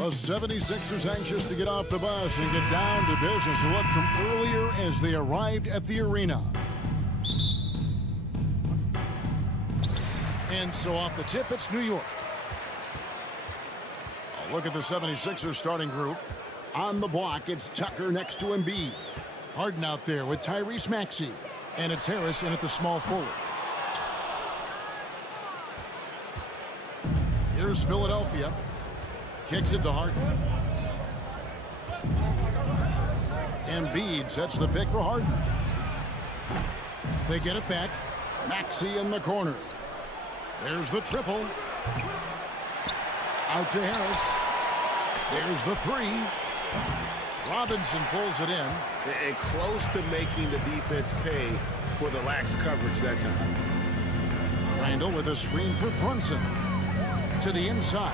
The 76ers anxious to get off the bus and get down to business. A look from earlier as they arrived at the arena. And so off the tip, it's New York. A look at the 76ers starting group. On the block, it's Tucker next to Embiid. Harden out there with Tyrese Maxey. And it's Harris in at the small forward. Here's Philadelphia. Kicks it to Harden. Embiid sets the pick for Harden. They get it back. Maxey in the corner. There's the triple. Out to Harris. There's the three. Robinson pulls it in. And close to making the defense pay for the lax coverage that time. Randall with a screen for Brunson. To the inside.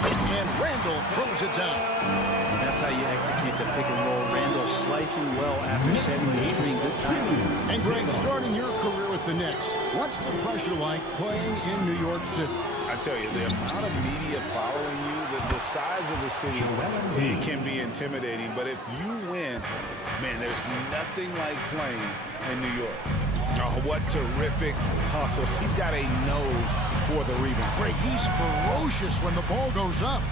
And Randall throws it down. And that's how you execute the pick and roll. Randall slicing well after setting the screen. Good timing. And Greg, starting your career with the Knicks, what's the pressure like playing in New York City? I tell you, the amount of media following you, the size of the city, it can be intimidating. But if you win, man, there's nothing like playing in New York. Oh, what terrific hustle. He's got a nose for the rebound. Greg, he's ferocious when the ball goes up.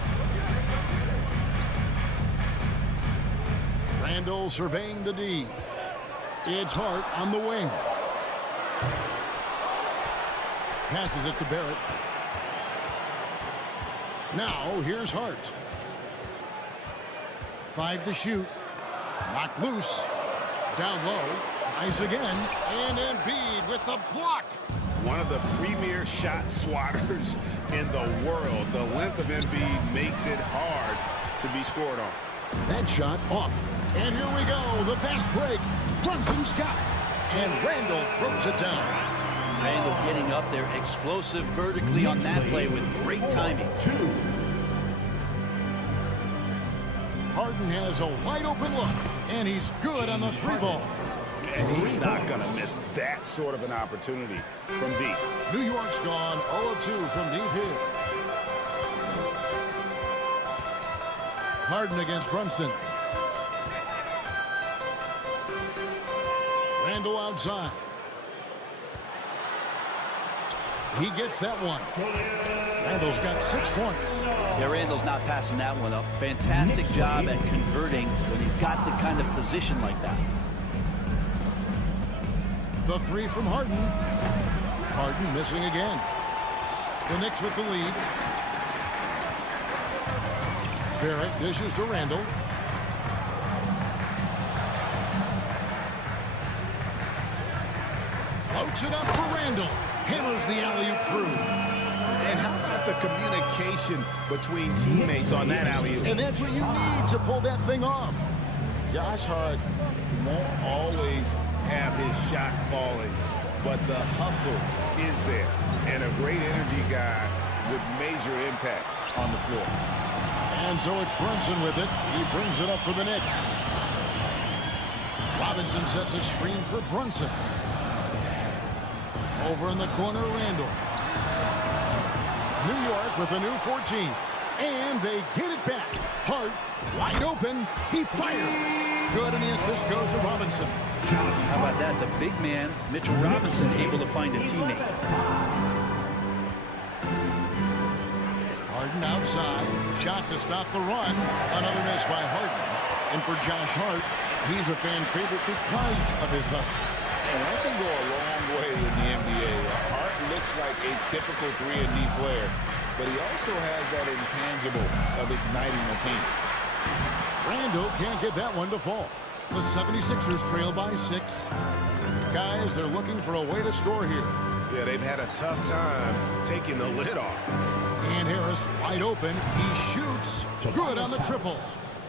Randall surveying the D. It's Hart on the wing. Passes it to Barrett. Now, here's Hart. 5 to shoot. Knocked loose. Down low. Tries again. And Embiid with the block. One of the premier shot swatters in the world. The length of Embiid makes it hard to be scored on. That shot off. And here we go. The fast break. Brunson's got it. And Randall throws it down. Randall getting up there, explosive vertically on that play with great timing. Harden has a wide open look, and he's good on the three ball. And he's not going to miss that sort of an opportunity from deep. New York's gone 0 of 2 from deep here. Harden against Brunson. Randall outside. He gets that one. Randall's got 6 points. Yeah, Randall's not passing that one up. Fantastic job at converting when he's got the kind of position like that. The three from Harden. Harden missing again. The Knicks with the lead. Barrett dishes to Randall. Floats it up for Randall. Hammers the alley-oop through. And how about the communication between teammates on that alley-oop? And that's what you need to pull that thing off. Josh Hart won't always have his shot falling, but the hustle is there. And a great energy guy with major impact on the floor. And so it's Brunson with it. He brings it up for the Knicks. Robinson sets a screen for Brunson. Over in the corner, Randall. New York with a new 14. And they get it back. Hart, wide open. He fires. Good, and the assist goes to Robinson. How about that? The big man, Mitchell Robinson, able to find a teammate. Harden outside. Shot to stop the run. Another miss by Harden. And for Josh Hart, he's a fan favorite because of his hustle. And that can go a long way in the NBA. Hart looks like a typical 3-and-D player, but he also has that intangible of igniting the team. Randall can't get that one to fall. The 76ers trail by 6. Guys, they're looking for a way to score here. Yeah, they've had a tough time taking the lid off. And Harris wide open. He shoots. Good on the triple.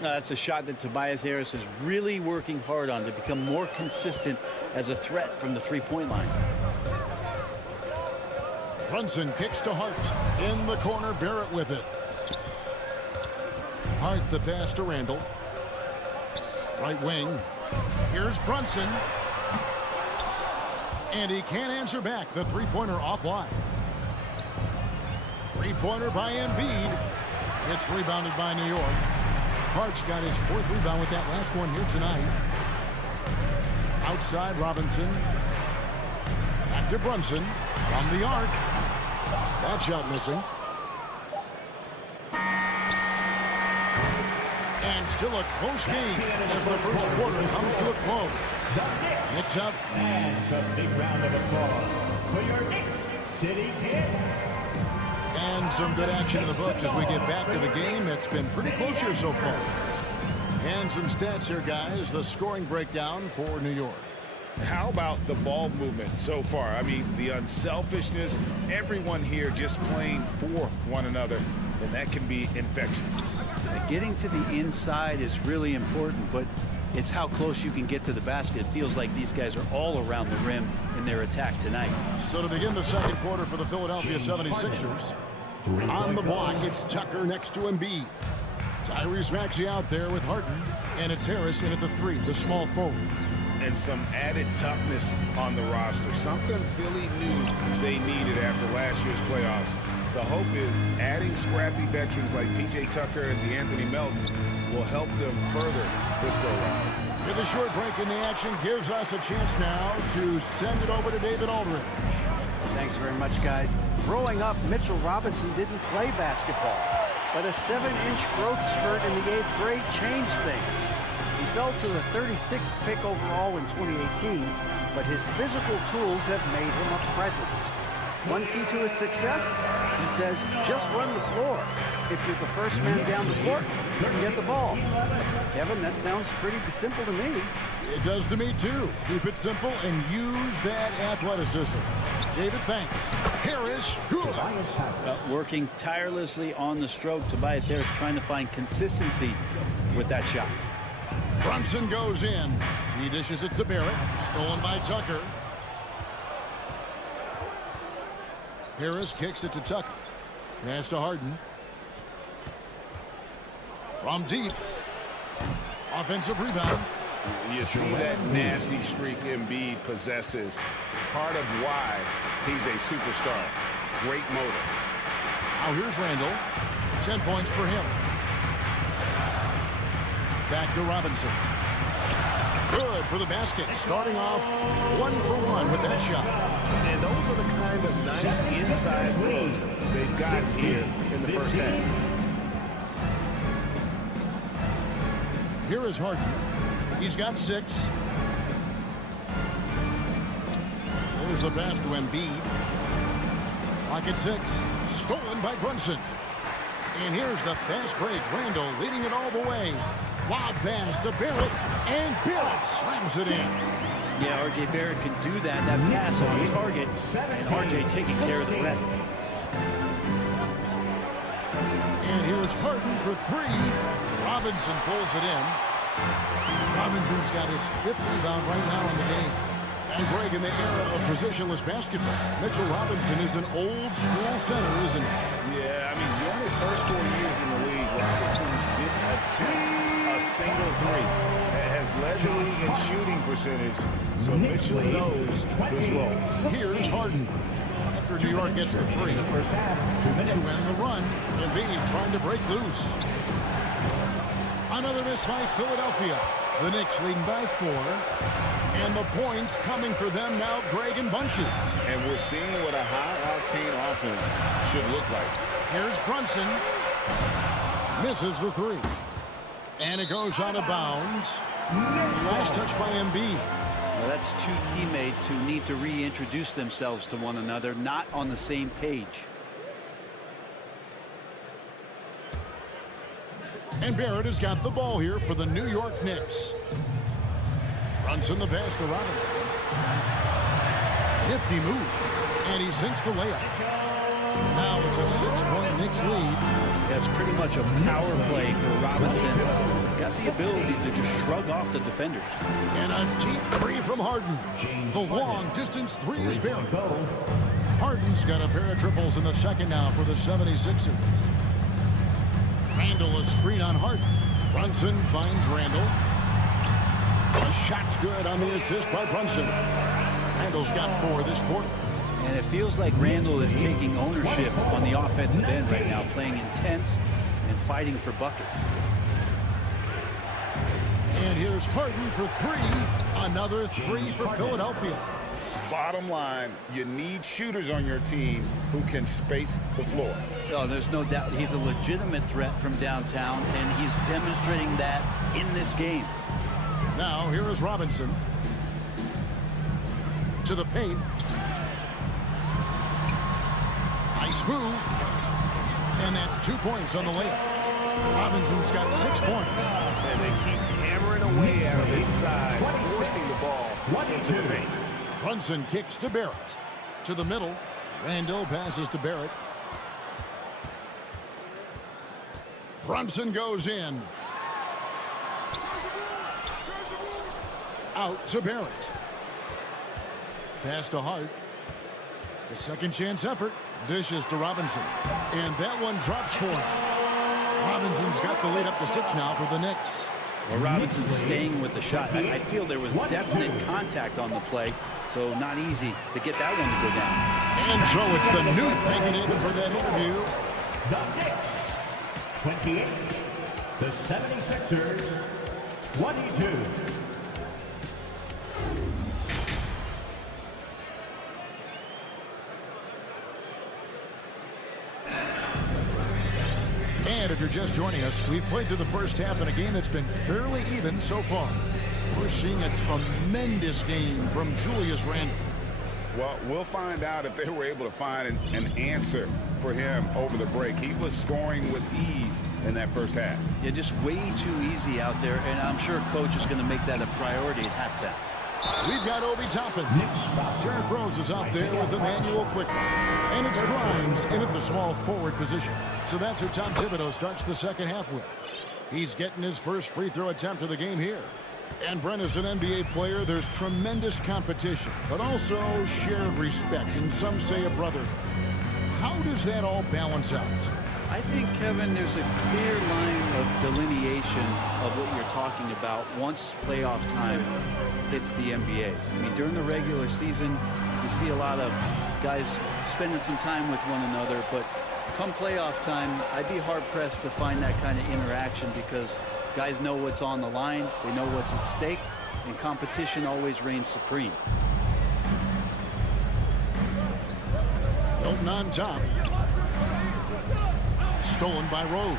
That's a shot that Tobias Harris is really working hard on to become more consistent as a threat from the three-point line. Brunson kicks to Hart. In the corner, Barrett with it. Hart the pass to Randall. Right wing. Here's Brunson. And he can't answer back. The three-pointer offline. Three-pointer by Embiid. It's rebounded by New York. Hart's got his 4th rebound with that last one here tonight. Outside Robinson. Back to Brunson from the arc. That shot missing. And still a close game as the first quarter comes to a close. Knicks up. And a big round of applause for your Knicks City Kid. And some good action in the books as we get back to the game. It's been pretty close here so far. And some stats here, guys. The scoring breakdown for New York. How about the ball movement so far? I mean, the unselfishness, everyone here just playing for one another, and that can be infectious. Getting to the inside is really important, but it's how close you can get to the basket. It feels like these guys are all around the rim in their attack tonight. So to begin the second quarter for the Philadelphia 76ers, on the block, it's Tucker next to Embiid. Tyrese Maxey out there with Harden, and it's Harris in at the 3, the small forward. And some added toughness on the roster, something Philly knew they needed after last year's playoffs. The hope is adding scrappy veterans like P.J. Tucker and DeAnthony Melton will help them further this go-round. With a short break in the action gives us a chance now to send it over to David Aldridge. Thanks very much, guys. Growing up, Mitchell Robinson didn't play basketball, but a 7-inch growth spurt in the 8th grade changed things. He fell to the 36th pick overall in 2018, but his physical tools have made him a presence. One key to his success, he says, just run the floor. If you're the first man down the court, you can get the ball. Kevin, that sounds pretty simple to me. It does to me, too. Keep it simple and use that athleticism. David, thanks. Harris, good. Working tirelessly on the stroke, Tobias Harris trying to find consistency with that shot. Brunson goes in. He dishes it to Barrett. Stolen by Tucker. Harris kicks it to Tucker. Pass to Harden. From deep. Offensive rebound. You see that nasty streak Embiid possesses. Part of why he's a superstar. Great motor. Now here's Randall. 10 points for him. Back to Robinson. Good for the basket. Starting off 1 for 1 with that shot. And those are the kind of nice inside looks they've got here in the first half. Here is Harden. He's got 6. There's the pass to Embiid. Clock at 6. Stolen by Brunson. And here's the fast break. Randall leading it all the way. Lob pass to Barrett. And Barrett slams it in. Yeah, R.J. Barrett can do that. That pass on target. And R.J. taking care of the rest. And here's Harden for 3. Robinson pulls it in. Robinson's got his 5th rebound right now in the game. And Greg, in the era of positionless basketball, Mitchell Robinson is an old school center, isn't he? Yeah, I mean, during his first 4 years in the league, Robinson didn't attempt a single 3. It has led the league in shooting percentage, so Mitchell knows his role. Here's Harden. After New York gets the 3. To end the run, Embiid trying to break loose. Another miss by Philadelphia. The Knicks leading by 4. And the points coming for them now, Greg, in bunches. And we're seeing what a high-octane offense should look like. Here's Brunson. Misses the 3. And it goes out of bounds. Last touch by Embiid. Well, that's 2 teammates who need to reintroduce themselves to one another, not on the same page. And Barrett has got the ball here for the New York Knicks. Brunson the pass to Robinson. Nifty move. And he sinks the layup. Now it's a 6-point Knicks lead. That's pretty much a power play for Robinson. He's got the ability to just shrug off the defenders. And a deep 3 from Harden. The long distance 3 is Barrett. Harden's got a pair of triples in the second now for the 76ers. Randall a screen on Harden. Brunson finds Randall. The shot's good on the assist by Brunson. Randall's got 4 this quarter. And it feels like Randall is taking ownership on the offensive end right now, playing intense and fighting for buckets. And here's Harden for three. Another three for Philadelphia. Bottom line, you need shooters on your team who can space the floor. Oh, there's no doubt he's a legitimate threat from downtown, and he's demonstrating that in this game. Now, here is Robinson. To the paint. Nice move. And that's 2 points on the layup. Robinson's got 6 points. And they keep hammering away out of his side, forcing the ball into the paint. Brunson kicks to Barrett. To the middle. Randall passes to Barrett. Brunson goes in. Out to Barrett. Pass to Hart. The second chance effort. Dishes to Robinson. And that one drops for him. Robinson's got the lead up to 6 now for the Knicks. Well, Robinson's staying with the shot. I feel there was definite contact on the play, so not easy to get that one to go down. And so it's the new thanking him for that interview. The Knicks, 28. The 76ers, 22. And if you're just joining us, we've played through the first half in a game that's been fairly even so far. We're seeing a tremendous game from Julius Randle. Well, we'll find out if they were able to find an answer for him over the break. He was scoring with ease in that first half. Yeah, just way too easy out there, and I'm sure coach is going to make that a priority at halftime. We've got Obi Toppin. Derrick Rose is out there with Emmanuel quickly. And it's Grimes in at the small forward position. So that's who Tom Thibodeau starts the second half with. He's getting his first free throw attempt of the game here. And Brent, as an NBA player, there's tremendous competition, but also shared respect, and some say a brotherhood. How does that all balance out? I think, Kevin, there's a clear line of delineation of what you're talking about once playoff time hits the NBA. I mean, during the regular season, you see a lot of guys spending some time with one another, but come playoff time, I'd be hard-pressed to find that kind of interaction because guys know what's on the line, they know what's at stake, and competition always reigns supreme. Hilton on top. Stolen by Rose.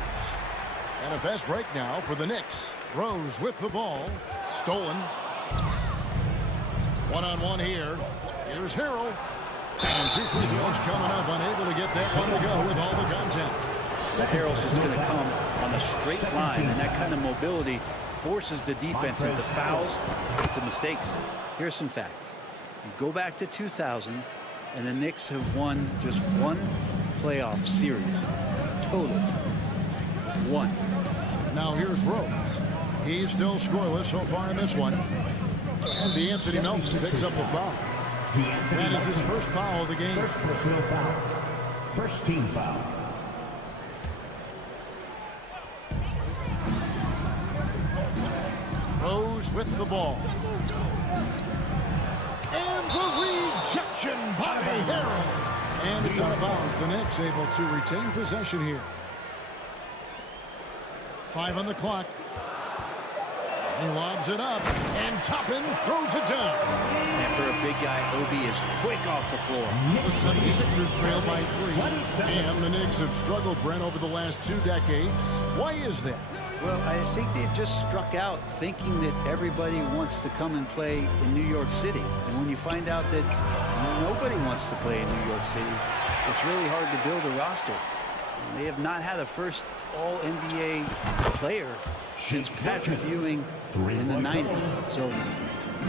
And a fast break now for the Knicks. Rose with the ball. Stolen. One-on-one here. Here's Harrell. And 2 free throws coming up. Unable to get that one to go with all the contact. The Harrell's just going to come on a straight line, and that kind of mobility forces the defense into fouls, into mistakes. Here's some facts. You go back to 2000, and the Knicks have won just one playoff series. Total. One. Now here's Rose. He's still scoreless so far in this one. And DeAnthony Melton picks up the foul. That is his first foul of the game. First personal foul. First team foul. Rose with the ball. And the rejection by Harrell. And it's out of bounds. The Knicks able to retain possession here. 5 on the clock. He lobs it up, and Toppin throws it down. And for a big guy, Obi is quick off the floor. The 76ers trail by 3. And the Knicks have struggled, Brent, over the last 2 decades. Why is that? Well, I think they've just struck out thinking that everybody wants to come and play in New York City. And when you find out that nobody wants to play in New York City, it's really hard to build a roster. And they have not had a first All-NBA player since Patrick Ewing in the 90s. So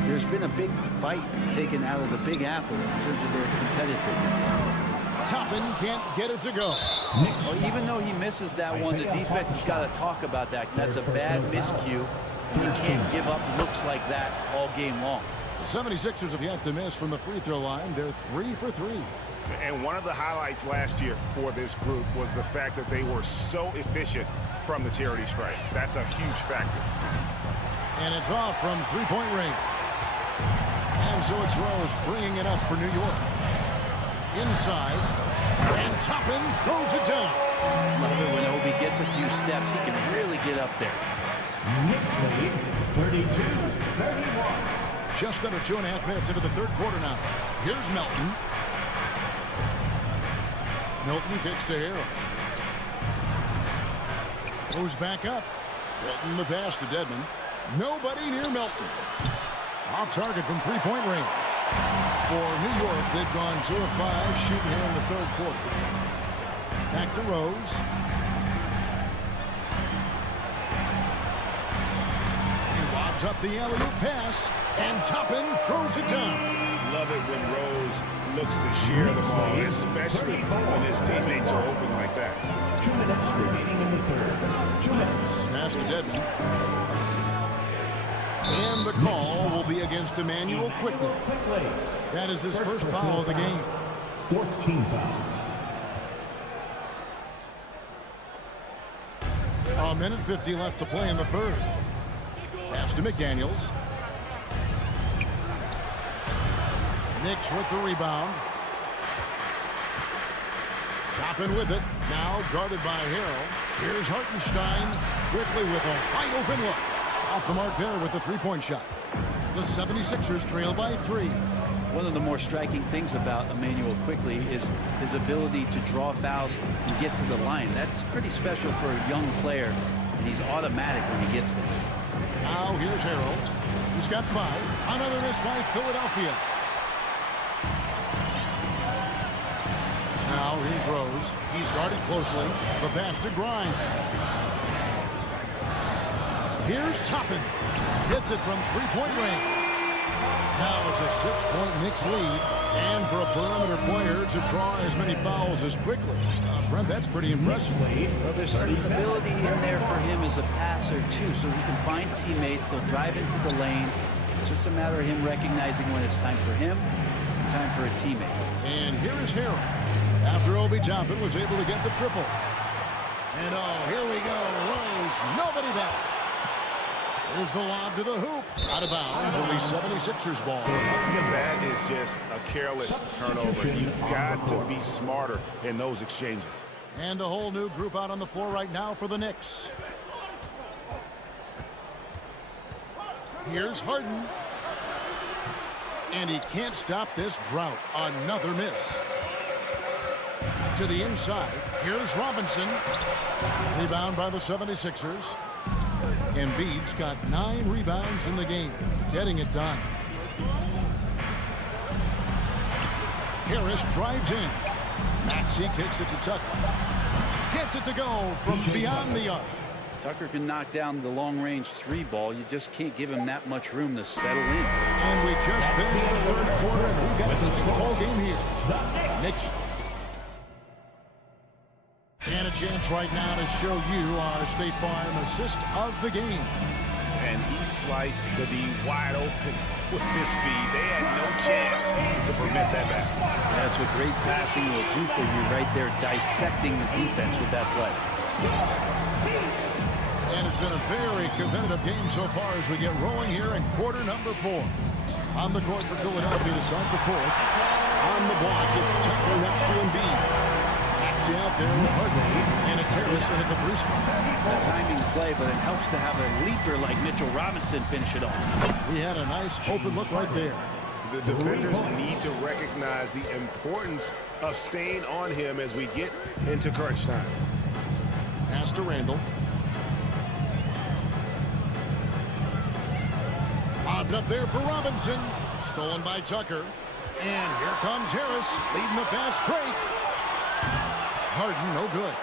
there's been a big bite taken out of the Big Apple in terms of their competitiveness. Toppin can't get it to go. Well, even though he misses that one, the defense has got to talk about that. That's a bad miscue, and you can't give up looks like that all game long. The 76ers have yet to miss from the free throw line. They're 3 for 3. And one of the highlights last year for this group was the fact that they were so efficient from the charity stripe. That's a huge factor. And it's off from three-point range. And so it's Rose bringing it up for New York. Inside. And Toppin throws it down. Love it when Obi gets a few steps. He can really get up there. Knicks lead 32-31. Just under 2.5 minutes into the third quarter now. Here's Melton. Melton kicks to Harrell. Goes back up. Melton the pass to Dedmon. Nobody near Melton. Off target from three-point range. For New York, they've gone 2 of 5 shooting here in the third quarter. Back to Rose. He lobs up the alley-oop pass, and Toppin throws it down. Love it when Rose looks to share the ball, especially when his teammates are open like that. 2 minutes remaining in the third. 2 minutes. Pass to Dedmon. And the call will be against Emmanuel Quickly. That is his first foul of the game. 4th team foul. A minute 50 left to play in the third. Pass to McDaniels. Knicks with the rebound. Toppin with it. Now guarded by Harrell. Here's Hartenstein. Quickly with a wide open look. Off the mark there with the three-point shot. The 76ers trail by 3. One of the more striking things about Emmanuel Quickly is his ability to draw fouls and get to the line. That's pretty special for a young player, and he's automatic when he gets there. Now here's Harrell. He's got 5. Another miss by Philadelphia. Now here's Rose. He's guarded closely. The pass to Grimes. Here's Toppin. Hits it from three-point range. Now it's a 6-point Knicks lead. And for a perimeter player to draw as many fouls as Quickly. Brent, that's pretty impressive. Well, there's some ability in there for him as a passer, too, so he can find teammates. He'll drive into the lane. It's just a matter of him recognizing when it's time for him and time for a teammate. And here is Harrell. After Obi Toppin was able to get the triple. And oh, here we go. Rose, nobody back. Here's the lob to the hoop. Out of bounds, only 76ers ball. That is just a careless turnover. You've got to be smarter in those exchanges. And a whole new group out on the floor right now for the Knicks. Here's Harden. And he can't stop this drought. Another miss. To the inside. Here's Robinson. Rebound by the 76ers. Embiid's got 9 rebounds in the game. Getting it done. Harris drives in. Maxey kicks it to Tucker. Gets it to go from beyond the arc. Tucker can knock down the long-range 3 ball. You just can't give him that much room to settle in. And we just finished the third quarter, and we've got a tight ball game here. Knicks. And a chance right now to show you our State Farm assist of the game. And he sliced the D wide open with his feed. They had no chance to prevent that basket. That's what great passing will do for you right there, dissecting the defense with that play. And it's been a very competitive game so far as we get rolling here in quarter number 4. On the court for Philadelphia to start the fourth. On the block, it's Tucker next to Embiid. Out there with Harden, and it's Harris in at the 3 spot. A timing play, but it helps to have a leaper like Mitchell Robinson finish it off. He had a nice open look right there. The defenders need to recognize the importance of staying on him as we get into crunch time. Pass to Randall. Bobbed up there for Robinson. Stolen by Tucker. And here comes Harris, leading the fast break. Harden, no good.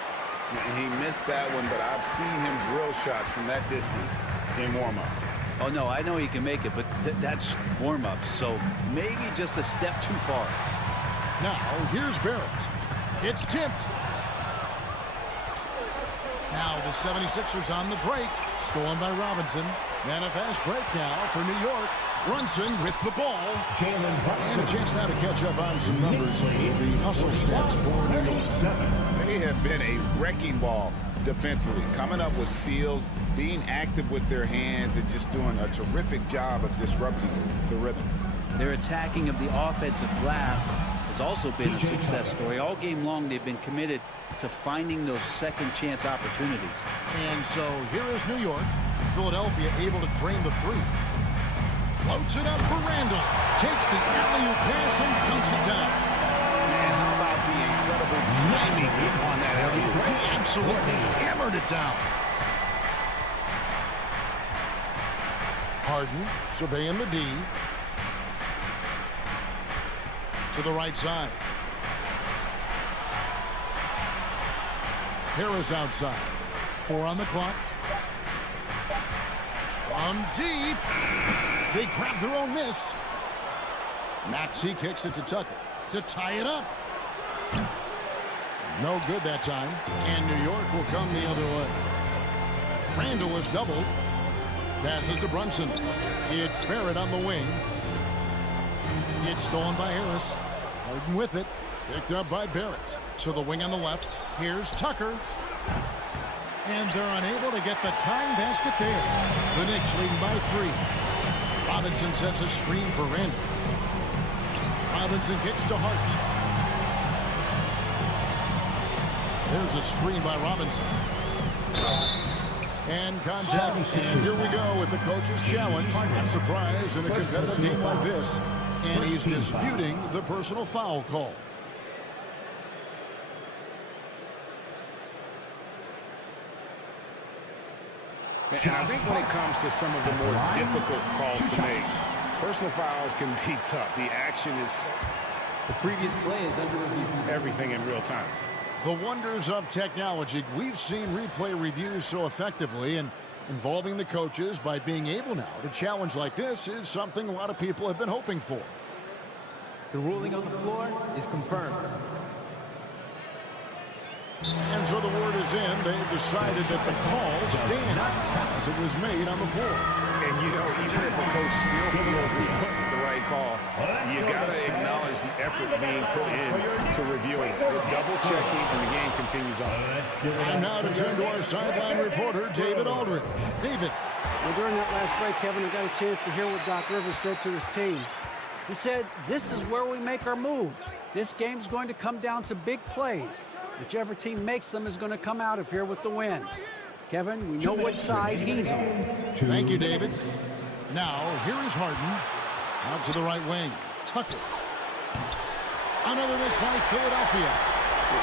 He missed that one, but I've seen him drill shots from that distance in warm-up. Oh, no, I know he can make it, but that's warm-up, so maybe just a step too far. Now, here's Barrett. It's tipped. Now the 76ers on the break. Stolen by Robinson. And a fast break now for New York. Brunson with the ball. And a chance now to catch up on some numbers with the hustle stats for New York. They have been a wrecking ball defensively, coming up with steals, being active with their hands, and just doing a terrific job of disrupting the rhythm. Their attacking of the offensive glass has also been a success story. All game long, they've been committed to finding those second chance opportunities. And so here is New York. Philadelphia able to drain the three. Floats it up for Randall. Takes the alley-oop pass and dunks it down. Man, how about the incredible timing on that alley-oop? He absolutely hammered it down. Harden surveying the D. To the right side. Harris outside. 4 on the clock. From deep. They grab their own miss. Maxey kicks it to Tucker to tie it up. No good that time. And New York will come the other way. Randall is doubled. Passes to Brunson. It's Barrett on the wing. It's stolen by Harris. Harden with it. Picked up by Barrett. To the wing on the left. Here's Tucker. And they're unable to get the tying basket there. The Knicks leading by 3. Robinson sets a screen for Randall. Robinson kicks to Hart. There's a screen by Robinson. And contact. And here we go with the coach's challenge. Not surprised in a competitive game like this. And he's disputing the personal foul call. And I think when it comes to some of the more difficult calls to make, personal fouls can be tough. The action is The previous play is under review. everything in real time. The wonders of technology. We've seen replay reviews so effectively, and involving the coaches by being able now to challenge like this is something a lot of people have been hoping for. The ruling on the floor is confirmed. And so the word is in. They've decided that the call stands as it was made on the floor. And, you know, even if a coach still feels this wasn't the right call, you got to acknowledge the effort being put in to reviewing it. They're double-checking, and the game continues on. And now to turn to our sideline reporter, David Aldridge. David. Well, during that last break, Kevin, I got a chance to hear what Doc Rivers said to his team. He said, this is where we make our move. This game's going to come down to big plays. Whichever team makes them is going to come out of here with the win. Kevin, we know what side he's on. Thank you, David. Now, here is Harden. Out to the right wing. Tucker. Another miss by Philadelphia.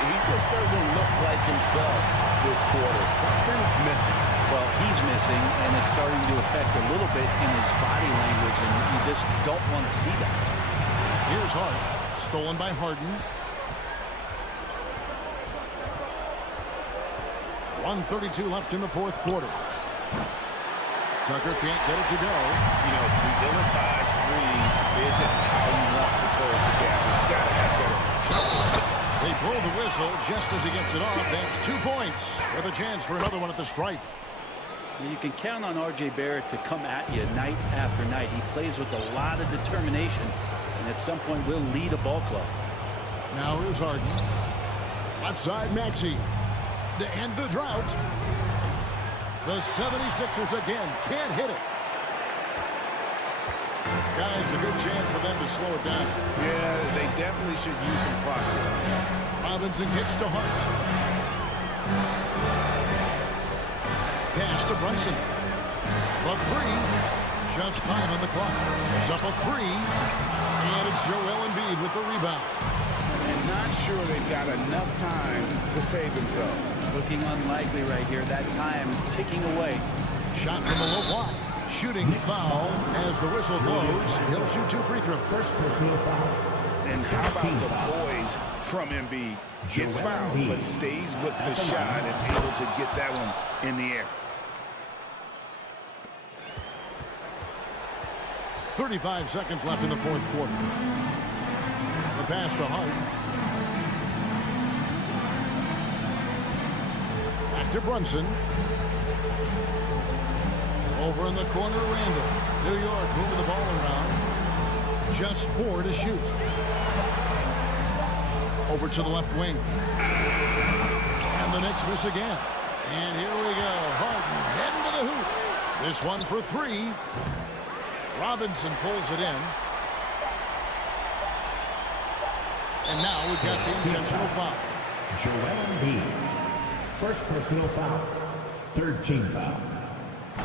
He just doesn't look like himself this quarter. Something's missing. Well, he's missing, and it's starting to affect a little bit in his body language, and you just don't want to see that. Here's Hart. Stolen by Harden. 1:32 left in the fourth quarter. Tucker can't get it to go. You know, the ill-advised threes isn't how you want to close the gap. You've got to have better shots. They blow the whistle just as he gets it off. That's 2 points with a chance for another one at the stripe. You can count on R.J. Barrett to come at you night after night. He plays with a lot of determination, and at some point will lead a ball club. Now here's Harden. Left side, Maxey. To end the drought. The 76ers again can't hit it. Guys, a good chance for them to slow it down. Yeah, they definitely should use some clock here. Robinson kicks to Hart. Pass to Brunson. The 3. Just 5 on the clock. It's up a 3. And it's Joel Embiid with the rebound. And not sure they've got enough time to save themselves. Looking unlikely right here. That time ticking away. Shot from the low block. Shooting foul as the whistle blows. He'll shoot 2 free throws. First personal foul. And how about the poise from Embiid? Gets fouled, but stays with the shot and able to get that one in the air. 35 seconds left in the fourth quarter. The pass to Hart. Back to Brunson. Over in the corner, Randall. New York moving the ball around. Just 4 to shoot. Over to the left wing. And the Knicks miss again. And here we go. Harden heading to the hoop. This one for 3. Robinson pulls it in. And now we've got the intentional foul. Joel Embiid. First personal foul. Third team foul.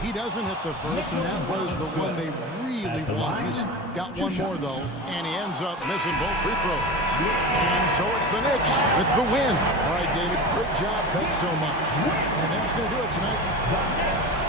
He doesn't hit the first, and that was the one they really wanted. He's got one more, though, and he ends up missing both free throws. And so it's the Knicks with the win. All right, David, great job. Thanks so much. And that's going to do it tonight.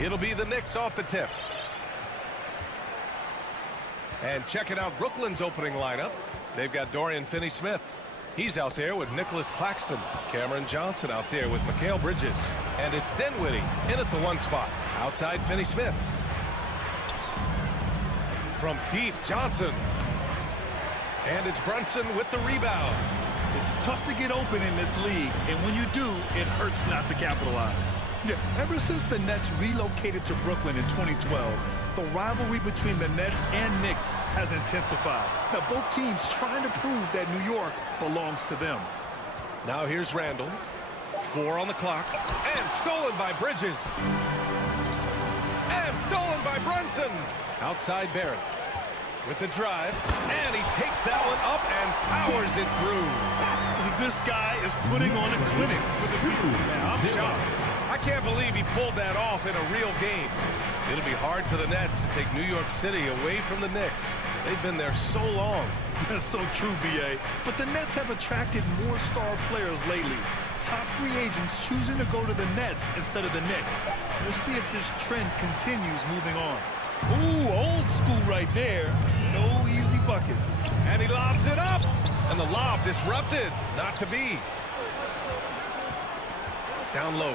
It'll be the Knicks off the tip. And checking out Brooklyn's opening lineup, they've got Dorian Finney-Smith. He's out there with Nicholas Claxton. Cameron Johnson out there with Mikal Bridges. And it's Dinwiddie in at the 1 spot. Outside Finney-Smith. From deep, Johnson. And it's Brunson with the rebound. It's tough to get open in this league, and when you do, it hurts not to capitalize. Yeah, ever since the Nets relocated to Brooklyn in 2012, the rivalry between the Nets and Knicks has intensified. Now, both teams trying to prove that New York belongs to them. Now here's Randall. 4 on the clock. And stolen by Bridges. And stolen by Brunson. Outside Barrett with the drive. And he takes that one up and powers it through. This guy is putting on a clinic for the people. Yeah, I'm shocked. I can't believe he pulled that off in a real game. It'll be hard for the Nets to take New York City away from the Knicks. They've been there so long. That's so true, B.A. But the Nets have attracted more star players lately. Top free agents choosing to go to the Nets instead of the Knicks. We'll see if this trend continues moving on. Ooh, old school right there. No easy buckets. And he lobs it up. And the lob disrupted. Not to be. Down low.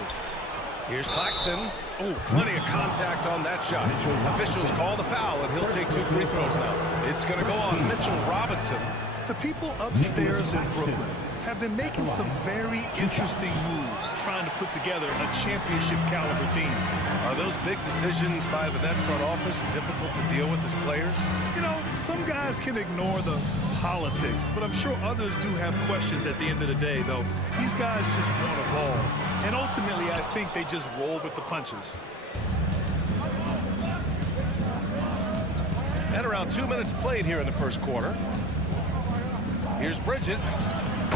Here's Claxton. Oh, plenty of contact on that shot. Officials call the foul, and he'll take 2 free throws now. It's going to go on Mitchell Robinson. The people upstairs in Brooklyn have been making some very interesting moves, trying to put together a championship-caliber team. Are those big decisions by the Nets front office difficult to deal with as players? You know, some guys can ignore the politics, but I'm sure others do have questions at the end of the day, though. These guys just want a ball. And ultimately, I think they just roll with the punches. And around 2 minutes played here in the first quarter. Here's Bridges.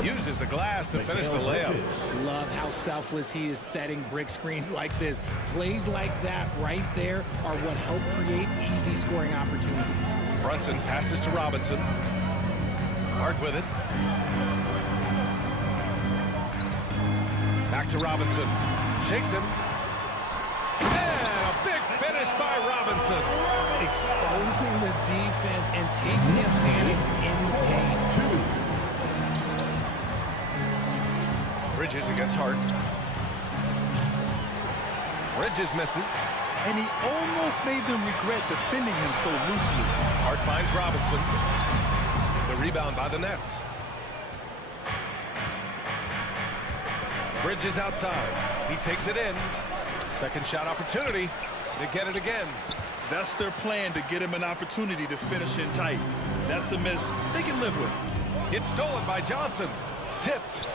Uses the glass to finish the layup. Love how selfless he is setting brick screens like this. Plays like that right there are what help create easy scoring opportunities. Brunson passes to Robinson. Hart with it. Back to Robinson. Shakes him. And a big finish by Robinson. Exposing the defense and taking advantage in the game. Bridges against Hart. Bridges misses. And he almost made them regret defending him so loosely. Hart finds Robinson. The rebound by the Nets. Bridges outside. He takes it in. Second shot opportunity. They get it again. That's their plan, to get him an opportunity to finish in tight. That's a miss they can live with. It's stolen by Johnson. Tipped.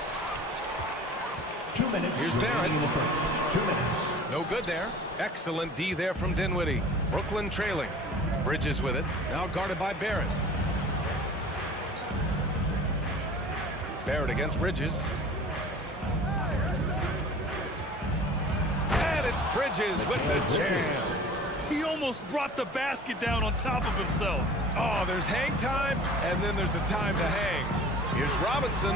2 minutes. Here's Barrett. 2 minutes. No good there. Excellent D there from Dinwiddie. Brooklyn trailing. Bridges with it. Now guarded by Barrett. Barrett against Bridges. And it's Bridges with the jam. He almost brought the basket down on top of himself. Oh, there's hang time, and then there's a time to hang. Here's Robinson.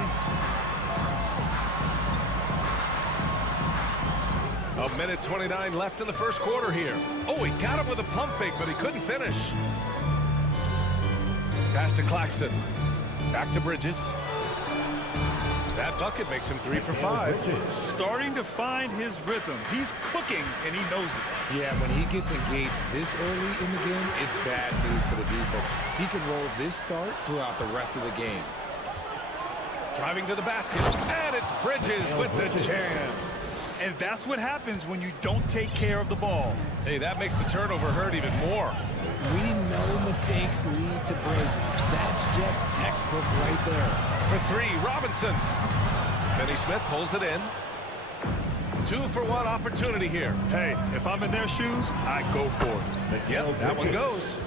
A minute 29 left in the first quarter here. Oh, he got him with a pump fake, but he couldn't finish. Pass to Claxton. Back to Bridges. That bucket makes him 3 for 5. Starting to find his rhythm. He's cooking, and he knows it. Yeah, when he gets engaged this early in the game, it's bad news for the defense. He can roll this start throughout the rest of the game. Driving to the basket, and it's Bridges with the jam. And that's what happens when you don't take care of the ball. Hey, that makes the turnover hurt even more. We know mistakes lead to breaks. That's just textbook right there. For 3, Robinson. Finney-Smith pulls it in. 2 for 1 opportunity here. Hey, if I'm in their shoes, I go for it. Yep, that one goes.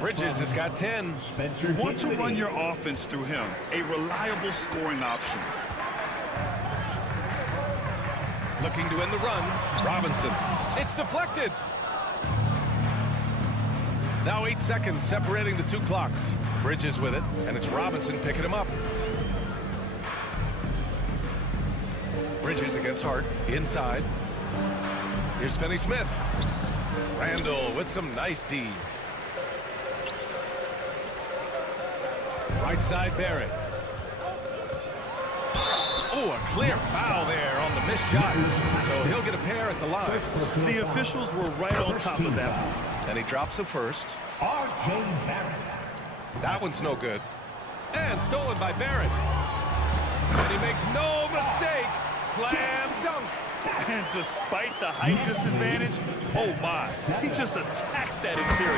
Bridges has got 10. You want to run your offense through him, a reliable scoring option. Looking to end the run. Robinson. It's deflected. Now 8 seconds separating the 2 clocks. Bridges with it, and it's Robinson picking him up. Bridges against Hart. Inside. Here's Finney Smith. Randall with some nice D. Right side, Barrett. Oh, a clear foul there on the missed shot. So he'll get a pair at the line. The officials were right on top of that. And he drops the first. R.J. Barrett. That one's no good. And stolen by Barrett. And he makes no mistake. Slam dunk. And despite the height disadvantage, oh my, he just attacks that interior.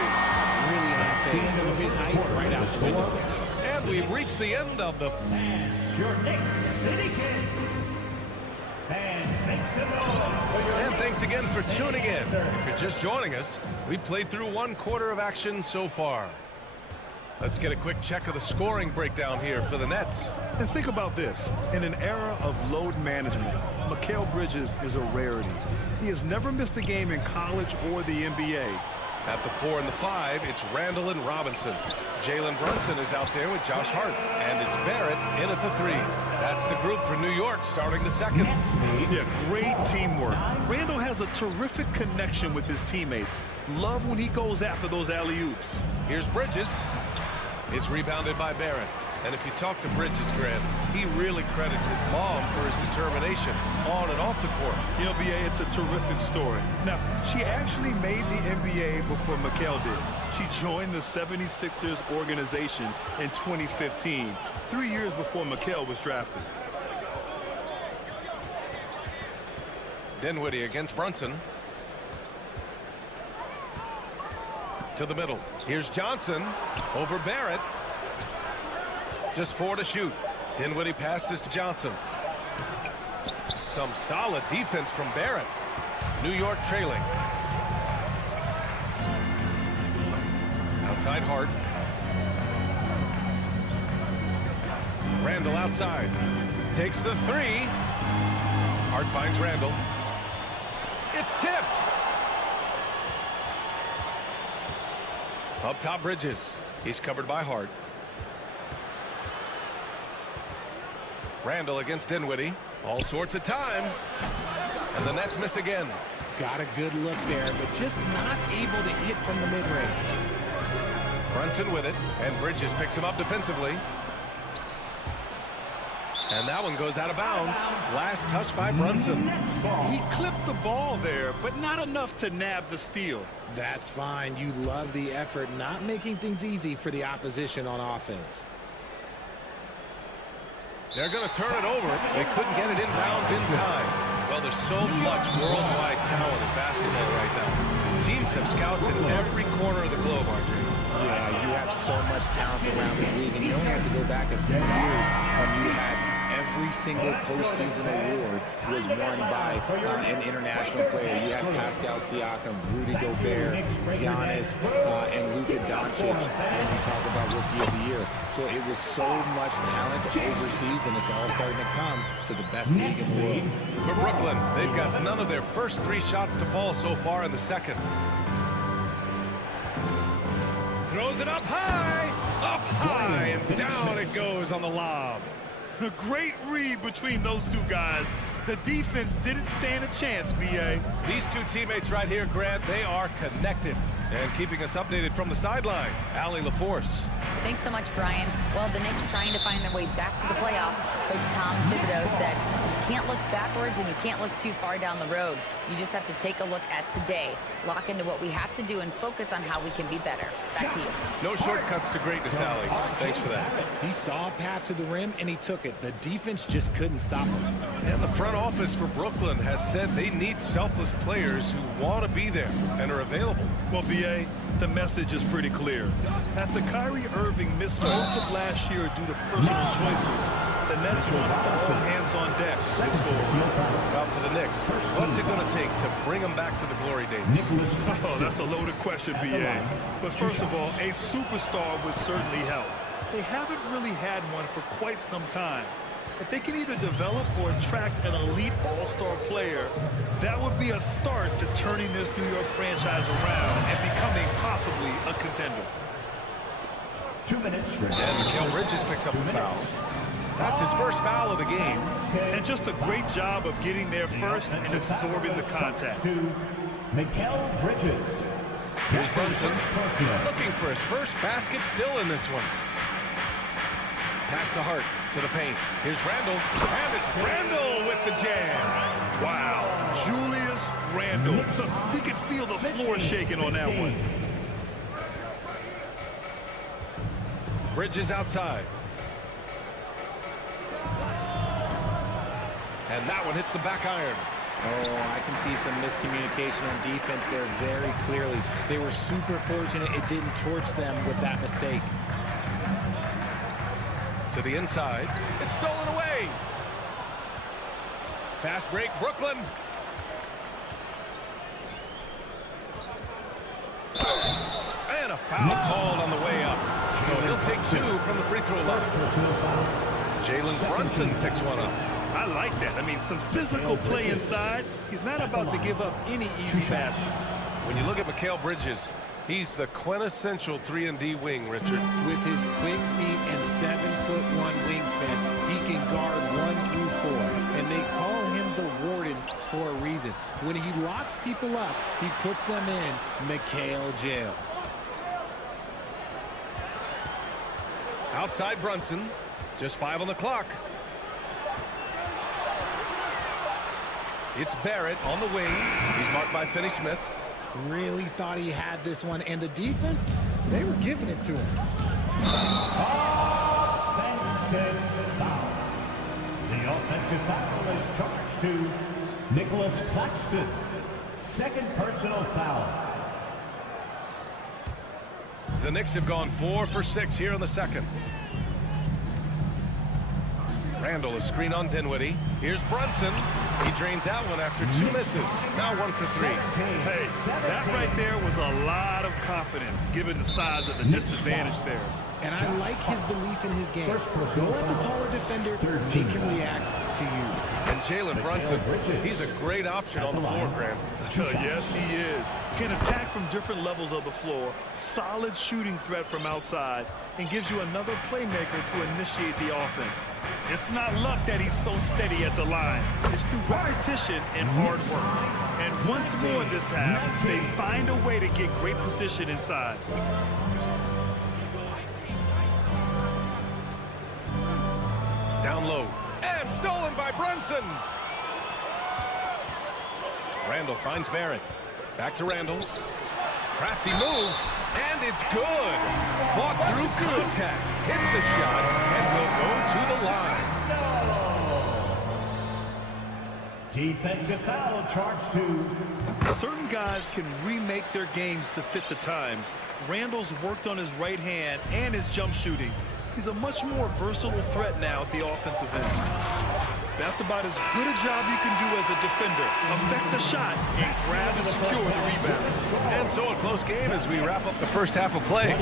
Really unfazed through his height right out the window. And we've reached the end of the... Your Knicks City Kid. Fans, make some noise. And thanks again for tuning in. If you're just joining us, we played through 1 quarter of action so far. Let's get a quick check of the scoring breakdown here for the Nets. And think about this. In an era of load management, Mikal Bridges is a rarity. He has never missed a game in college or the NBA. At the 4 and the 5, it's Randall and Robinson. Jalen Brunson is out there with Josh Hart. And it's Barrett in at the 3. That's the group for New York starting the second. Yeah, great teamwork. Randall has a terrific connection with his teammates. Love when he goes after those alley-oops. Here's Bridges. It's rebounded by Barrett. And if you talk to Bridges, Grant, he really credits his mom for his determination on and off the court. You know, B.A., it's a terrific story. Now, she actually made the NBA before Mikal did. She joined the 76ers organization in 2015, 3 years before Mikal was drafted. Dinwiddie against Brunson. To the middle. Here's Johnson over Barrett. Just 4 to shoot. Dinwiddie passes to Johnson. Some solid defense from Barrett. New York trailing. Outside Hart. Randall outside. Takes the 3. Hart finds Randall. It's tipped. Up top, Bridges. He's covered by Hart. Randall against Dinwiddie. All sorts of time. And the Nets miss again. Got a good look there, but just not able to hit from the mid-range. Brunson with it, and Bridges picks him up defensively. And that one goes out of bounds. Last touch by Brunson. He clipped the ball there, but not enough to nab the steal. That's fine. You love the effort, not making things easy for the opposition on offense. They're going to turn it over. They couldn't get it inbounds in time. Well, there's so much worldwide talent in basketball right now. Teams have scouts in every corner of the globe, RJ. Yeah, you have so much talent around this league, and you only have to go back a few years when you had every single postseason award was won by an international player. You had Pascal Siakam, Rudy Gobert, Giannis, and Luka Doncic when you talk about Rookie of the Year. So it was so much talent overseas, and it's all starting to come to the best league in the world. For Brooklyn, they've got none of their first 3 shots to fall so far in the second. Throws it up high, and down it goes on the lob. A great read between those two guys. The defense didn't stand a chance, B.A. These 2 teammates right here, Grant, they are connected. And keeping us updated from the sideline, Allie LaForce. Thanks so much, Brian. Well, the Knicks trying to find their way back to the playoffs. Coach Tom Thibodeau said, you can't look backwards and you can't look too far down the road. You just have to take a look at today, lock into what we have to do, and focus on how we can be better. Back to you. No shortcuts to greatness, Allie. Thanks for that. He saw a path to the rim, and he took it. The defense just couldn't stop him. And the front office for Brooklyn has said they need selfless players who want to be there and are available. Well, B.A., the message is pretty clear. After Kyrie Irving missed most of last year due to personal choices, the Nets want all hands on deck for this goal. Now for the Knicks, what's it going to take to bring them back to the glory days? Oh, that's a loaded question, B.A. But first of all, a superstar would certainly help. They haven't really had one for quite some time. If they can either develop or attract an elite all-star player, that would be a start to turning this New York franchise around and becoming possibly a contender. 2 minutes. And Mikal Bridges picks up the foul. That's his first foul of the game. And just a great job of getting there first and absorbing the contact. Mikal Bridges. Here's Brunson looking for his first basket still in this one. Pass to Hart to the paint. Here's Randall. And it's Randall with the jam. Wow. Julius Randall. He could feel the floor shaking on that one. Bridges outside. And that one hits the back iron. Oh, I can see some miscommunication on defense there very clearly. They were super fortunate it didn't torch them with that mistake. To the inside. It's stolen away. Fast break, Brooklyn. And a foul called on the way up. So he'll take 2 from the free throw line. Jalen Brunson picks one up. I like that. I mean, some physical play inside. He's not about to give up any easy passes. When you look at Mikal Bridges, he's the quintessential 3-and-D wing, Richard. With his quick feet and 7'1" wingspan, he can guard 1 through 4. And they call him the Warden for a reason. When he locks people up, he puts them in Mikal jail. Outside Brunson, just 5 on the clock. It's Barrett on the wing. He's marked by Finney Smith. Really thought he had this one, and the defense, they were giving it to him. Offensive foul. The offensive foul is charged to Nicholas Claxton. Second personal foul. The Knicks have gone 4 for 6 here in the second. Randall is screen on Dinwiddie. Here's Brunson. He drains out one after 2 misses. Now 1 for 3. Hey, that right there was a lot of confidence given the size of the disadvantage there. And I like his belief in his game. Go at the taller defender, he can react to you. And Jalen Brunson, he's a great option on the floor, Graham. Yes, he is. Can attack from different levels of the floor, solid shooting threat from outside, and gives you another playmaker to initiate the offense. It's not luck that he's so steady at the line. It's through repetition and hard work. And once more this half, they find a way to get great position inside. Down low. And stolen by Brunson. Randall finds Barrett. Back to Randall. Crafty move. And it's good. Fought through contact. Hit the shot. And will go to the line. Defensive foul charged to. Certain guys can remake their games to fit the times. Randall's worked on his right hand and his jump shooting. He's a much more versatile threat now at the offensive end. That's about as good a job you can do as a defender. Affect the shot and grab and secure the rebound. And so a close game as we wrap up the first half of play.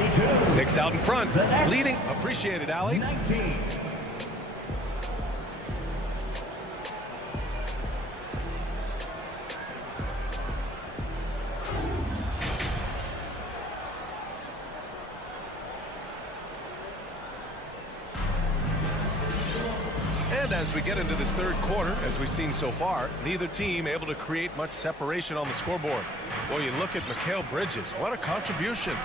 Knicks out in front, leading. Appreciate it, Allie. 19. And as we get into this third quarter, as we've seen so far, neither team able to create much separation on the scoreboard. Well, you look at Mikal Bridges. What a contribution.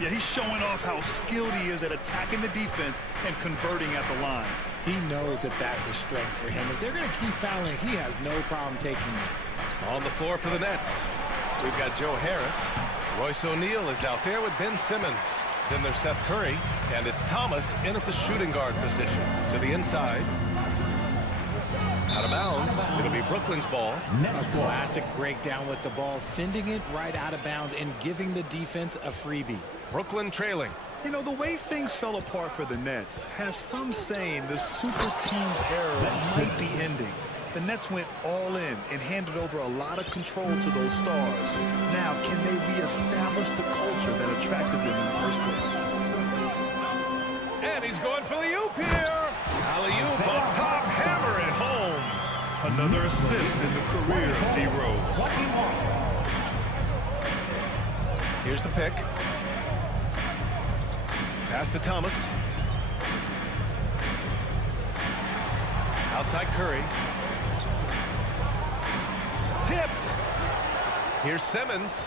Yeah, he's showing off how skilled he is at attacking the defense and converting at the line. He knows that that's a strength for him. If they're going to keep fouling, he has no problem taking it. On the floor for the Nets, we've got Joe Harris. Royce O'Neal is out there with Ben Simmons. Then there's Seth Curry, and it's Thomas in at the shooting guard position. To the inside. Out of bounds. It'll be Brooklyn's ball. A classic breakdown with the ball, sending it right out of bounds and giving the defense a freebie. Brooklyn trailing. You know, the way things fell apart for the Nets has some saying the super team's era might be ending. The Nets went all in and handed over a lot of control to those stars. Now, can they reestablish the culture that attracted them in the first place? And he's going for the oop here. Alley-oop up top, hammer it home. Another assist in the career of D. Rose. Here's the pick. Pass to Thomas. Outside Curry. Tipped. Here's Simmons.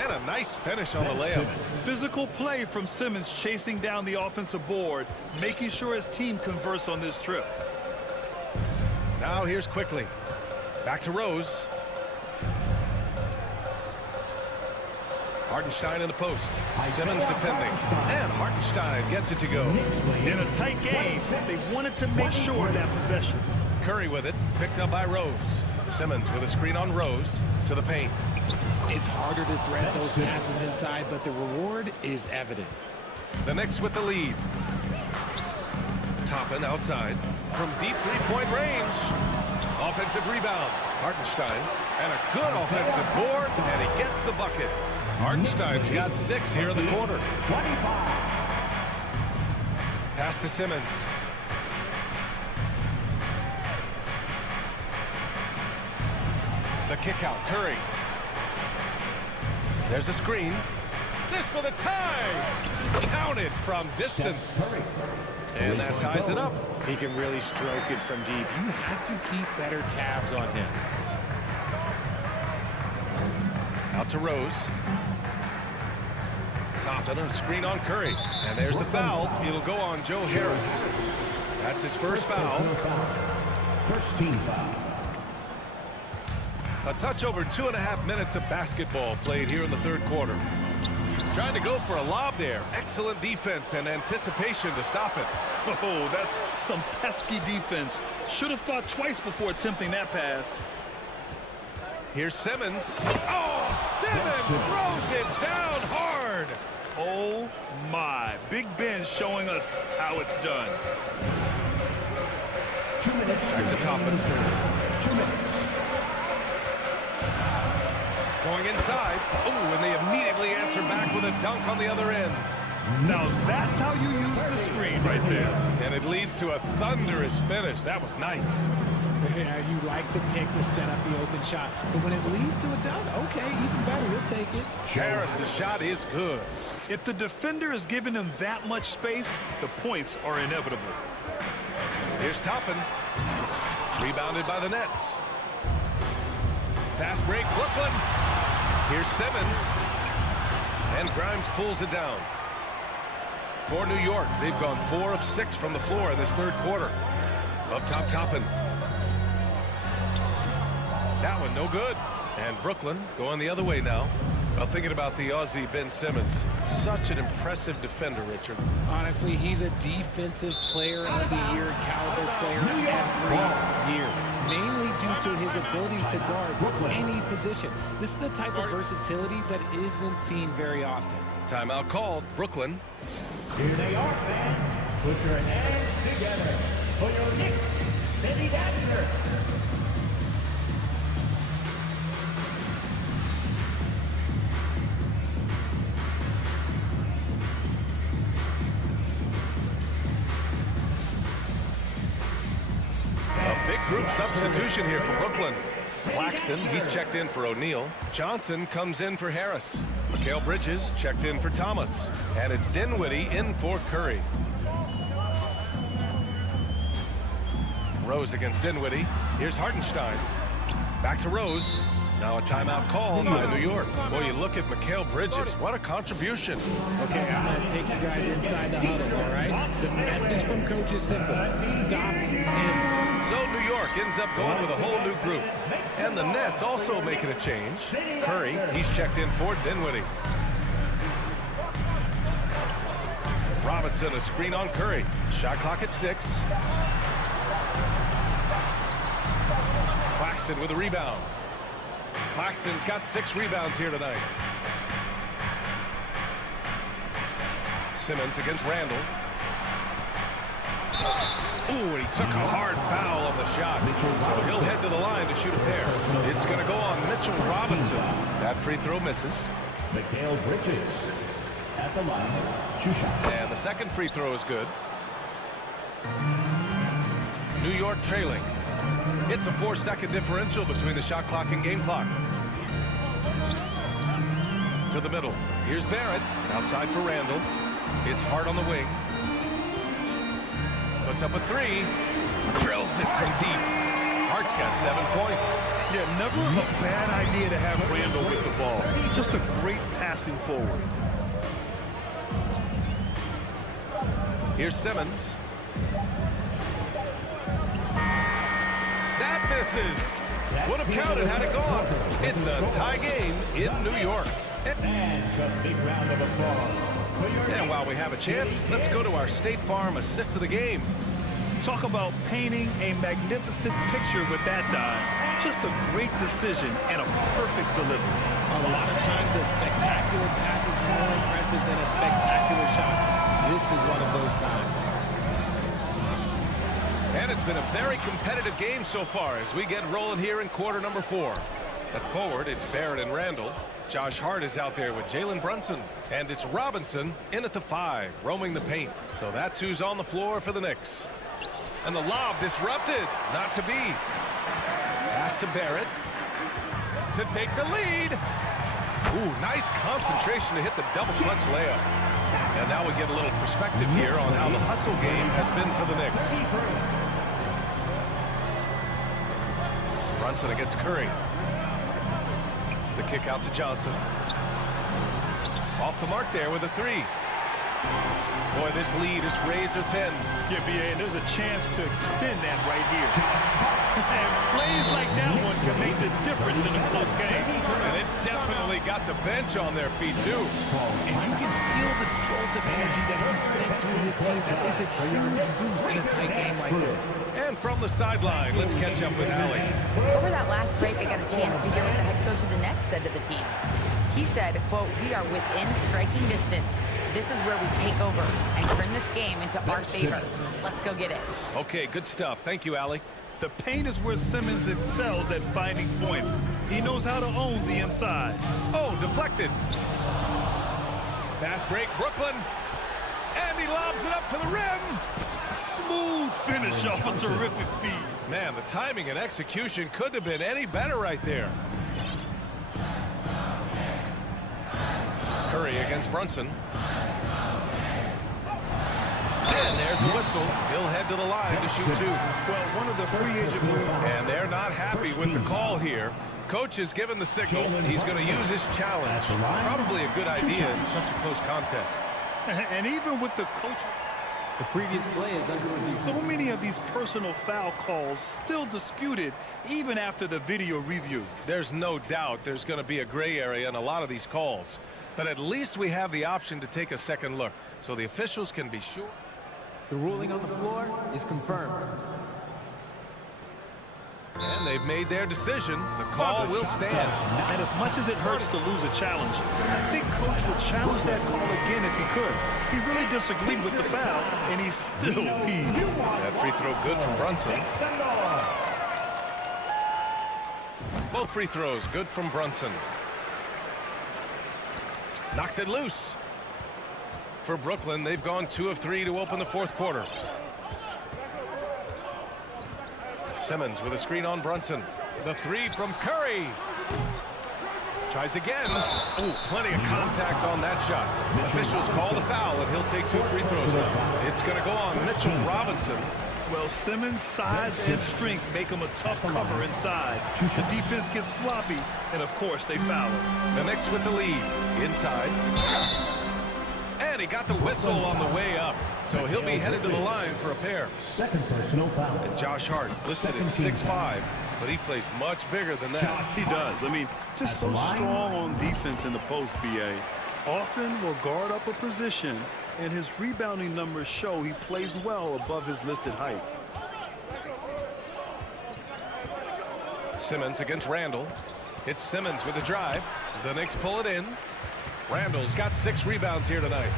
And a nice finish on the layup. Physical play from Simmons, chasing down the offensive board, making sure his team converts on this trip. Now here's Quickly. Back to Rose. Hartenstein in the post. Simmons defending. And Hartenstein gets it to go. In a tight game, they wanted to make sure of that possession. Curry with it. Picked up by Rose. Simmons with a screen on Rose to the paint. It's harder to thread those passes inside, but the reward is evident. The Knicks with the lead. Toppin outside. From deep three-point range. Offensive rebound. Hartenstein. And a good offensive board. And he gets the bucket. Hartenstein's got 6 here in the quarter. 25. Pass to Simmons. The kick out. Curry. There's a screen. This for the tie. Counted from distance. And that ties it up. He can really stroke it from deep. You have to keep better tabs on him. Out to Rose. Toppin, a screen on Curry. And there's the foul. It'll go on Joe Harris. That's his first foul. First team foul. A touch over 2.5 minutes of basketball played here in the third quarter. Trying to go for a lob there. Excellent defense and anticipation to stop it. Oh, that's some pesky defense. Should have thought twice before attempting that pass. Here's Simmons. Oh, Simmons throws it down hard. Oh, my. Big Ben showing us how it's done. 2 minutes. Back to Toppin. 2 minutes. Going inside. Oh, and they immediately answer back with a dunk on the other end. Now that's how you use the screen right there. And it leads to a thunderous finish. That was nice. Yeah, you like the pick to set up the open shot. But when it leads to a dunk, okay, even better, you'll take it. Harris's shot is good. If the defender is giving him that much space, the points are inevitable. Here's Toppin. Rebounded by the Nets. Fast break, Brooklyn. Here's Simmons. And Grimes pulls it down. For New York, they've gone 4 of 6 from the floor in this third quarter. Up top, Toppin. That one, no good. And Brooklyn going the other way now. Well, thinking about the Aussie Ben Simmons. Such an impressive defender, Richard. Honestly, he's a defensive player of the year, caliber player every year. Mainly due to his ability to guard any position. This is the type of versatility that isn't seen very often. Timeout called. Brooklyn. Here they are, fans. Put your hands together for your Knicks City Dancer. Group substitution here for Brooklyn. Claxton, he's checked in for O'Neal. Johnson comes in for Harris. Mikal Bridges checked in for Thomas. And it's Dinwiddie in for Curry. Rose against Dinwiddie. Here's Hartenstein. Back to Rose. Now a timeout called by New York. Boy, you look at Mikal Bridges. What a contribution. Okay, I'm going to take you guys inside the huddle, all right? The message from coach is simple. Stop him. So New York ends up going with a whole new group. And the Nets also making a change. Curry, he's checked in for Dinwiddie. Robinson, a screen on Curry. Shot clock at 6. Claxton with a rebound. Claxton's got 6 rebounds here tonight. Simmons against Randall. Ooh, he took a hard foul on the shot. So he'll head to the line to shoot a pair. It's going to go on Mitchell Robinson. That free throw misses. Mikal Bridges at the line. 2 shots. And the second free throw is good. New York trailing. It's a 4-second differential between the shot clock and game clock. To the middle. Here's Barrett. Outside for Randall. It's Hart on the wing. Puts up a three. Drills it from deep. Hart's got 7 points. Yeah, never a bad idea to have Randall with the ball. Just a great passing forward. Here's Simmons. That misses. Would have counted had it gone. It's a tie game in New York. And a big round of applause. And while we have a chance, let's go to our State Farm assist of the game. Talk about painting a magnificent picture with that dive. Just a great decision and a perfect delivery. A lot of times a spectacular pass is more impressive than a spectacular shot. This is one of those times. And it's been a very competitive game so far as we get rolling here in quarter number 4. At forward, it's Barrett and Randall. Josh Hart is out there with Jalen Brunson. And it's Robinson in at the 5, roaming the paint. So that's who's on the floor for the Knicks. And the lob disrupted. Not to be. Pass to Barrett to take the lead. Ooh, nice concentration to hit the double clutch layup. And now we get a little perspective here on how the hustle game has been for the Knicks. Brunson against Curry. The kick out to Johnson. Off the mark there with a 3. Boy, this lead is razor thin. Yeah, B.A., and there's a chance to extend that right here. And plays like that one can make the difference in a close game. And it definitely got the bench on their feet, too. And you can feel the jolt of energy that he sent through his team. That is a huge boost in a tight game like this. And from the sideline, let's catch up with Allie. Over that last break, I got a chance to hear what the head coach of the Nets said to the team. He said, quote, "We are within striking distance. This is where we take over and turn this game into our favor. Let's go get it." Okay, good stuff. Thank you, Allie. The paint is where Simmons excels at finding points. He knows how to own the inside. Oh, deflected. Fast break, Brooklyn. And he lobs it up to the rim. Smooth finish off a terrific feed. Man, the timing and execution couldn't have been any better right there. Curry against Brunson. And there's a whistle. He'll head to the line to shoot 2. Well, one of the free agent moves. And they're not happy with the call here. Coach has given the signal. He's going to use his challenge. Probably a good idea in such a close contest. And even with the coach, The previous play is under review. so many of these personal foul calls still disputed even after the video review. There's no doubt there's going to be a gray area in a lot of these calls. But at least we have the option to take a second look so the officials can be sure. The ruling on the floor is confirmed. And they've made their decision. The call will stand. And as much as it hurts to lose a challenge, I think Coach would challenge that call again if he could. He really disagreed with the foul, and he's still peeved. That free throw good from Brunson. Both free throws good from Brunson. Knocks it loose. For Brooklyn, they've gone 2 of 3 to open the 4th quarter. Simmons with a screen on Brunson. The 3 from Curry. Tries again. Ooh, plenty of contact on that shot. Officials call the foul, and he'll take 2 free throws now. It's going to go on Mitchell Robinson. Well, Simmons' size and strength make him a tough cover inside. The defense gets sloppy, and of course they foul him. The Knicks with the lead. Inside. And he got the whistle on the way up. So he'll be headed to the line for a pair. Second personal foul. And Josh Hart listed at 6'5", but he plays much bigger than that. He does. I mean, just so strong on defense in the post, B.A. Often will guard up a position, and his rebounding numbers show he plays well above his listed height. Simmons against Randall. It's Simmons with a drive. The Knicks pull it in. Randall's got 6 rebounds here tonight.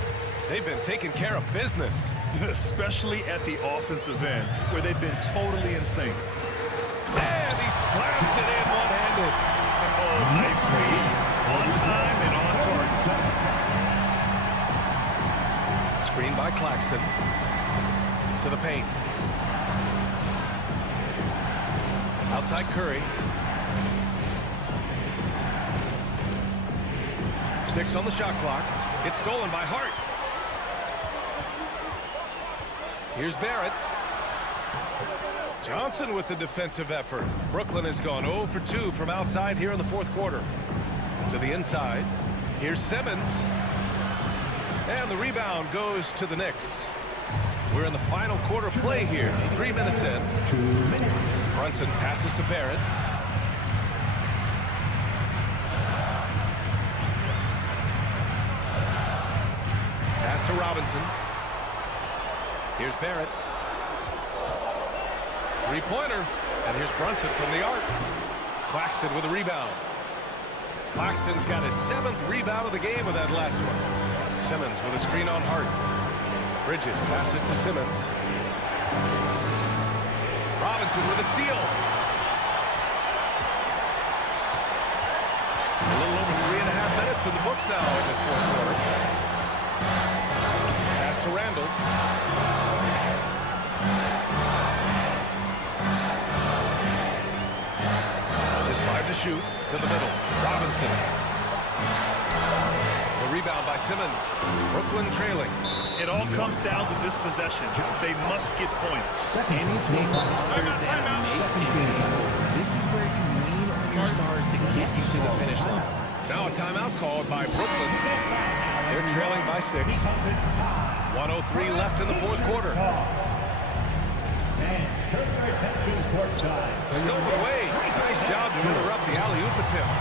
They've been taking care of business. Especially at the offensive end, where they've been totally in sync. And he slams it in one-handed. Oh, nice feed. On time and on target. Screen by Claxton. To the paint. Outside Curry. 6 on the shot clock. It's stolen by Hart. Here's Barrett. Johnson with the defensive effort. Brooklyn has gone 0 for 2 from outside here in the fourth quarter. To the inside. Here's Simmons. And the rebound goes to the Knicks. We're in the final quarter play here. 3 minutes in. 2 minutes. Brunson passes to Barrett. Pass to Robinson. Here's Barrett. Three-pointer. And here's Brunson from the arc. Claxton with a rebound. Claxton's got his 7th rebound of the game with that last one. Simmons with a screen on Hart. Bridges passes to Simmons. Robinson with a steal. A little over 3.5 minutes in the books now in this fourth quarter. Pass to Randall. Just 5 to shoot. To the middle. Robinson. The rebound by Simmons. Brooklyn trailing. It all comes down to this possession. They must get points. Anything other than a make is game. This is where you lean on your stars to get you to the finish line. Now a timeout called by Brooklyn. They're trailing by 6. 1:03 left in the fourth quarter. Stolen away. Nice job to interrupt the alley-oop attempt.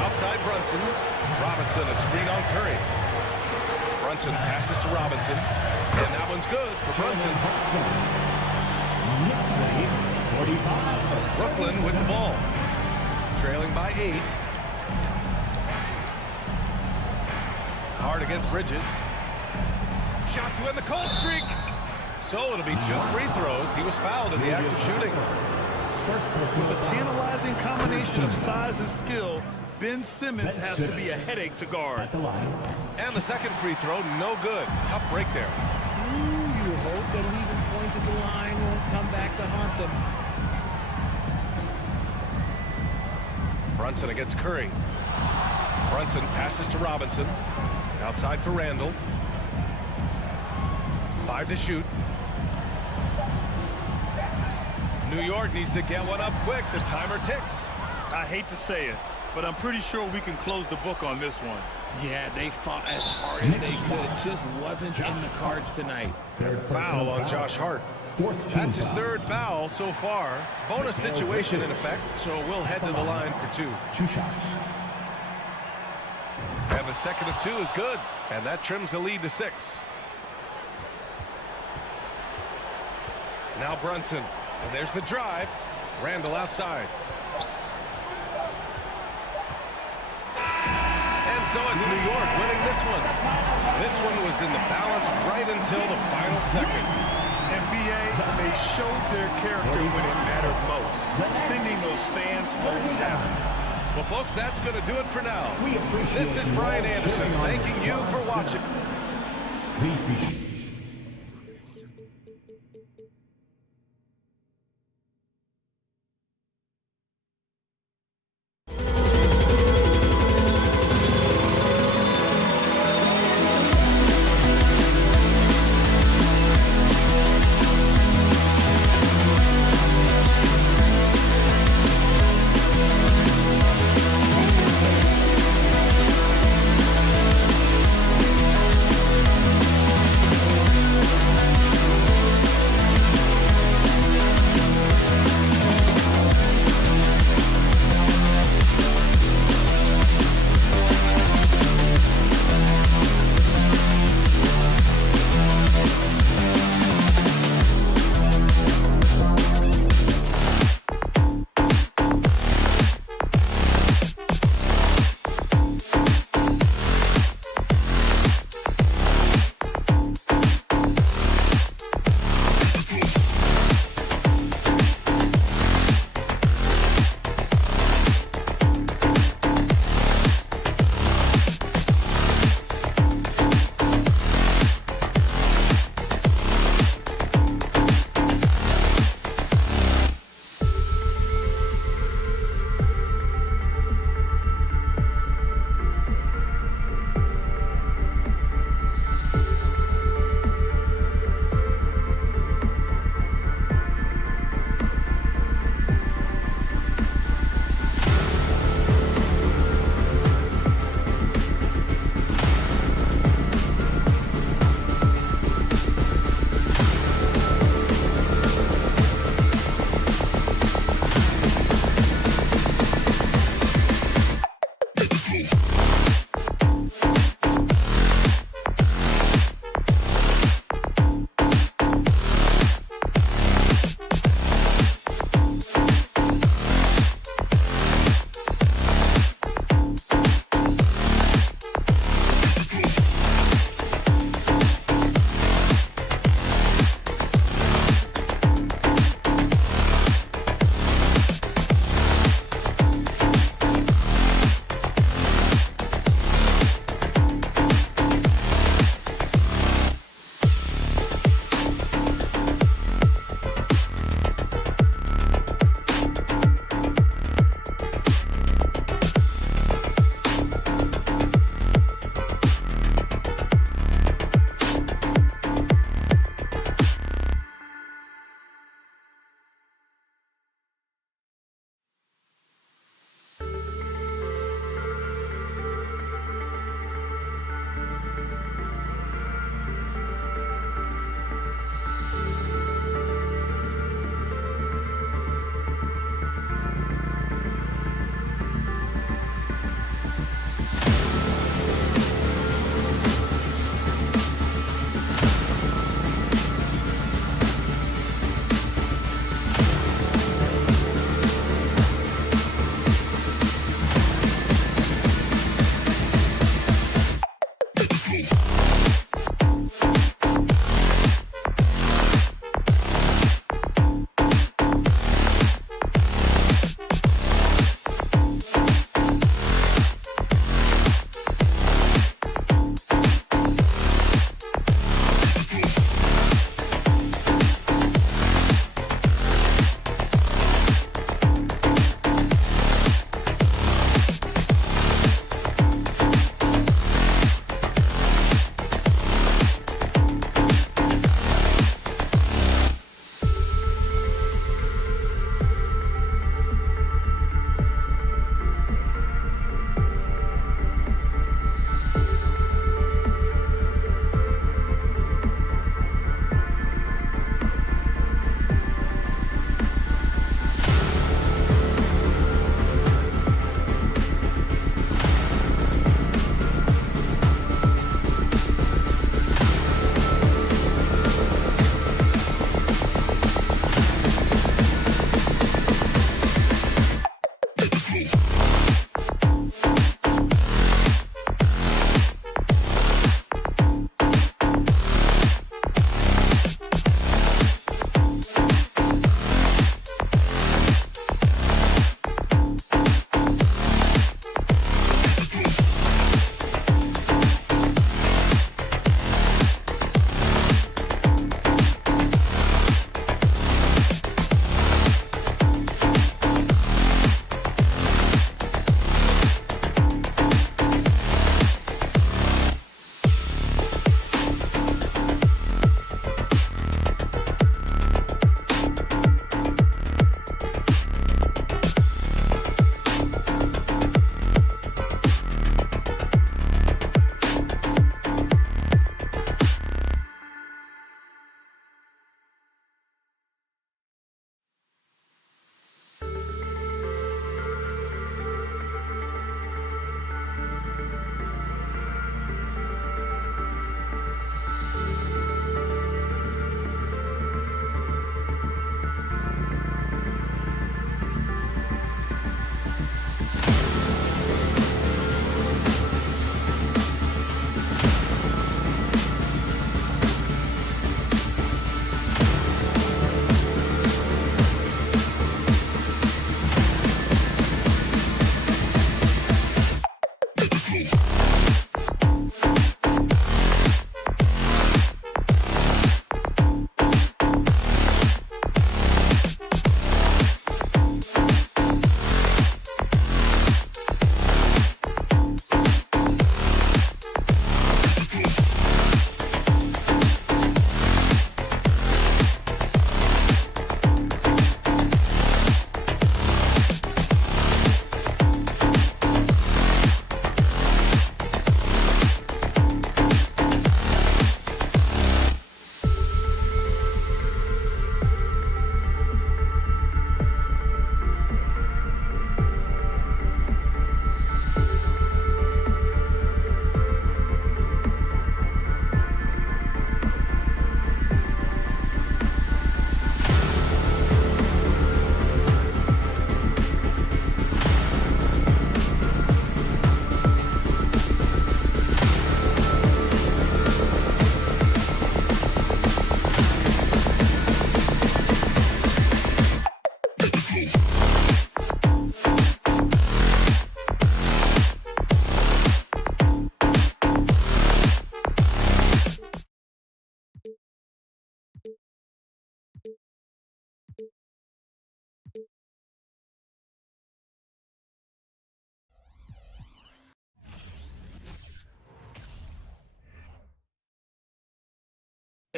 Outside Brunson. Robinson, a screen on Curry. Brunson passes to Robinson. And that one's good for Brunson. Brooklyn with the ball. Trailing by 8. Hard against Bridges. Shot to end the cold streak. So it'll be 2 free throws. He was fouled in the act of shooting. With a tantalizing combination of size and skill, Ben Simmons has to be a headache to guard. And the second free throw, no good. Tough break there. You hope that leaving points at the line won't come back to haunt them. Brunson against Curry. Brunson passes to Robinson. Outside for Randall. 5 to shoot. New York needs to get one up quick. The timer ticks. I hate to say it, but I'm pretty sure we can close the book on this one. Yeah, they fought as hard as they could. Just wasn't in the cards tonight. Foul on Josh Hart. That's his 3rd foul so far. Bonus situation in effect, so we'll head to the line for 2. 2 shots. And the second of 2 is good. And that trims the lead to 6. Now Brunson. And there's the drive. Randall outside. And so it's New York winning this one. This one was in the balance right until the final seconds. NBA, they showed their character when it mattered most, sending those fans home down. Well, folks, that's going to do it for now. This is Brian Anderson thanking you for watching. Please be sure.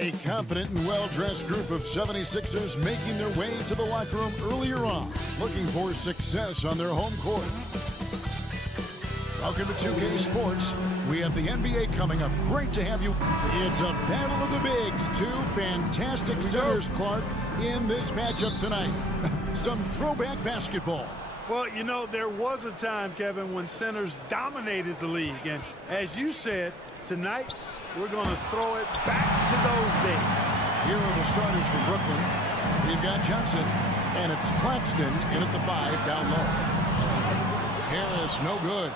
A confident and well-dressed group of 76ers making their way to the locker room earlier on, looking for success on their home court. Welcome to 2K Sports. We have the NBA coming up. Great to have you. It's a battle of the bigs. Two fantastic centers, Clark, in this matchup tonight. Some throwback basketball. Well, you know, there was a time, Kevin, when centers dominated the league. And as you said, tonight, we're going to throw it back to those days. Here are the starters from Brooklyn. We've got Johnson, and it's Claxton in at the 5 down low. Harris, no good.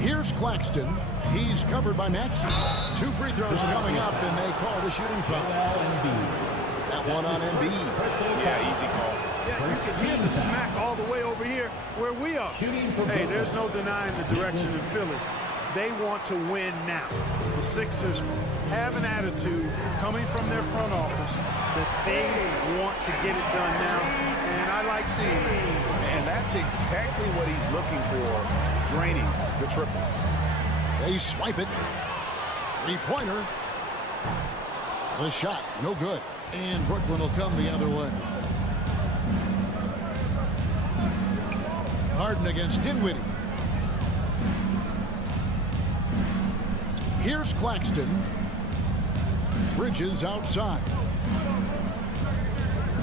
Here's Claxton. He's covered by Maxey. 2 free throws coming up, and they call the shooting foul. That one on Embiid. Yeah, easy call. Yeah, you can hear the smack all the way over here where we are. Hey, there's no denying the direction in Philly. They want to win now. The Sixers have an attitude coming from their front office that they want to get it done now, and I like seeing it. And that's exactly what he's looking for, draining the triple. They swipe it. 3-pointer. The shot, no good. And Brooklyn will come the other way. Harden against Dinwiddie. Here's Claxton. Bridges outside.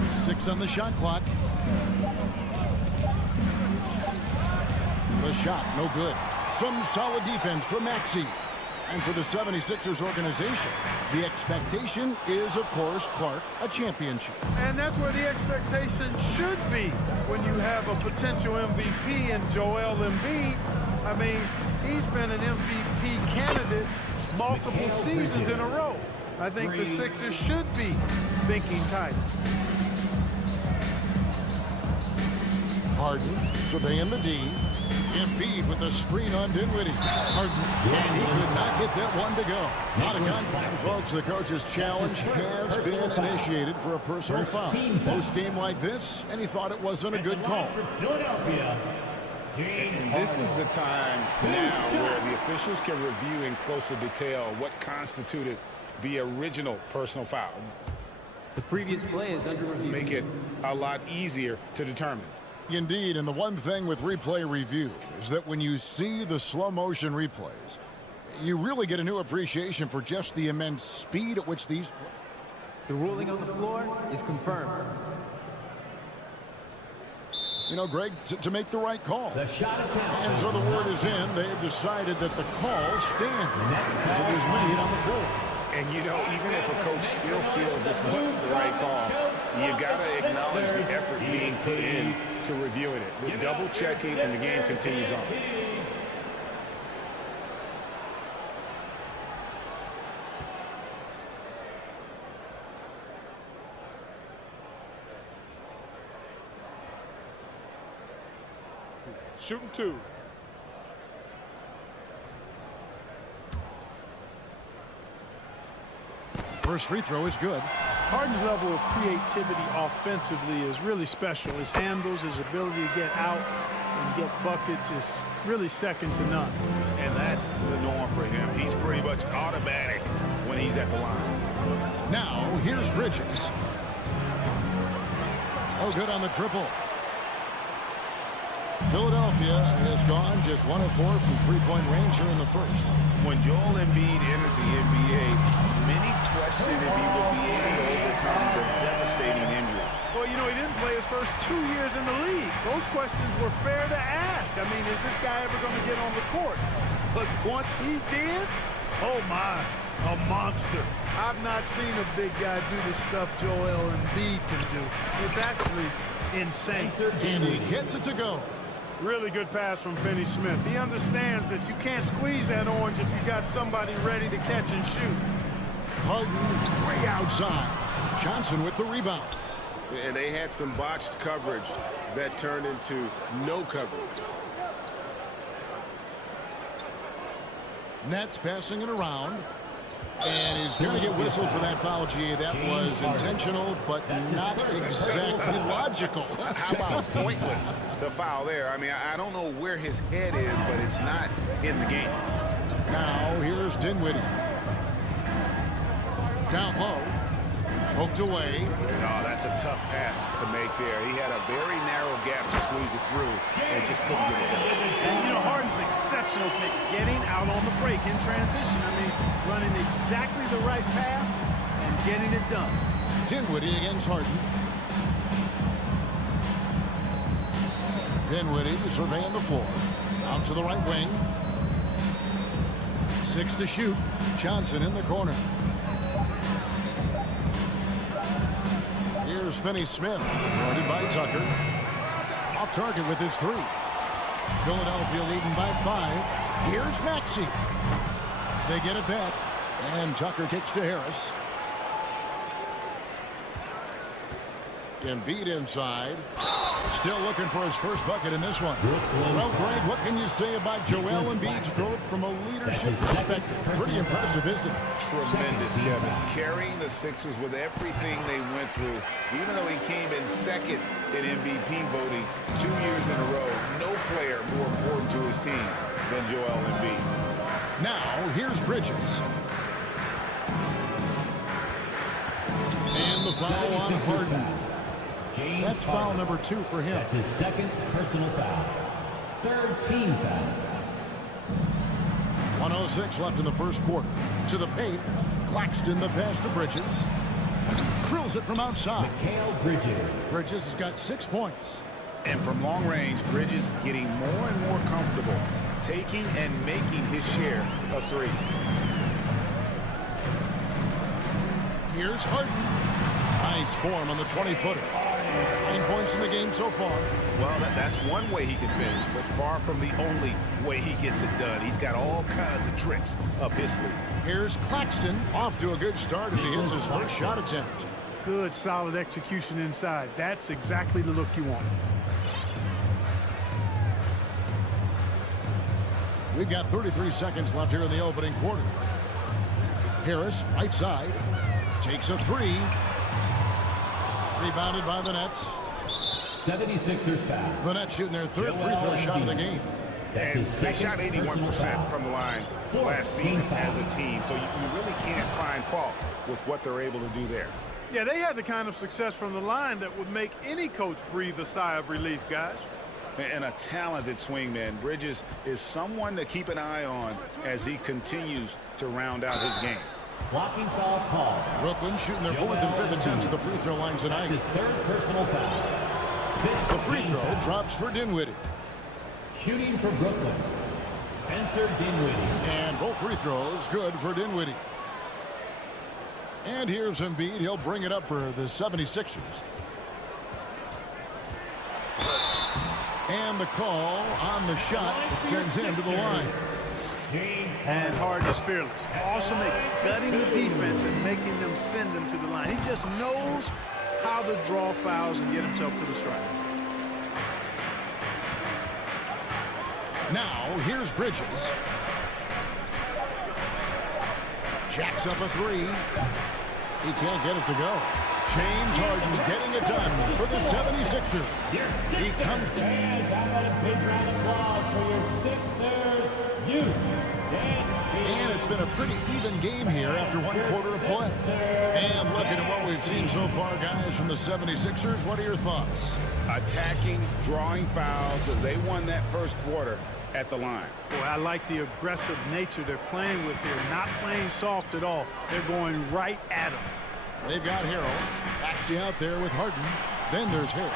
6 on the shot clock. The shot, no good. Some solid defense from Maxey. And for the 76ers organization, the expectation is, of course, Clark, a championship. And that's where the expectation should be when you have a potential MVP in Joel Embiid. I mean, he's been an MVP candidate multiple seasons in a row. I think the Sixers should be thinking title. Harden surveying the D. Embiid with a screen on Dinwiddie. Harden, and he could not get that one to go. Not a gun. Folks, the coach's challenge has been initiated for a personal foul. Post-game like this, and he thought it wasn't a good call. And this is the time now where the officials can review in closer detail what constituted the original personal foul. The previous play is under review. Make it a lot easier to determine. Indeed, and the one thing with replay review is that when you see the slow motion replays, you really get a new appreciation for just the immense speed at which these plays. The ruling on the floor is confirmed. You know, Greg, to make the right call. And so the word is in. They've decided that the call stands. So there's made on the floor. And, you know, even if a coach still feels this wasn't the right call, you got to acknowledge the effort being put in to reviewing it. The double checking, and the game continues on. Shooting 2. First free throw is good. Harden's level of creativity offensively is really special. His handles, his ability to get out and get buckets is really second to none. And that's the norm for him. He's pretty much automatic when he's at the line. Now, here's Bridges. Oh, good on the triple. Philadelphia has gone just 1 of 4 from three-point range here in the first. When Joel Embiid entered the NBA, many questioned if he would be able to overcome the devastating injuries. Well, you know, he didn't play his first 2 years in the league. Those questions were fair to ask. I mean, is this guy ever going to get on the court? But once he did, oh my, a monster. I've not seen a big guy do the stuff Joel Embiid can do. It's actually insane. And he gets it to go. Really good pass from Finney Smith. He understands that you can't squeeze that orange if you got somebody ready to catch and shoot. Harden way outside. Johnson with the rebound. And they had some botched coverage that turned into no coverage. Nets passing it around. And he's going to get whistled for that foul, G. That was intentional, but not exactly logical. How about pointless to foul there? I mean, I don't know where his head is, but it's not in the game. Now here's Dinwiddie. Down low. Poked away. Oh, that's a tough pass to make there. He had a very narrow gap to squeeze it through and just couldn't get it done. And, you know, Harden's exceptional at getting out on the break in transition. I mean, running exactly the right path and getting it done. Dinwiddie against Harden. Dinwiddie surveying the floor. Out to the right wing. 6 to shoot. Johnson in the corner. Here's Finney-Smith, guarded by Tucker. Off target with his 3. Philadelphia leading by 5. Here's Maxey. They get it back, and Tucker kicks to Harris. Embiid inside. Still looking for his first bucket in this one. Well, Greg, what can you say about Joel Embiid's growth from a leadership perspective? Pretty impressive, isn't it? Tremendous, Kevin. Carrying the Sixers with everything they went through. Even though he came in second in MVP voting 2 years in a row, no player more important to his team than Joel Embiid. Now, here's Bridges. And the foul on Harden. That's foul number 2 for him. That's his second personal foul. Third team foul. 1:06 left in the first quarter. To the paint. Claxton the pass to Bridges. Drills it from outside. Bridges has got 6 points. And from long range, Bridges getting more and more comfortable taking and making his share of threes. Here's Harden. Nice form on the 20-footer. 9 points in the game so far. Well, that's one way he can finish, but far from the only way he gets it done. He's got all kinds of tricks up his sleeve. Here's Claxton, off to a good start as he hits his first shot attempt. Good, solid execution inside. That's exactly the look you want. We've got 33 seconds left here in the opening quarter. Harris, right side, takes a 3. Rebounded by the Nets. 76ers foul. The Nets shooting their third free throw shot of the game. And they shot 81% from the line last season as a team, so you really can't find fault with what they're able to do there. Yeah, they had the kind of success from the line that would make any coach breathe a sigh of relief, guys. And a talented swingman. Bridges is someone to keep an eye on as he continues to round out his game. Blocking foul call. Brooklyn shooting their 4th and 5th attempts at the free throw line tonight. His third personal foul. The free throw drops for Dinwiddie. Shooting for Brooklyn, Spencer Dinwiddie. And both free throws good for Dinwiddie. And here's Embiid. He'll bring it up for the 76ers. And the call on the shot that sends him to the line. And Harden is fearless. Awesome at gutting the defense and making them send him to the line. He just knows how to draw fouls and get himself to the strike. Now, here's Bridges. Jacks up a 3. He can't get it to go. James Harden getting it done for the 76ers. He comes. And a big round of applause for your Sixers youth. And it's been a pretty even game here after 1 quarter of play. And looking at what we've seen so far, guys, from the 76ers, what are your thoughts? Attacking, drawing fouls. They won that first quarter at the line. Boy, I like the aggressive nature they're playing with here. Not playing soft at all. They're going right at him. They've got Harrell actually out there with Harden. Then there's Harris.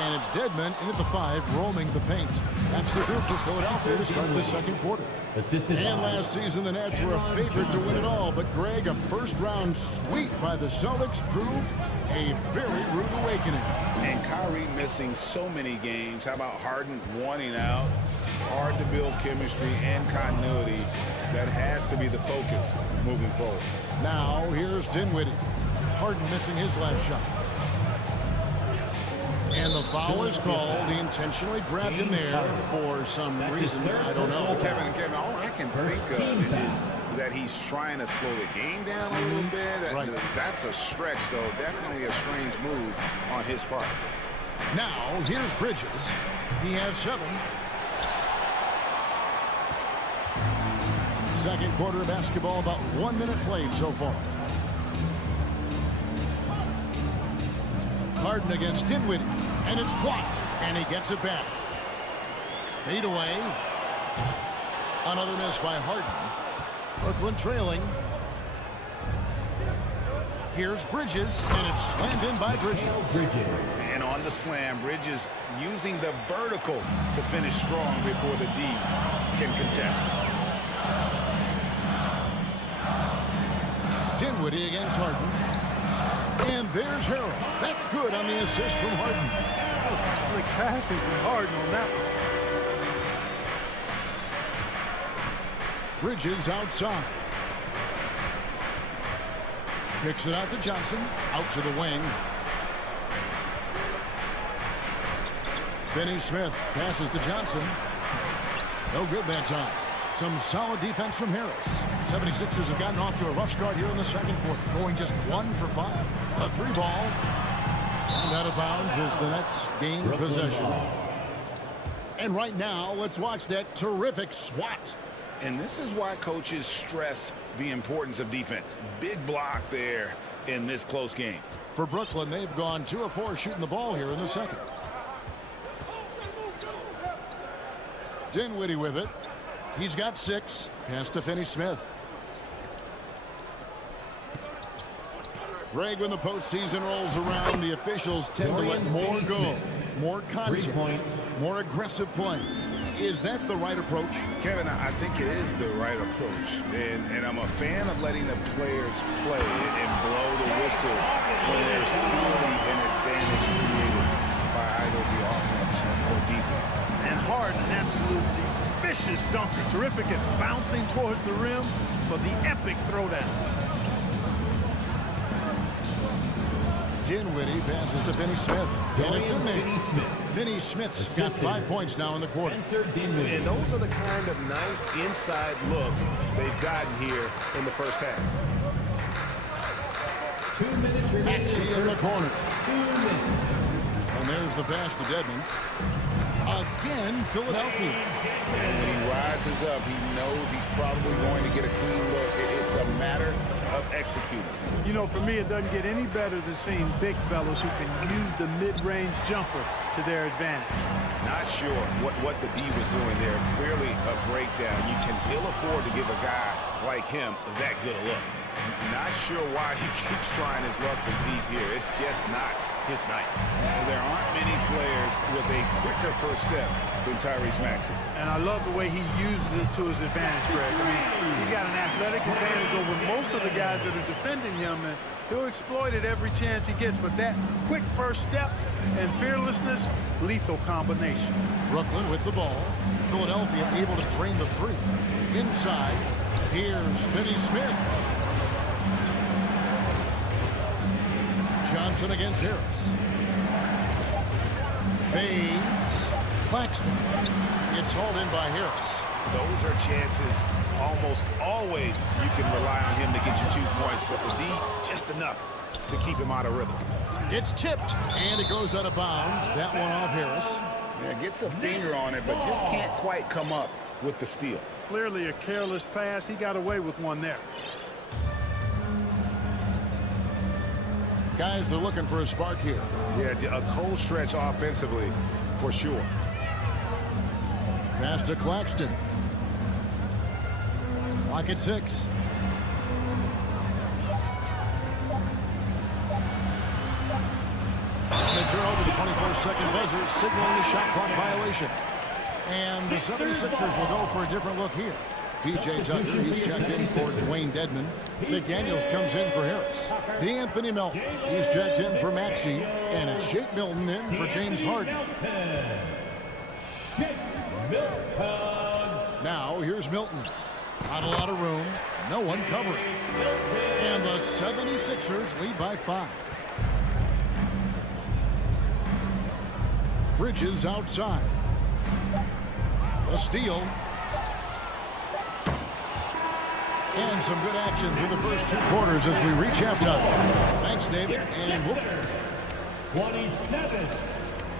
And it's Dedmon in at the 5, roaming the paint. That's the group for Philadelphia to start the second quarter. And last season, the Nets were a favorite to win it all. But, Greg, a first-round sweep by the Celtics proved a very rude awakening. And Kyrie missing so many games. How about Harden wanting out? Hard to build chemistry and continuity. That has to be the focus moving forward. Now, here's Dinwiddie. Harden missing his last shot. And the foul is called. He intentionally grabbed in there for some reason. I don't know. Kevin, all I can think of is that he's trying to slow the game down a little bit. Right. That's a stretch, though. Definitely a strange move on his part. Now, here's Bridges. He has 7. Second quarter of basketball, about 1 minute played so far. Harden against Dinwiddie, and it's blocked, and he gets it back. Fade away. Another miss by Harden. Brooklyn trailing. Here's Bridges, and it's slammed in by Bridges. And on the slam, Bridges using the vertical to finish strong before the D can contest. Dinwiddie against Harden. And there's Harrell. That's good on the assist from Harden. That was some slick passing from Harden on that one. Bridges outside. Kicks it out to Johnson. Out to the wing. Finney Smith passes to Johnson. No good that time. Some solid defense from Harris. 76ers have gotten off to a rough start here in the second quarter, going just 1 for 5. A 3-ball. And out of bounds as the Nets gain possession. And right now, let's watch that terrific swat. And this is why coaches stress the importance of defense. Big block there in this close game. For Brooklyn, they've gone 2 of 4 shooting the ball here in the second. Dinwiddie with it. He's got 6. Pass to Finney Smith. Greg, when the postseason rolls around, the officials tend to let more go. More contact. More aggressive play. Is that the right approach? Kevin, I think it is the right approach. And I'm a fan of letting the players play and blow the whistle when there's clearly an advantage created by either the offense or defense. And Harden, an absolutely vicious dunker. Terrific at bouncing towards the rim for the epic throwdown. Dinwiddie passes to Finney Smith. And it's in there. Finney Smith's got 5 points now in the quarter. And those are the kind of nice inside looks they've gotten here in the first half. 2 minutes remaining. Maxey in the corner. 2 minutes. And there's the pass to Dedmon. Again, Philadelphia. And when he rises up, he knows he's probably going to get a clean look. It's a matter of executing. You know, for me, it doesn't get any better than seeing big fellas who can use the mid-range jumper to their advantage. Not sure what the D was doing there. Clearly a breakdown. You can ill afford to give a guy like him that good a look. Not sure why he keeps trying his luck from deep here. It's just not his night. There aren't many players with a quicker first step than Tyrese Maxey. And I love the way he uses it to his advantage, Greg. I mean, he's got an athletic advantage over most of the guys that are defending him, and he'll exploit it every chance he gets. But that quick first step and fearlessness, lethal combination. Brooklyn with the ball. Philadelphia able to drain the 3. Inside, here's Finney Smith. Johnson against Harris. Fades. Claxton. It's hauled in by Harris. Those are chances almost always you can rely on him to get you 2 points, but the D just enough to keep him out of rhythm. It's tipped, and it goes out of bounds. That one off Harris. Yeah, gets a finger on it, but just can't quite come up with the steal. Clearly a careless pass. He got away with one there. Guys are looking for a spark here. Yeah, a cold stretch offensively for sure. Pass to Claxton. Lock at 6. They turn over the 24-second buzzer, signaling the shot clock violation. And the 76ers will go for a different look here. P.J. Tucker, he's checked in for Dwayne Dedmon. McDaniels comes in for Harris. D'Anthony Melton, he's checked in for Maxey. And it's Shake Milton in for James Harden. Now, here's Milton. Not a lot of room. No one covering. And the 76ers lead by 5. Bridges outside. The steal. And some good action through the first 2 quarters as we reach halftime. Thanks, David. And we'll... 27.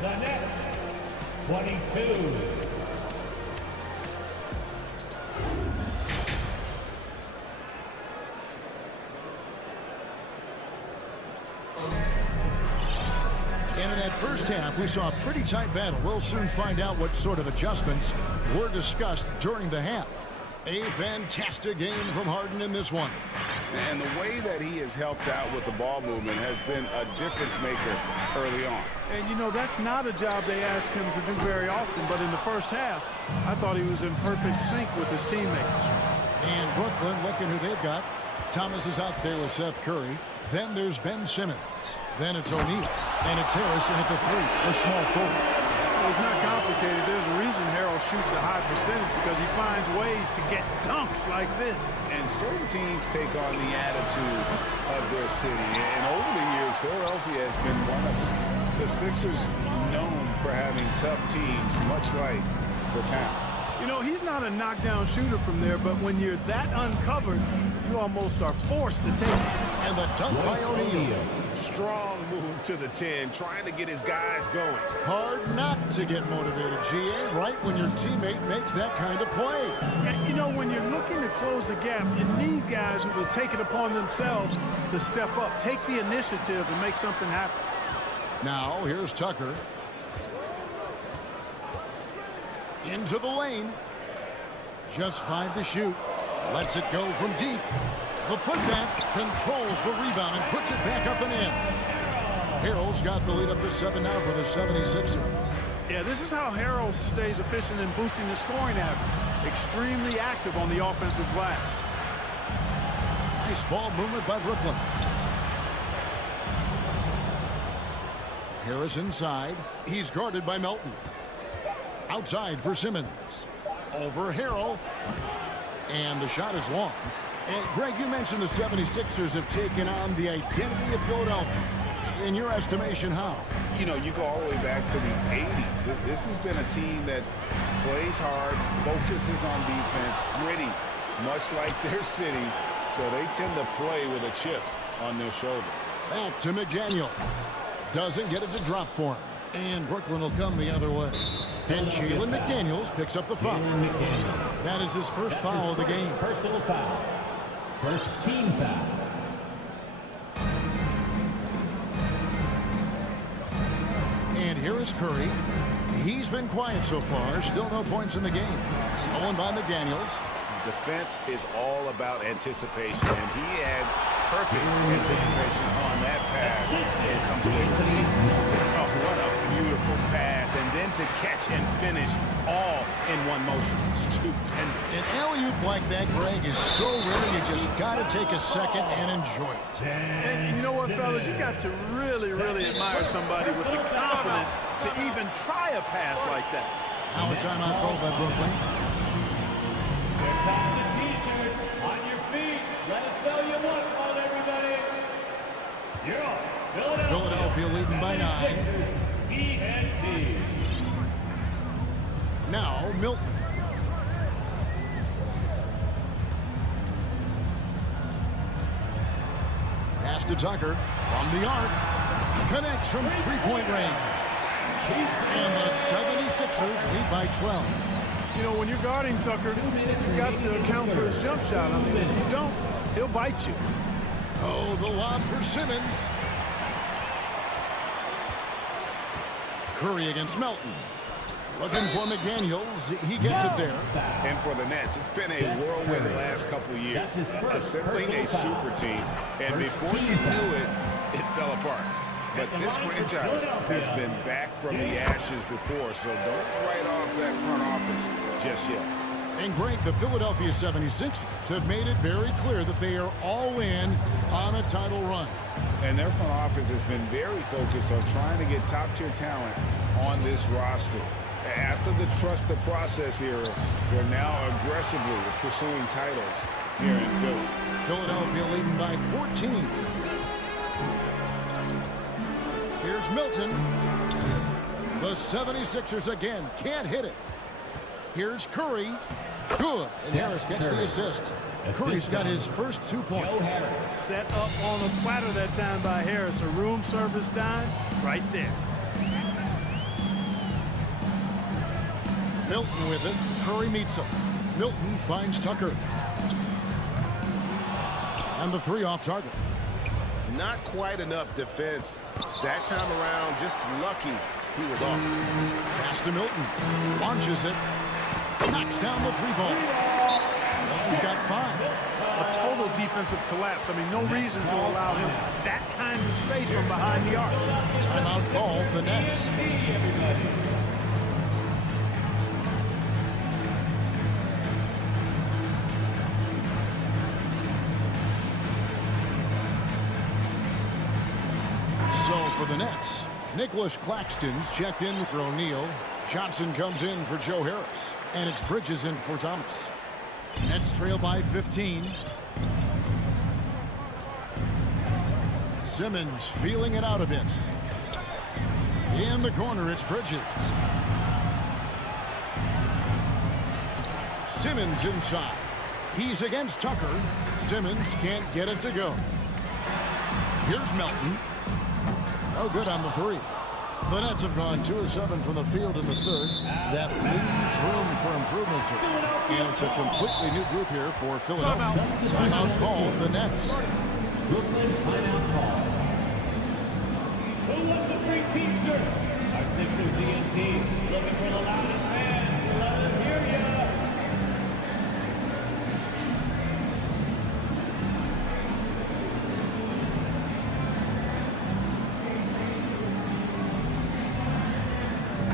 The Nets. 22. And in that first half, we saw a pretty tight battle. We'll soon find out what sort of adjustments were discussed during the half. A fantastic game from Harden in this one. And the way that he has helped out with the ball movement has been a difference maker early on. And, you know, that's not a job they ask him to do very often, but in the first half, I thought he was in perfect sync with his teammates. And Brooklyn, looking who they've got. Thomas is out there with Seth Curry. Then there's Ben Simmons. Then it's O'Neal. And it's Harrison at the three, the small forward. It's not complicated. There's a reason Harold shoots a high percentage, because he finds ways to get dunks like this. And certain teams take on the attitude of their city. And over the years, Philadelphia has been one of them. The Sixers known for having tough teams, much like the town. You know, he's not a knockdown shooter from there, but when you're that uncovered, you almost are forced to take it. And the dunk by O'Neal. Strong move to the 10, trying to get his guys going. Hard not to get motivated, GA, right when your teammate makes that kind of play. And, you know, when you're looking to close the gap, you need guys who will take it upon themselves to step up, take the initiative, and make something happen. Now, here's Tucker. Into the lane. Just 5 to shoot. Lets it go from deep. The putback controls the rebound and puts it back up and in. Harold's got the lead up to 7 now for the 76ers. Yeah, this is how Harold stays efficient in boosting the scoring average. Extremely active on the offensive glass. Nice ball movement by Brooklyn. Harris inside. He's guarded by Melton. Outside for Simmons. Over Harold. And the shot is long. And Greg, you mentioned the 76ers have taken on the identity of Philadelphia. In your estimation, how? You know, you go all the way back to the 80s. This has been a team that plays hard, focuses on defense, gritty, much like their city. So they tend to play with a chip on their shoulder. Back to McDaniel. Doesn't get it to drop for him. And Brooklyn will come the other way. And Jalen McDaniels picks up the foul. That is his first foul of the game. Personal foul. First team foul. And here is Curry. He's been quiet so far. Still no points in the game. Stolen by McDaniels. Defense is all about anticipation, and he had perfect anticipation on that pass. And comes away with a steal. Oh, what a beautiful pass. And then to catch and finish all in one motion. Stupendous. An alley-oop like that, Greg, is so rare. You just got to take a second and enjoy it. And you know what, fellas? You got to really, really admire somebody with the confidence to even try a pass like that. Now a timeout called by Brooklyn. The T-shirt on your feet. Let us know you want one, everybody. You're on. Philadelphia leading by 9. ENT. Now Milton. Pass to Tucker from the arc. Connects from three-point range. And the 76ers lead by 12. You know, when you're guarding Tucker, you've got to account for his jump shot. I mean, if you don't, he'll bite you. Oh, the lob for Simmons. Curry against Melton. Looking for McDaniels. He gets it there. And for the Nets, it's been a whirlwind the last couple of years. Assembling a super team. And before you knew it, it fell apart. But this franchise has been back from the ashes before, so don't write off that front office just yet. And Greg, the Philadelphia 76ers have made it very clear that they are all in on a title run. And their front office has been very focused on trying to get top-tier talent on this roster. After the trust the process era, they're now aggressively pursuing titles here in Philly. Philadelphia leading by 14. Here's Milton. The 76ers again can't hit it. Here's Curry. Good. And Harris gets the assist. Curry's got his first 2 points. Set up on a platter that time by Harris. A room service dime right there. Milton with it. Curry meets him. Milton finds Tucker. And the 3 off target. Not quite enough defense. That time around, just lucky he was off. Pass to Milton. Launches it. Knocks down the 3-ball. He's got 5. A total defensive collapse. I mean, no reason to allow him that kind of space from behind the arc. Timeout called, the Nets. So for the Nets, Nicholas Claxton's checked in for O'Neal. Johnson comes in for Joe Harris. And it's Bridges in for Thomas. Nets trail by 15. Simmons feeling it out a bit. In the corner, it's Bridges. Simmons inside. He's against Tucker. Simmons can't get it to go. Here's Melton. No good on the 3. The Nets have gone 2 of 7 from the field in the third. That leaves room for improvements here. And it's a completely new group here for Philadelphia. Timeout called, the Nets. Brooklyn timeout call. Who wants a free t-shirt? Our Sixers ENT looking for the loudest fans. Let them hear ya.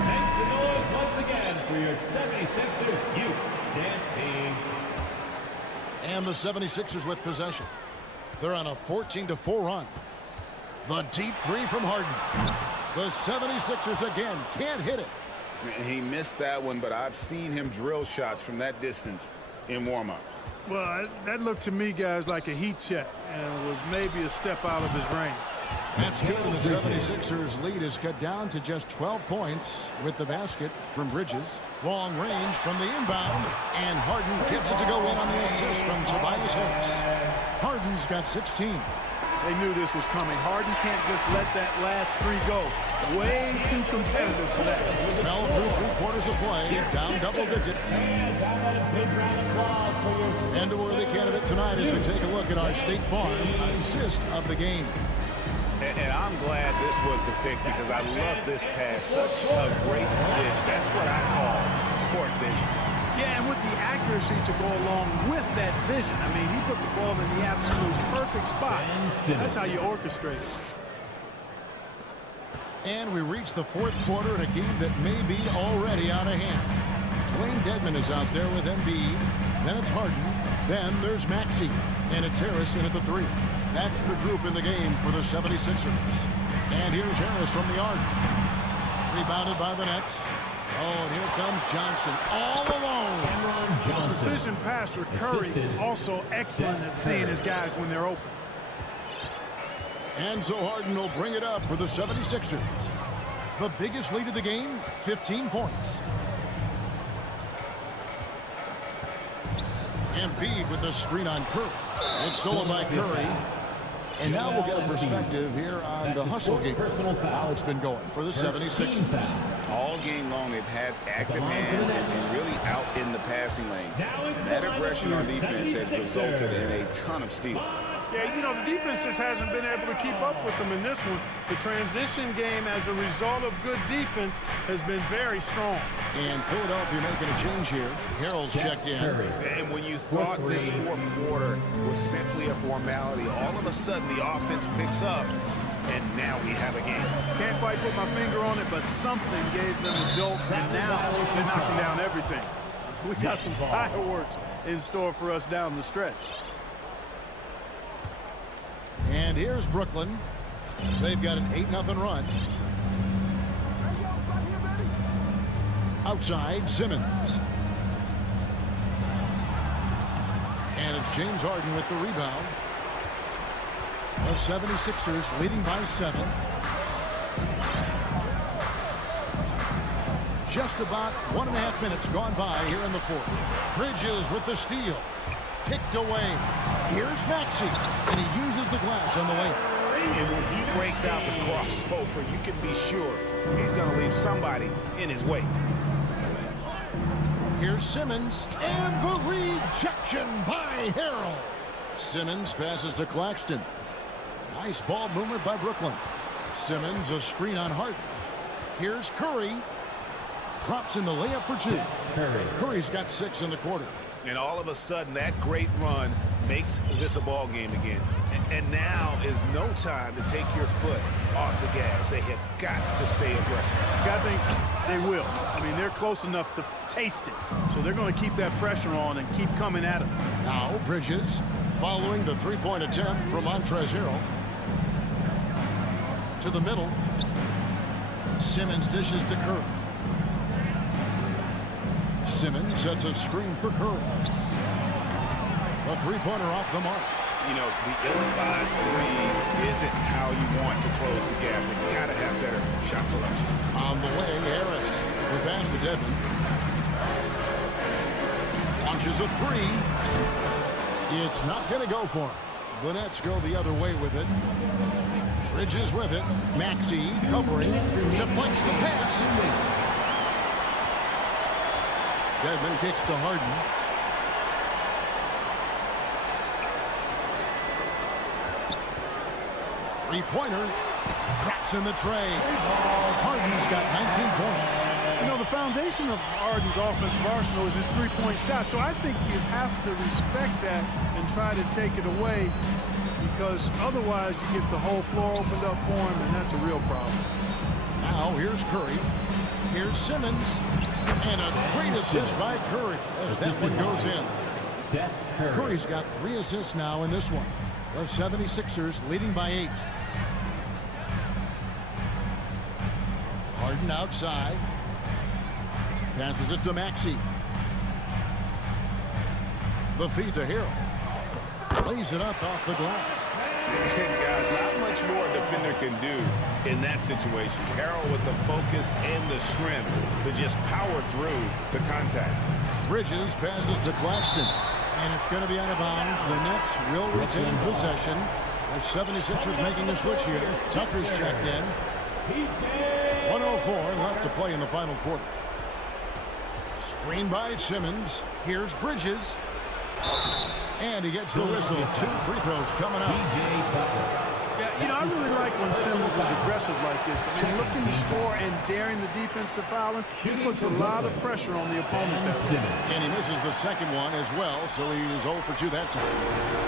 Make some noise once again for your 76ers youth dance team. And the 76ers with possession. They're on a 14-4 run. The deep 3 from Harden. The 76ers again can't hit it. He missed that one, but I've seen him drill shots from that distance in warm-ups. Well, that looked to me, guys, like a heat check, and was maybe a step out of his range. That's good, and the 76ers lead is cut down to just 12 points with the basket from Bridges. Long range from the inbound, and Harden gets it to go in on the assist from Tobias Harris. Harden's got 16. They knew this was coming. Harden can't just let that last 3 go. Way too competitive for that. Well, through 3 quarters of play, down double digit. And a worthy candidate tonight as we take a look at our State Farm assist of the game. And I'm glad this was the pick because I love this pass. Such a great dish. That's what I call court vision. Yeah, and with the accuracy to go along with that vision. I mean, he put the ball in the absolute perfect spot. That's how you orchestrate it. And we reach the 4th quarter in a game that may be already out of hand. Dwayne Dedmon is out there with Embiid. Then it's Harden. Then there's Maxey. And it's Harris in at the 3. That's the group in the game for the 76ers. And here's Harris from the arc. Rebounded by the Nets. Oh, and here comes Johnson all alone. Precision passer Curry also excellent at seeing his guys when they're open. And so Harden will bring it up for the 76ers. The biggest lead of the game, 15 points. Embiid with the screen on Curry. It's stolen by Curry. And now we'll get a perspective here on the hustle game. How it's been going for the 76ers. All game long, they've had active hands and really out in the passing lanes. And that aggression on defense has resulted in a ton of steals. Yeah, you know, the defense just hasn't been able to keep up with them in this one. The transition game as a result of good defense has been very strong. And Philadelphia making a change here. Harrell's checked in. And when you thought this 4th quarter was simply a formality, all of a sudden the offense picks up, and now we have a game. Can't quite put my finger on it, but something gave them a jolt, and now they're knocking down everything. We got some fireworks in store for us down the stretch. And here's Brooklyn. They've got an 8-0 run. Outside, Simmons. And it's James Harden with the rebound. The 76ers leading by 7. Just about 1.5 minutes gone by here in the 4th. Bridges with the steal. Picked away. Here's Maxey, and he uses the glass on the way. And when he breaks out the crossover, you can be sure he's going to leave somebody in his wake. Here's Simmons, and the rejection by Harrell. Simmons passes to Claxton. Nice ball movement by Brooklyn. Simmons, a screen on Harden. Here's Curry. Drops in the layup for two. Curry's got 6 in the quarter. And all of a sudden, that great run makes this a ball game again. And now is no time to take your foot off the gas. They have got to stay aggressive. I think they will. I mean, they're close enough to taste it. So they're going to keep that pressure on and keep coming at them. Now Bridges following the three-point attempt from Montrezl Harrell. To the middle. Simmons dishes to Curry. Simmons sets a screen for Curry. A three-pointer off the mark. You know, the ill-advised threes isn't how you want to close the gap. You've got to have better shot selection. On the way, Harris. The pass to Devin. Launches a three. It's not going to go for him. The Nets go the other way with it. Bridges with it. Maxey covering. Deflects the pass. Dedmon kicks to Harden. Three-pointer. Drops in the tray. Harden's got 19 points. You know, the foundation of Harden's offensive arsenal is his three-point shot. So I think you have to respect that and try to take it away, because otherwise you get the whole floor opened up for him, and that's a real problem. Now here's Curry. Here's Simmons. And a great assist by Curry as that one goes in. Curry's got 3 assists now in this one. The 76ers leading by 8. Harden outside. Passes it to Maxey. The feed to Harrell. Lays it up off the glass. Guys, not much more a defender can do in that situation. Harrell with the focus and the strength to just power through the contact. Bridges passes to Claxton. And it's going to be out of bounds. The Nets will retain possession. The 76ers making a switch here. Tucker's checked in. 1:04 left to play in the final quarter. Screen by Simmons. Here's Bridges. And he gets the whistle. 2 free throws coming up. Yeah, you know, I really like when Simmons is aggressive like this. I mean, looking to score and daring the defense to foul him, he puts a lot of pressure on the opponent that way. And he misses the second one as well, so he is 0 for 2 that time.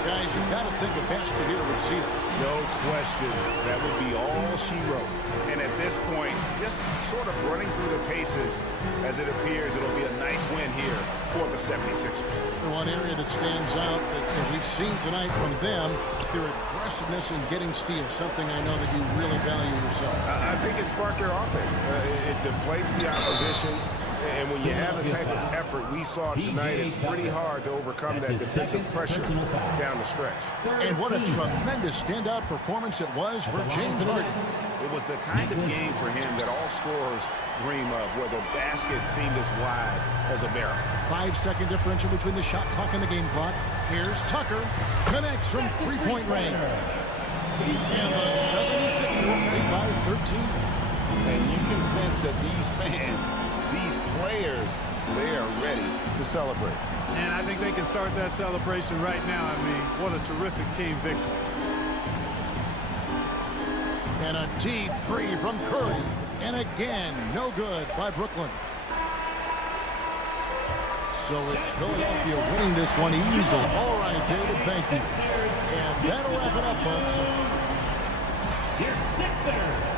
Guys, you've got to think a basket here would seal it. No question. That would be all she wrote. And at this point, just sort of running through the paces, as it appears it'll be a nice win here for the 76ers. The one area that stands out that we've seen tonight from them, their aggressiveness in getting steals, something I know that you really value yourself. I think it sparked their offense. It deflates the opposition. And when you have the type of effort we saw tonight, it's pretty hard to overcome that defensive pressure down the stretch. And what a tremendous standout performance it was for James Harden. It was the kind of game for him that all scorers dream of, where the basket seemed as wide as a barrel. 5-second differential between the shot clock and the game clock. Here's Tucker. Connects from three-point range. And the 76ers lead by 13. And you can sense that these fans, these players, they are ready to celebrate. And I think they can start that celebration right now. I mean, what a terrific team victory. And a deep three from Curry. And again, no good by Brooklyn. So it's Philadelphia winning this one easily. All right, David, thank you. And that'll wrap it up, folks. Your Sixers.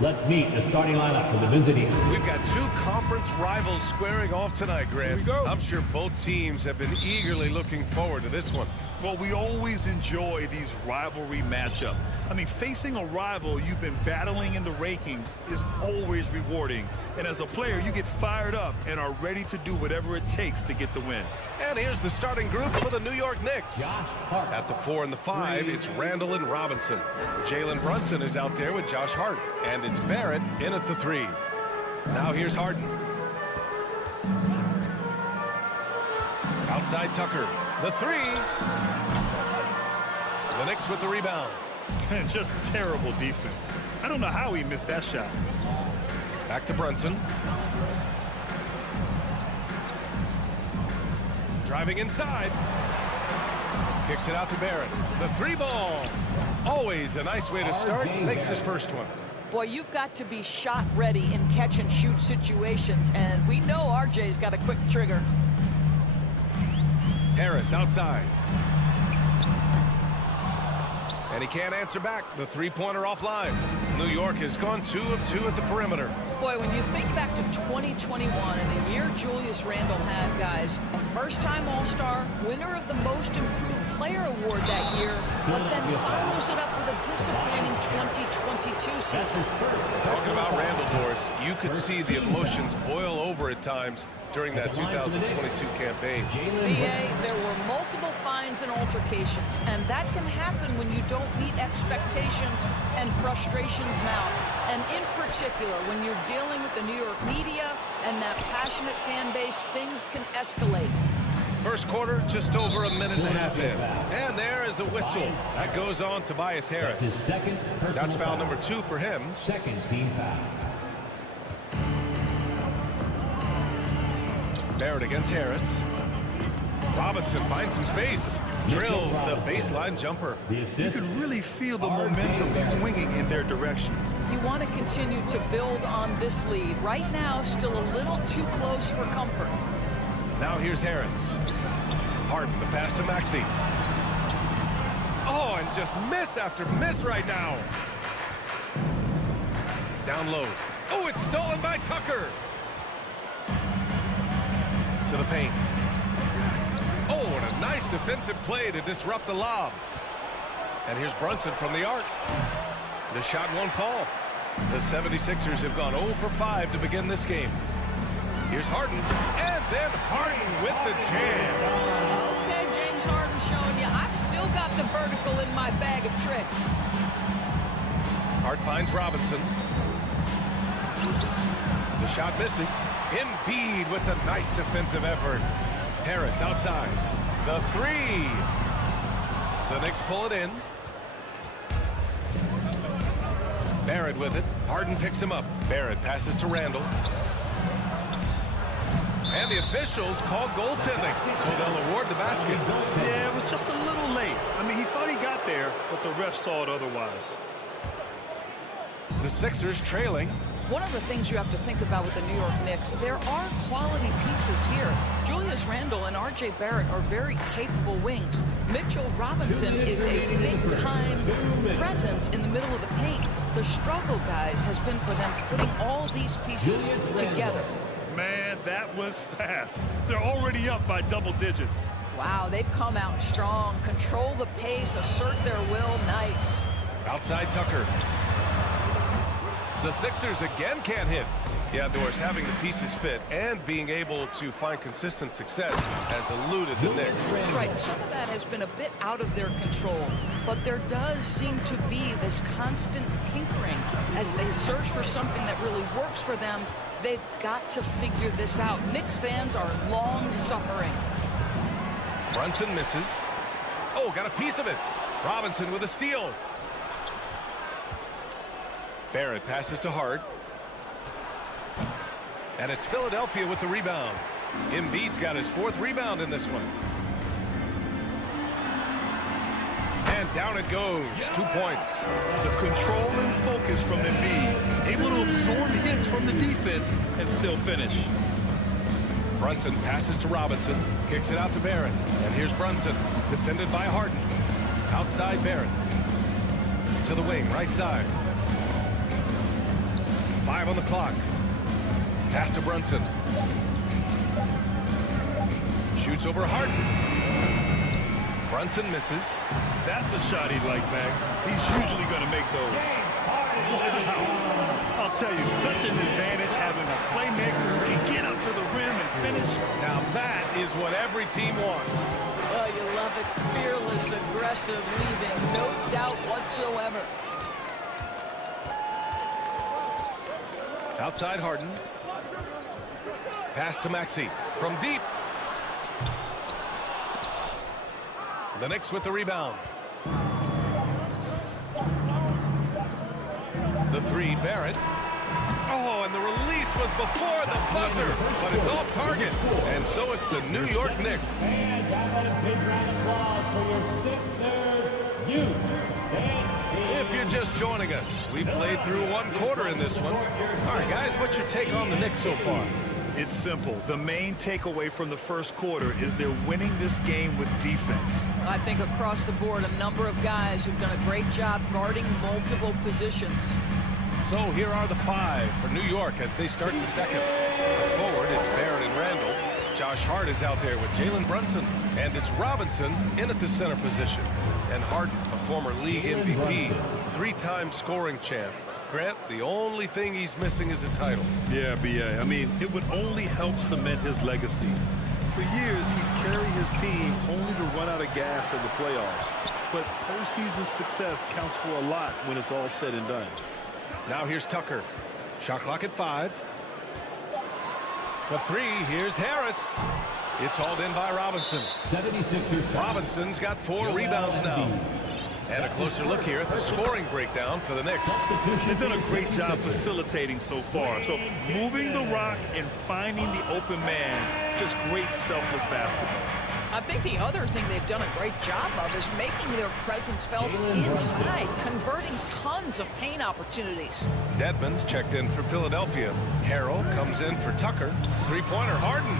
Let's meet the starting lineup for the visiting. We've got two conference rivals squaring off tonight, Grant. Here we go. I'm sure both teams have been eagerly looking forward to this one. Well, we always enjoy these rivalry matchups. I mean, facing a rival you've been battling in the rankings is always rewarding. And as a player, you get fired up and are ready to do whatever it takes to get the win. And here's the starting group for the New York Knicks. At the 4 and the 5, it's Randall and Robinson. Jalen Brunson is out there with Josh Hart. And it's Barrett in at the 3. Now here's Harden. Outside Tucker. The 3. The Knicks with the rebound. Just terrible defense. I don't know how he missed that shot. Back to Brunson. Driving inside. Kicks it out to Barrett. The 3 ball. Always a nice way to start. Makes his first one. Boy, you've got to be shot ready in catch and shoot situations, and we know RJ's got a quick trigger. Harris outside. And he can't answer back. The 3-pointer offline. New York has gone 2 of 2 at the perimeter. Boy, when you think back to 2021 and the year Julius Randle had, guys, a first-time All-Star, winner of the Most Improved Player Award that year, but then follows it up with a disappointing 2022 season. Talking about Randle, Doris, you could see the emotions boil over at times during that 2022 campaign. B.A., there were multiple fines and altercations, and that can happen when you don't meet expectations and frustrations mount. And in particular, when you're dealing with the New York media and that passionate fan base, things can escalate. First quarter, just over a minute and a half in. And there is a whistle. That goes on Tobias Harris. That's his second personal That's foul foul. number 2 for him. Second team foul. Barrett against Harris. Robinson finds some space. Drills the baseline jumper. You can really feel the momentum swinging in their direction. You want to continue to build on this lead. Right now, still a little too close for comfort. Now here's Harris. Harden, the pass to Maxey. Oh, and just miss after miss right now. Down low. Oh, it's stolen by Tucker. To the paint. Oh, and a nice defensive play to disrupt the lob. And here's Brunson from the arc. The shot won't fall. The 76ers have gone 0 for 5 to begin this game. Here's Harden, and then Harden with the jam. Okay, James Harden showing you, I've still got the vertical in my bag of tricks. Hart finds Robinson. The shot misses. Embiid with a nice defensive effort. Harris outside. The 3. The Knicks pull it in. Barrett with it. Harden picks him up. Barrett passes to Randall. And the officials call goaltending, so they'll award the basket. Yeah, it was just a little late. I mean, he thought he got there, but the ref saw it otherwise. The Sixers trailing. One of the things you have to think about with the New York Knicks, there are quality pieces here. Julius Randle and R.J. Barrett are very capable wings. Mitchell Robinson is a big-time presence in the middle of the paint. The struggle, guys, has been for them putting all these pieces together. Man, that was fast. They're already up by double digits. Wow, they've come out strong. Control the pace, assert their will. Nice. Outside Tucker. The Sixers again can't hit. Yeah, Doris, having the pieces fit and being able to find consistent success has eluded the Knicks. Right, some of that has been a bit out of their control, but there does seem to be this constant tinkering as they search for something that really works for them. They've got to figure this out. Knicks fans are long suffering. Brunson misses. Oh, got a piece of it. Robinson with a steal. Barrett passes to Hart. And it's Philadelphia with the rebound. Embiid's got his 4th rebound in this one. And down it goes. 2 points. The control and focus from Embiid, able to absorb hits from the defense and still finish. Brunson passes to Robinson, kicks it out to Barrett. And here's Brunson, defended by Harden. Outside Barrett. To the wing, right side. 5 on the clock. Pass to Brunson. Shoots over Harden. Brunson misses. That's a shot he'd like back. He's usually going to make those. I'll tell you, such an advantage having a playmaker who can get up to the rim and finish. Now that is what every team wants. Oh, you love it. Fearless, aggressive, leaving. No doubt whatsoever. Outside Harden. Pass to Maxey from deep. The Knicks with the rebound. The three, Barrett. Oh, and the release was before the buzzer, but it's off target. And so it's the New York Knicks. And a big round of applause for your Sixers. If you're just joining us, we played through 1 quarter in this one. All right, guys, what's your take on the Knicks so far? It's simple. The main takeaway from the first quarter is they're winning this game with defense. I think across the board, a number of guys who've done a great job guarding multiple positions. So here are the 5 for New York as they start the second. Forward, it's Barrett and Randall. Josh Hart is out there with Jalen Brunson. And it's Robinson in at the center position. And Harden, a former league MVP, 3-time scoring champ. Grant, the only thing he's missing is a title. Yeah, B.I. I mean, it would only help cement his legacy. For years, he'd carry his team only to run out of gas in the playoffs. But postseason success counts for a lot when it's all said and done. Now here's Tucker. Shot clock at 5. For 3, here's Harris. It's hauled in by Robinson. 76ers. Robinson's got 4 rebounds now. And a closer look here at the scoring breakdown for the Knicks. They've done a great job facilitating so far. So moving the rock and finding the open man, just great selfless basketball. I think the other thing they've done a great job of is making their presence felt inside, converting tons of paint opportunities. Dedmon's checked in for Philadelphia. Harrell comes in for Tucker. 3-pointer, Harden.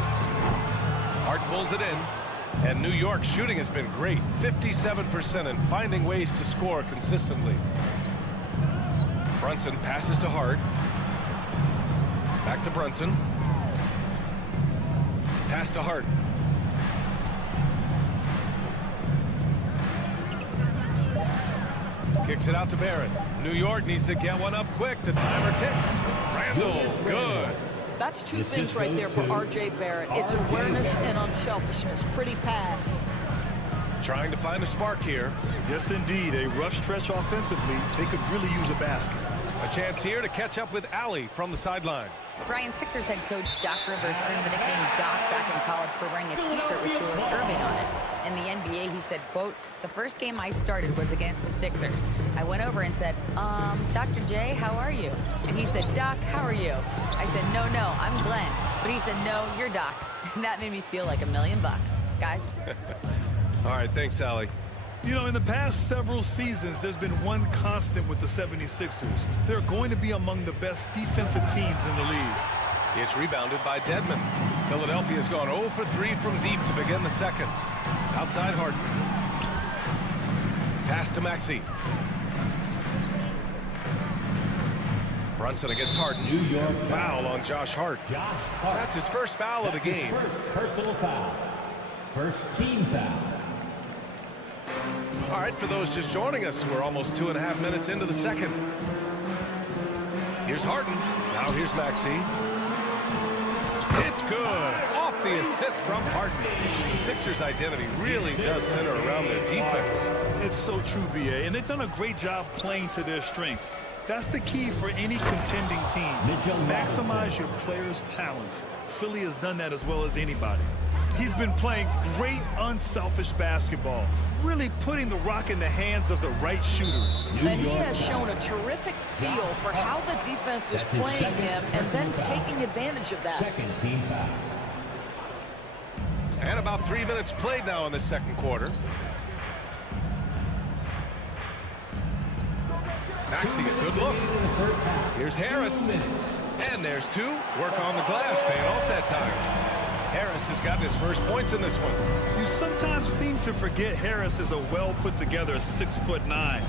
Hart pulls it in. And New York's shooting has been great. 57% and finding ways to score consistently. Brunson passes to Hart. Back to Brunson. Pass to Hart. Kicks it out to Barrett. New York needs to get one up quick. The timer ticks. Randall, good. That's 2 things right there for R.J. Barrett. It's awareness and unselfishness. Pretty pass. Trying to find a spark here. Yes, indeed. A rough stretch offensively. They could really use a basket. A chance here to catch up with Allie from the sideline. Brian, Sixers head coach Doc Rivers earned the nickname Doc back in college for wearing a T-shirt with Julius Erving on it. In the NBA, he said, quote, "The first game I started was against the Sixers. I went over and said, Dr. J, how are you?" And he said, "Doc, how are you?" I said, no, I'm Glenn." But he said, "No, you're Doc." And that made me feel like $1 million, guys. All right, thanks, Allie. You know, in the past several seasons, there's been one constant with the 76ers. They're going to be among the best defensive teams in the league. It's rebounded by Dedmon. Philadelphia's gone 0 for 3 from deep to begin the second. Outside Harden. Pass to Maxey. Brunson against Harden. New York foul on Josh Hart. That's his first foul of the game. First personal foul. First team foul. All right, for those just joining us, we're almost 2.5 minutes into the second. Here's Harden. Now here's Maxey. It's good. Off the assist from Harden. The Sixers' identity really does center around their defense. It's so true, B.A., and they've done a great job playing to their strengths. That's the key for any contending team. Maximize your players' talents. Philly has done that as well as anybody. He's been playing great, unselfish basketball, really putting the rock in the hands of the right shooters. And he has shown a terrific feel for how the defense is playing him and then taking advantage of that. Second team foul. And about 3 minutes played now in the second quarter. Maxey, a good look. Here's Harris. And there's 2. Work on the glass, paying off that time. Harris has gotten his first points in this one. You sometimes seem to forget Harris is a well-put-together 6'9".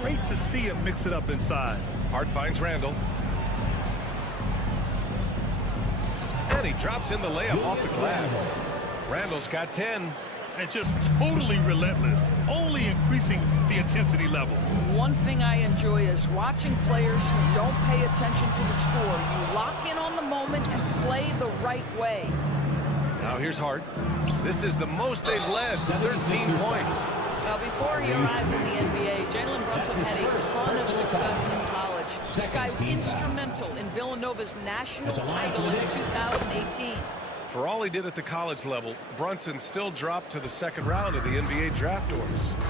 Great to see him mix it up inside. Hart finds Randall. And he drops in the layup off the glass. Randall's got 10. And just totally relentless, only increasing the intensity level. One thing I enjoy is watching players who don't pay attention to the score. You lock in on the moment and play the right way. Now here's Hart. This is the most they've led, 13 points. Well, before he arrived in the NBA, Jalen Brunson had a ton of success in college. This guy was instrumental in Villanova's national title in 2018. For all he did at the college level, Brunson still dropped to the second round of the NBA draft doors.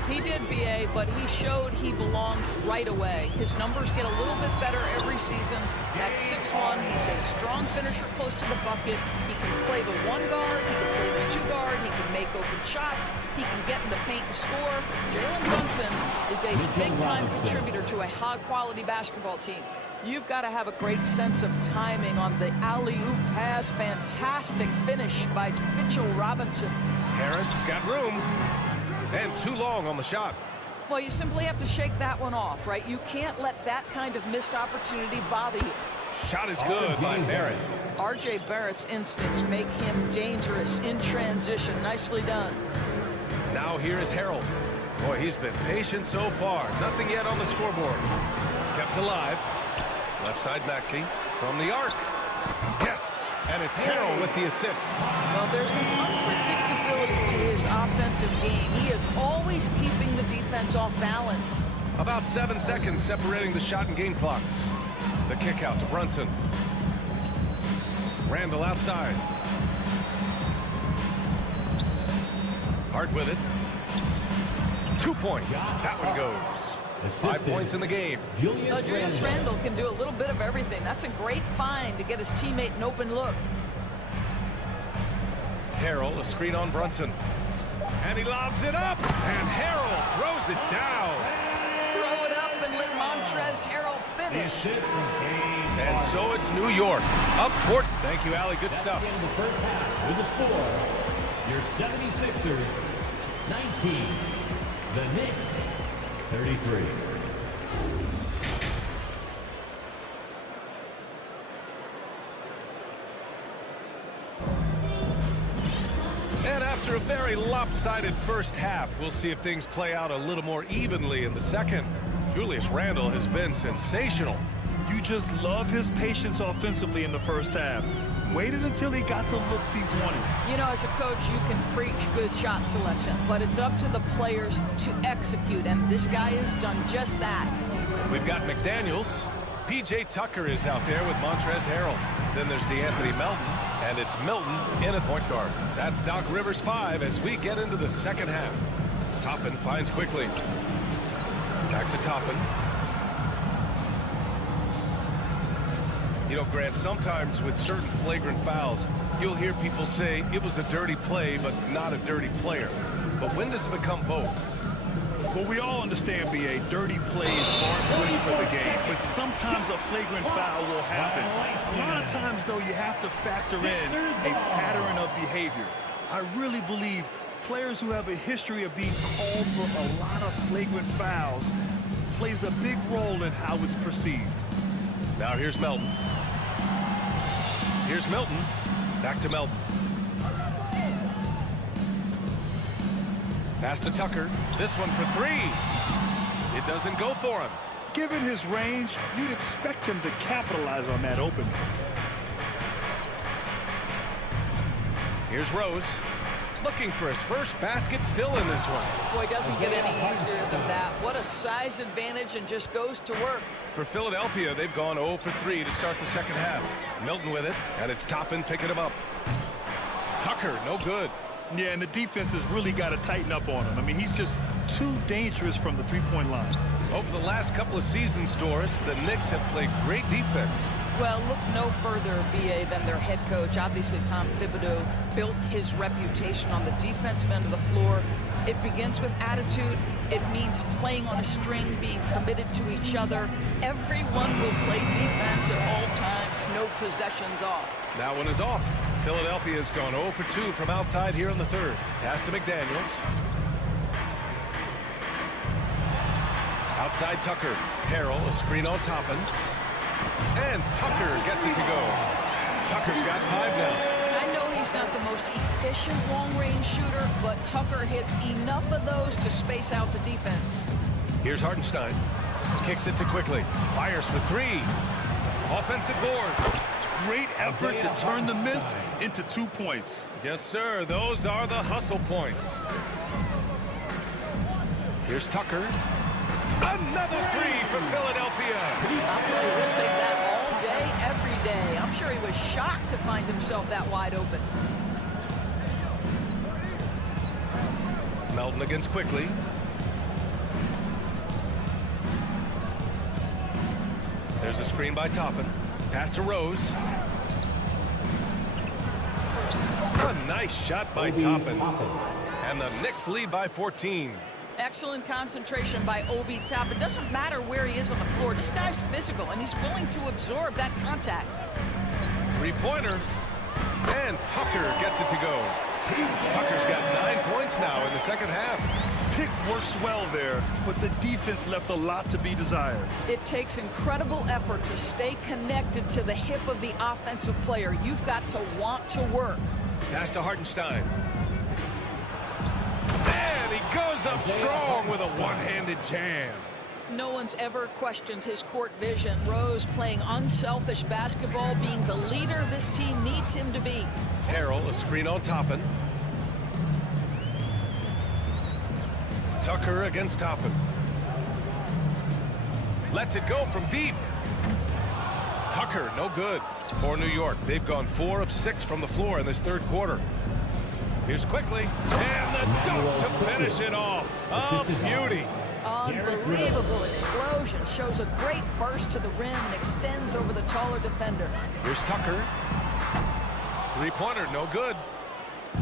He did, B.A., but he showed he belonged right away. His numbers get a little bit better every season. At 6'1", he's a strong finisher close to the bucket. He can play the one guard, he can play the two guard, he can make open shots, he can get in the paint and score. Jalen Brunson is a big-time contributor to a high-quality basketball team. You've got to have a great sense of timing on the alley-oop pass. Fantastic finish by Mitchell Robinson. Harris has got room. And too long on the shot. Well, you simply have to shake that one off, right? You can't let that kind of missed opportunity bother you. Shot is good by Barrett. R.J. Barrett's instincts make him dangerous in transition. Nicely done. Now here is Harrell. Boy, he's been patient so far. Nothing yet on the scoreboard. Kept alive. Left side Maxey from the arc. Yes, and it's Harrell with the assist. Well, there's an unpredictability to his offensive game. He is always keeping the defense off balance. About 7 seconds separating the shot and game clocks. The kick out to Brunson. Randall outside. Hart with it. 2 points. That one goes. 5 points in the game. Julius Randall can do a little bit of everything. That's a great find to get his teammate an open look. Harrell, a screen on Brunson. And he lobs it up. And Harrell throws it down. Throw it up and let Montrezl Harrell finish. And so it's New York. Up 4. Thank you, Allie. Good stuff. In the first half with the score, your 76ers, 19. The Knicks, 33. And after a very lopsided first half, we'll see if things play out a little more evenly in the second. Julius Randle has been sensational. You just love his patience offensively in the first half. Waited until he got the looks he wanted. You know, as a coach, you can preach good shot selection, but it's up to the players to execute, and this guy has done just that. We've got McDaniels. P.J. Tucker is out there with Montrezl Harrell. Then there's DeAnthony Melton, and it's Milton in at point guard. That's Doc Rivers 5 as we get into the second half. Toppin finds quickly. Back to Toppin. You know, Grant, sometimes with certain flagrant fouls, you'll hear people say it was a dirty play, but not a dirty player. But when does it become both? Well, we all understand, B.A., dirty plays aren't good for the game, but sometimes a flagrant foul will happen. A lot of times, though, you have to factor in a pattern of behavior. I really believe players who have a history of being called for a lot of flagrant fouls plays a big role in how it's perceived. Now here's Melton. Here's Milton. Back to Melton. Pass to Tucker. This one for 3. It doesn't go for him. Given his range, you'd expect him to capitalize on that opening. Here's Rose. Looking for his first basket, still in this one. Boy, doesn't get any easier than that. What a size advantage, and just goes to work. For Philadelphia, they've gone 0 for 3 to start the second half. Milton with it, and it's Toppin picking him up. Tucker, no good. Yeah, and the defense has really got to tighten up on him. I mean, he's just too dangerous from the three-point line. Over the last couple of seasons, Doris, the Knicks have played great defense. Well, look no further, B.A., than their head coach. Obviously, Tom Thibodeau built his reputation on the defensive end of the floor. It begins with attitude. It means playing on a string, being committed to each other. Everyone will play defense at all times. No possessions off. That one is off. Philadelphia has gone 0 for 2 from outside here in the third. Pass to McDaniels. Outside Tucker. Harrell, a screen on Toppin. And Tucker gets it to go. Tucker's got 5 now. I know he's not the most efficient long-range shooter, but Tucker hits enough of those to space out the defense. Here's Hartenstein. Kicks it to Quickly. Fires for 3. Offensive board. Great effort to turn the miss into 2 points. Yes, sir. Those are the hustle points. Here's Tucker. Another 3 for Philadelphia. I'll tell you, we'll take that all day, every day. I'm sure he was shocked to find himself that wide open. Melton against Quickly. There's a screen by Toppin. Pass to Rose. A nice shot by Toppin. And the Knicks lead by 14. Excellent concentration by Obi Toppin. It doesn't matter where he is on the floor. This guy's physical, and he's willing to absorb that contact. 3-pointer. And Tucker gets it to go. Tucker's got 9 points now in the second half. Pick works well there, but the defense left a lot to be desired. It takes incredible effort to stay connected to the hip of the offensive player. You've got to want to work. Pass to Hartenstein. And he goes up strong with a one-handed jam. No one's ever questioned his court vision. Rose playing unselfish basketball, being the leader this team needs him to be. Harrell, a screen on Toppin. Tucker against Toppin. Lets it go from deep. Tucker, no good for New York. They've gone 4 of 6 from the floor in this third quarter. Here's Quickly. And the dunk to finish it off. A beauty. Unbelievable explosion. Shows a great burst to the rim and extends over the taller defender. Here's Tucker. 3-pointer, no good.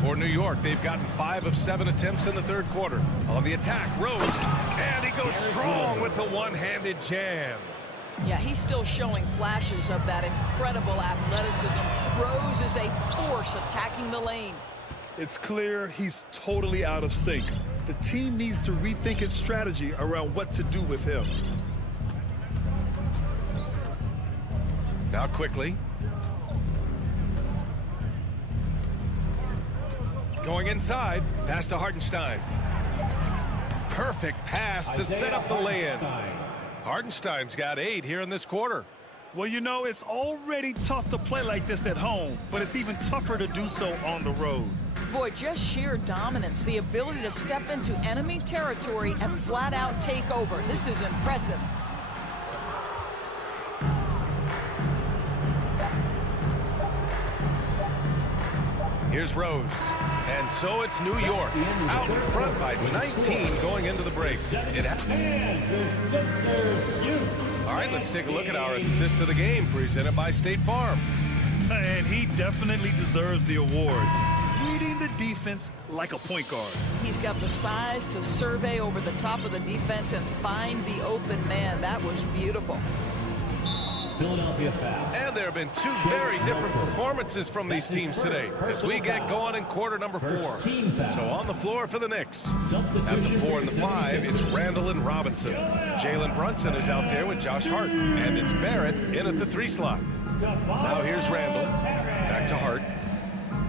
For New York, they've gotten 5 of 7 attempts in the third quarter. On the attack, Rose. And he goes strong with the one-handed jam. Yeah, he's still showing flashes of that incredible athleticism. Rose is a force attacking the lane. It's clear he's totally out of sync. The team needs to rethink its strategy around what to do with him. Now Quickly. Going inside, pass to Hartenstein. Perfect pass to set up the lay-in. Hartenstein's got 8 here in this quarter. Well, you know, it's already tough to play like this at home, but it's even tougher to do so on the road. Boy, just sheer dominance, the ability to step into enemy territory and flat out take over. This is impressive. Here's Rose. And so it's New York out in front by 19 going into the break. All right, let's take a look at our assist of the game presented by State Farm. And he definitely deserves the award. Reading the defense like a point guard. He's got the size to survey over the top of the defense and find the open man. That was beautiful. Philadelphia foul. And there have been 2 very different performances from these teams today as we get going in quarter number 4. So on the floor for the Knicks. At the 4 and the 5, it's Randall and Robinson. Jalen Brunson is out there with Josh Hart. And it's Barrett in at the 3 slot. Now here's Randall. Back to Hart.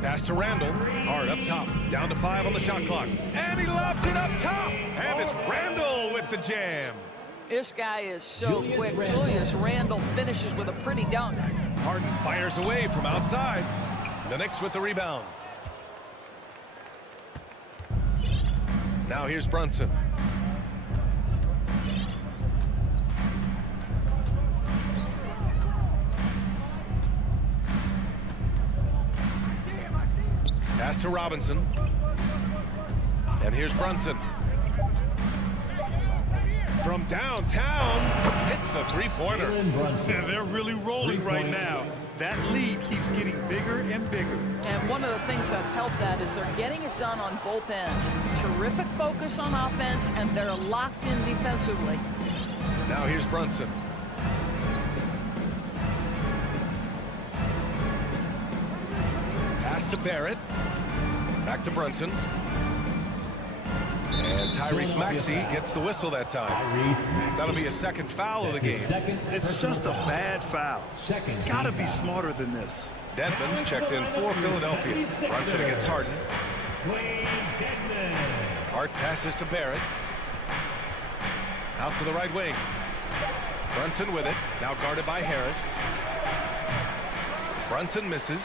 Pass to Randall. Hart up top. Down to 5 on the shot clock. And he lobs it up top. And it's Randall with the jam. This guy is so quick. Julius Randle finishes with a pretty dunk. Harden fires away from outside. The Knicks with the rebound. Now here's Brunson. Pass to Robinson. And here's Brunson. From downtown, hits the 3-pointer. And they're really rolling right now. That lead keeps getting bigger and bigger. And one of the things that's helped that is they're getting it done on both ends. Terrific focus on offense, and they're locked in defensively. Now here's Brunson. Pass to Barrett. Back to Brunson. And Tyrese Maxey gets the whistle that time. That'll be a second foul of the game. It's just a bad foul. Gotta be smarter than this. Dedmon's checked in for Philadelphia. Brunson against Harden. Hart passes to Barrett. Out to the right wing. Brunson with it. Now guarded by Harris. Brunson misses.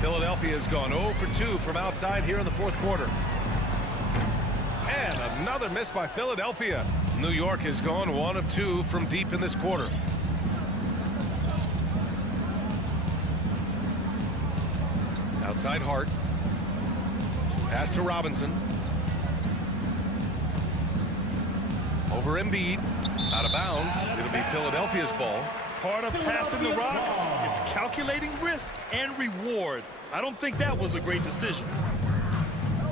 Philadelphia has gone 0 for 2 from outside here in the fourth quarter. And another miss by Philadelphia. New York has gone 1 of 2 from deep in this quarter. Outside Hart. Pass to Robinson. Over Embiid. Out of bounds. It'll be Philadelphia's ball. Part of passing the rock, it's calculating risk and reward. I don't think that was a great decision.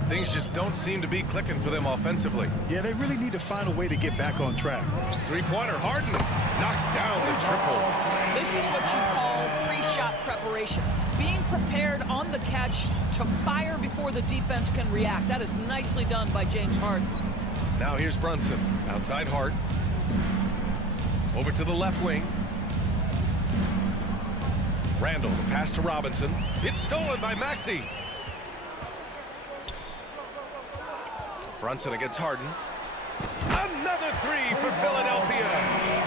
Things just don't seem to be clicking for them offensively. Yeah, they really need to find a way to get back on track. Three-pointer, Harden knocks down the triple. This is what you call pre-shot preparation. Being prepared on the catch to fire before the defense can react. That is nicely done by James Harden. Now here's Brunson. Outside Hart. Over to the left wing. Randall, the pass to Robinson. It's stolen by Maxey. Brunson against Harden. Another three for Philadelphia.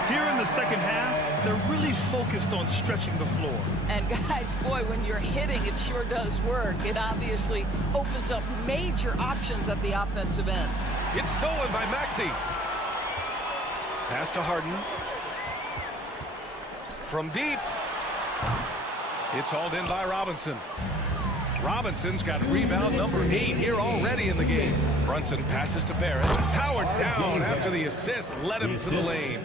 Here in the second half, they're really focused on stretching the floor. And guys, boy, when you're hitting, it sure does work. It obviously opens up major options at the offensive end. It's stolen by Maxey. Pass to Harden. From deep. It's hauled in by Robinson. Robinson's got rebound number 8 here already in the game. Brunson passes to Barrett. Powered down after the assist led him to the lane.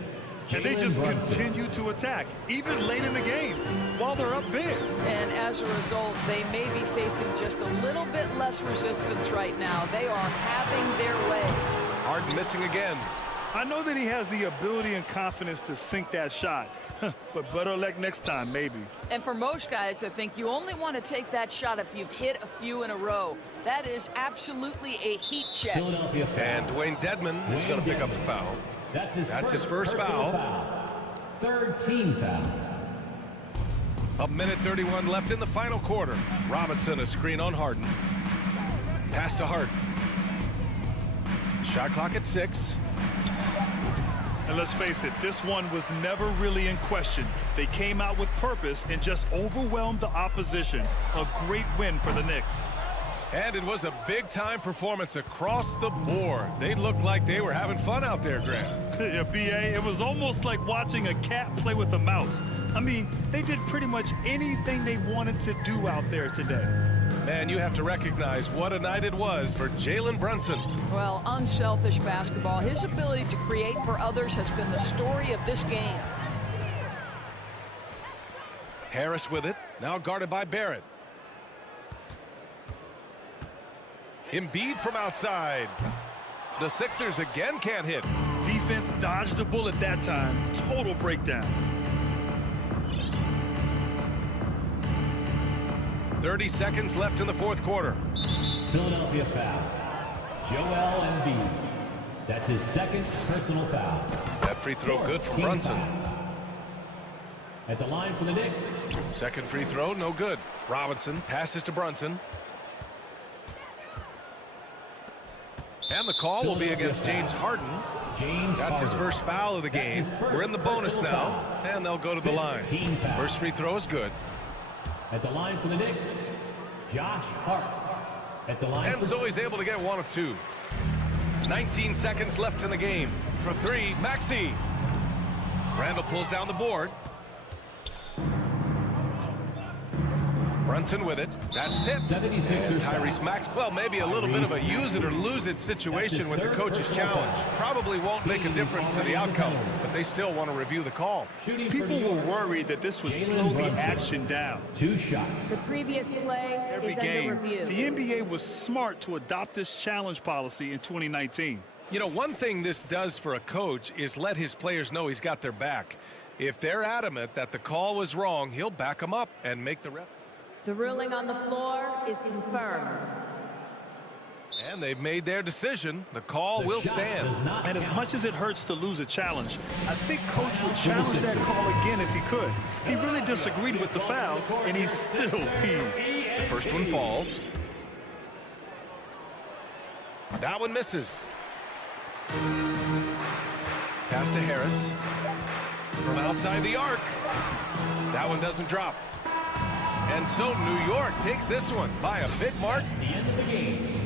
And they just continue to attack, even late in the game, while they're up big. And as a result, they may be facing just a little bit less resistance right now. They are having their way. Harden missing again. I know that he has the ability and confidence to sink that shot, but better luck next time, maybe. And for most guys, I think you only want to take that shot if you've hit a few in a row. That is absolutely a heat check. And Dwayne Dedmon is going to pick up the foul. That's his first foul. Third team foul. A minute 31 left in the final quarter. Robinson a screen on Harden. Pass to Harden. Shot clock at 6. And let's face it, this one was never really in question. They came out with purpose and just overwhelmed the opposition. A great win for the Knicks. And it was a big-time performance across the board. They looked like they were having fun out there, Grant. Yeah, B.A., it was almost like watching a cat play with a mouse. I mean, they did pretty much anything they wanted to do out there today. Man, you have to recognize what a night it was for Jalen Brunson. Well, unselfish basketball. His ability to create for others has been the story of this game. Harris with it, now guarded by Barrett. Embiid from outside. The Sixers again can't hit. Defense dodged a bullet that time. Total breakdown. 30 seconds left in the fourth quarter. Philadelphia foul. Joel Embiid. That's his second personal foul. That free throw good for Brunson. Foul. At the line for the Knicks. Second free throw, no good. Robinson passes to Brunson. And the call will be against James Harden. That's his first foul of the game. We're in the bonus now, and they'll go to the line. First free throw is good. At the line for the Knicks, Josh Hart. At the line and so he's able to get 1 of 2. 19 seconds left in the game. For 3, Maxey. Randall pulls down the board. Brunson with it. That's tipped. And Tyrese Maxey, maybe a little bit of a use it or lose it situation with the coach's challenge. Probably won't make a difference to the outcome, but they still want to review the call. People were worried that this would slow the action down. 2 shots. The previous play Every is game, under review. the NBA was smart to adopt this challenge policy in 2019. You know, one thing this does for a coach is let his players know he's got their back. If they're adamant that the call was wrong, he'll back them up and make the ref. The ruling on the floor is confirmed. And they've made their decision. The call will stand. And as much as it hurts to lose a challenge, I think Coach would challenge that call again if he could. He really disagreed with the foul, and he's still peeved. The first one falls. That one misses. Pass to Harris. From outside the arc. That one doesn't drop. And so New York takes this one by a big mark. The end of the game.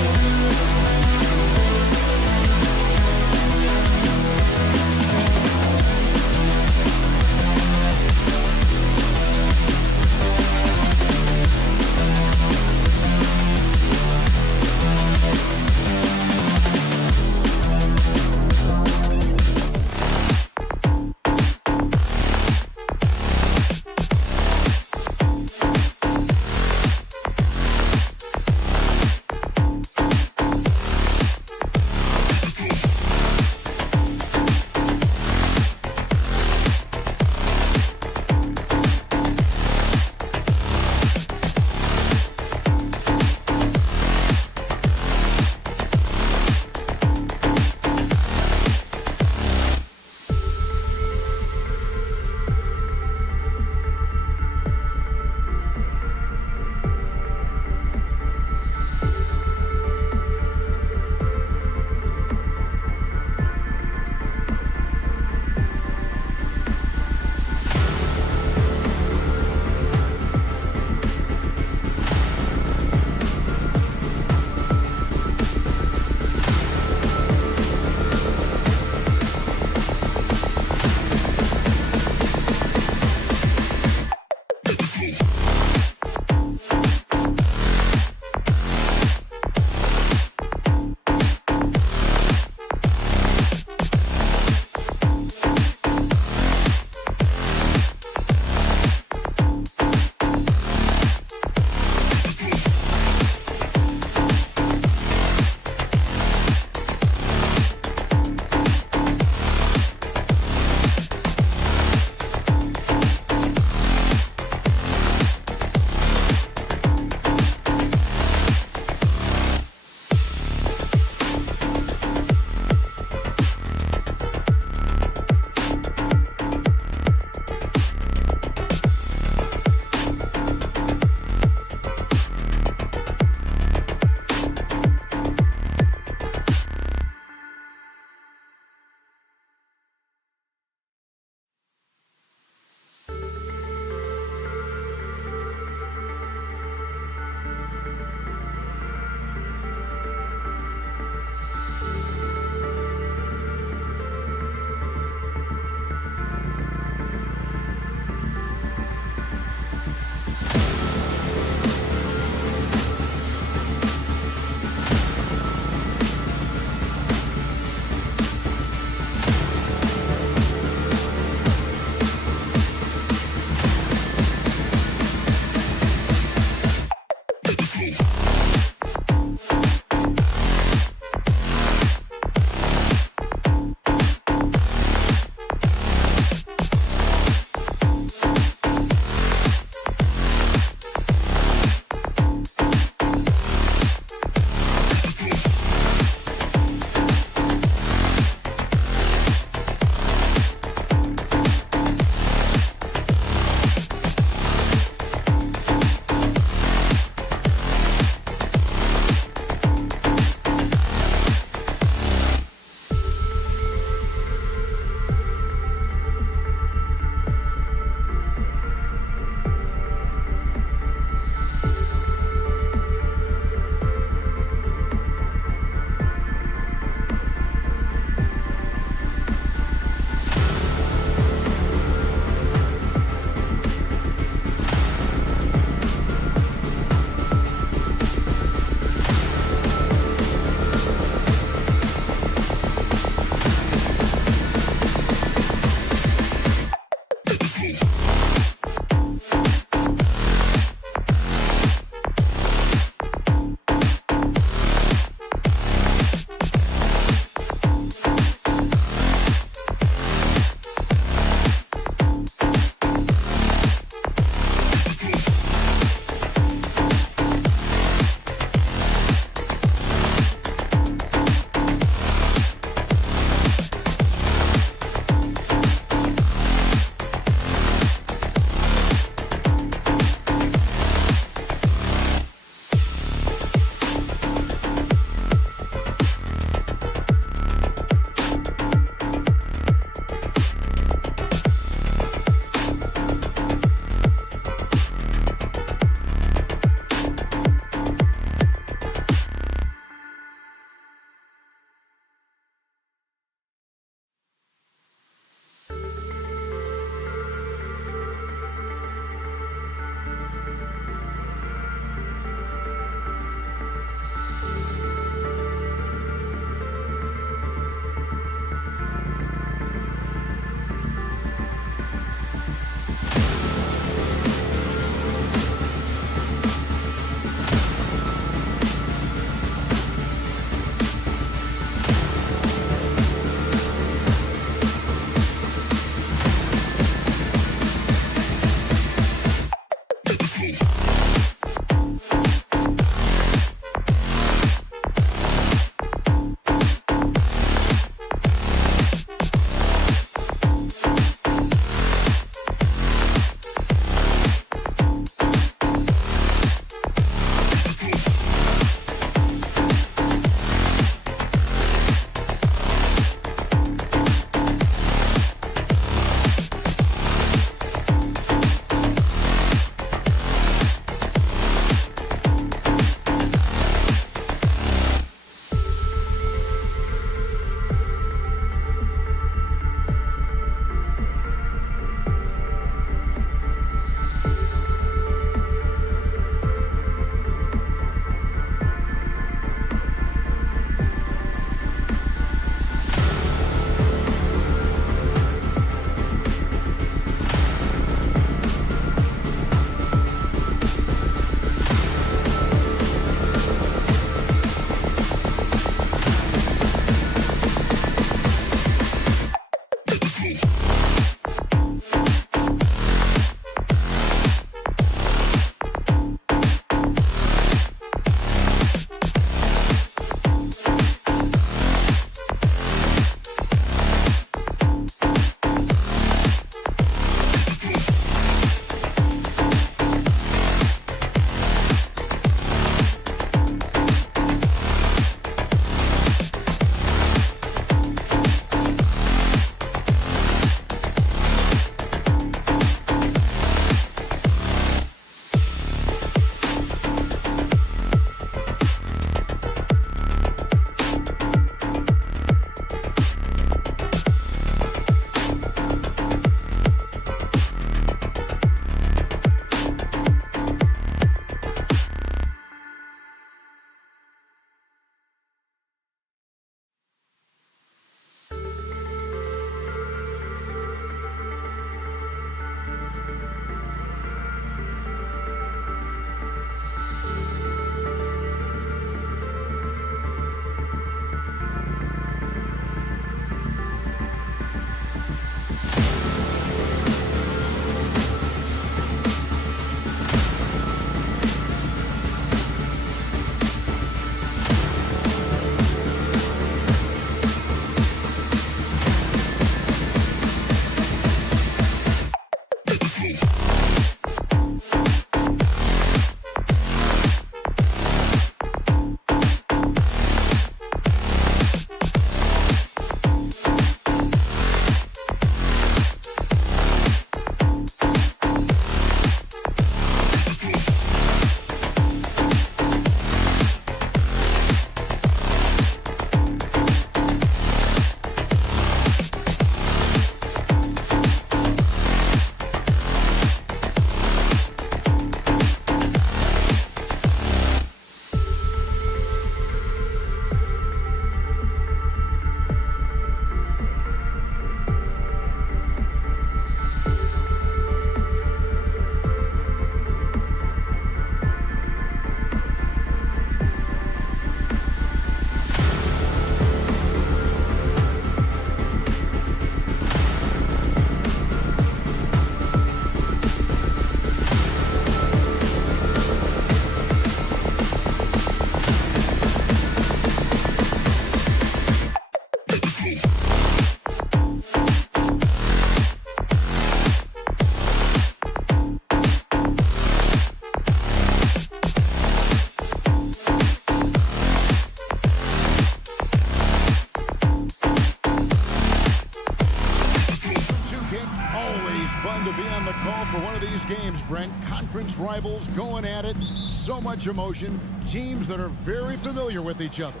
one of these games, Brent. Conference rivals going at it. So much emotion. Teams that are very familiar with each other.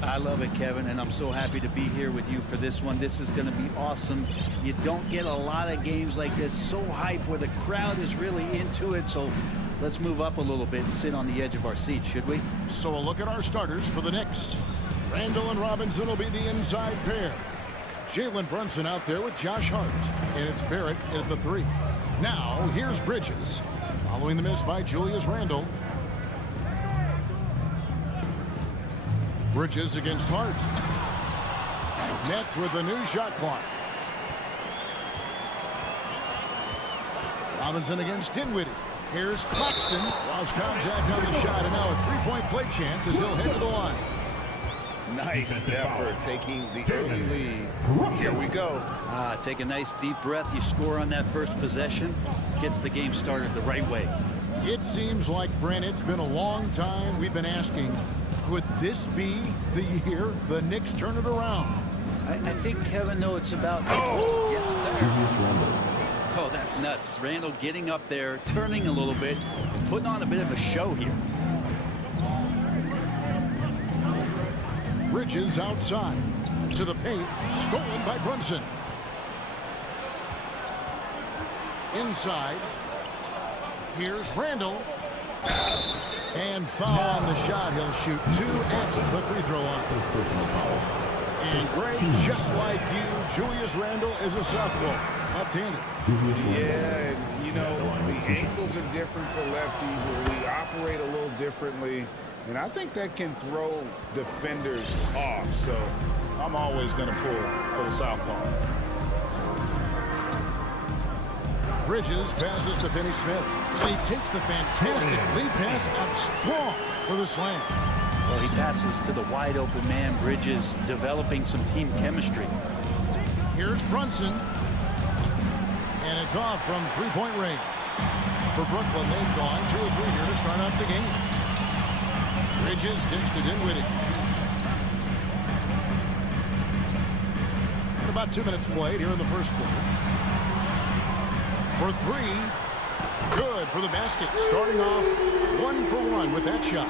I love it, Kevin, and I'm so happy to be here with you for this one. This is going to be awesome. You don't get a lot of games like this, so hype, where the crowd is really into it. So let's move up a little bit and sit on the edge of our seats, should we? So a look at our starters for the Knicks. Randall and Robinson will be the inside pair. Jalen Brunson out there with Josh Hart. And it's Barrett at the 3. Now, here's Bridges. Following the miss by Julius Randle. Bridges against Hart. Nets with the new shot clock. Robinson against Dinwiddie. Here's Claxton. Draws contact on the shot, and now a three-point play chance as he'll head to the line. Nice effort taking the early lead. Here we go. Take a nice deep breath. You score on that first possession. Gets the game started the right way. It seems like, Brent, it's been a long time we've been asking, could this be the year the Knicks turn it around? I think, Kevin, though, it's about... Oh! Yes, sir. Oh, that's nuts. Randall getting up there, turning a little bit, and putting on a bit of a show here. Bridges outside. To the paint. Stolen by Brunson. Inside. Here's Randall. And foul on the shot. He'll shoot 2 at the free throw line. And Greg, just like you, Julius Randle is a sophomore. Left-handed. Yeah, and you know, the angles are different for lefties where we operate a little differently. And I think that can throw defenders off. So I'm always going to pull for the southpaw. Bridges passes to Finney-Smith. And he takes the fantastic lead pass out strong for the slam. Well, he passes to the wide-open man. Bridges developing some team chemistry. Here's Brunson. And it's off from three-point range. For Brooklyn, they've gone 2 of 3 here to start out the game. Bridges kicks to Dinwiddie. And about 2 minutes played here in the first quarter. For 3. Good for the basket. Starting off 1 for 1 with that shot.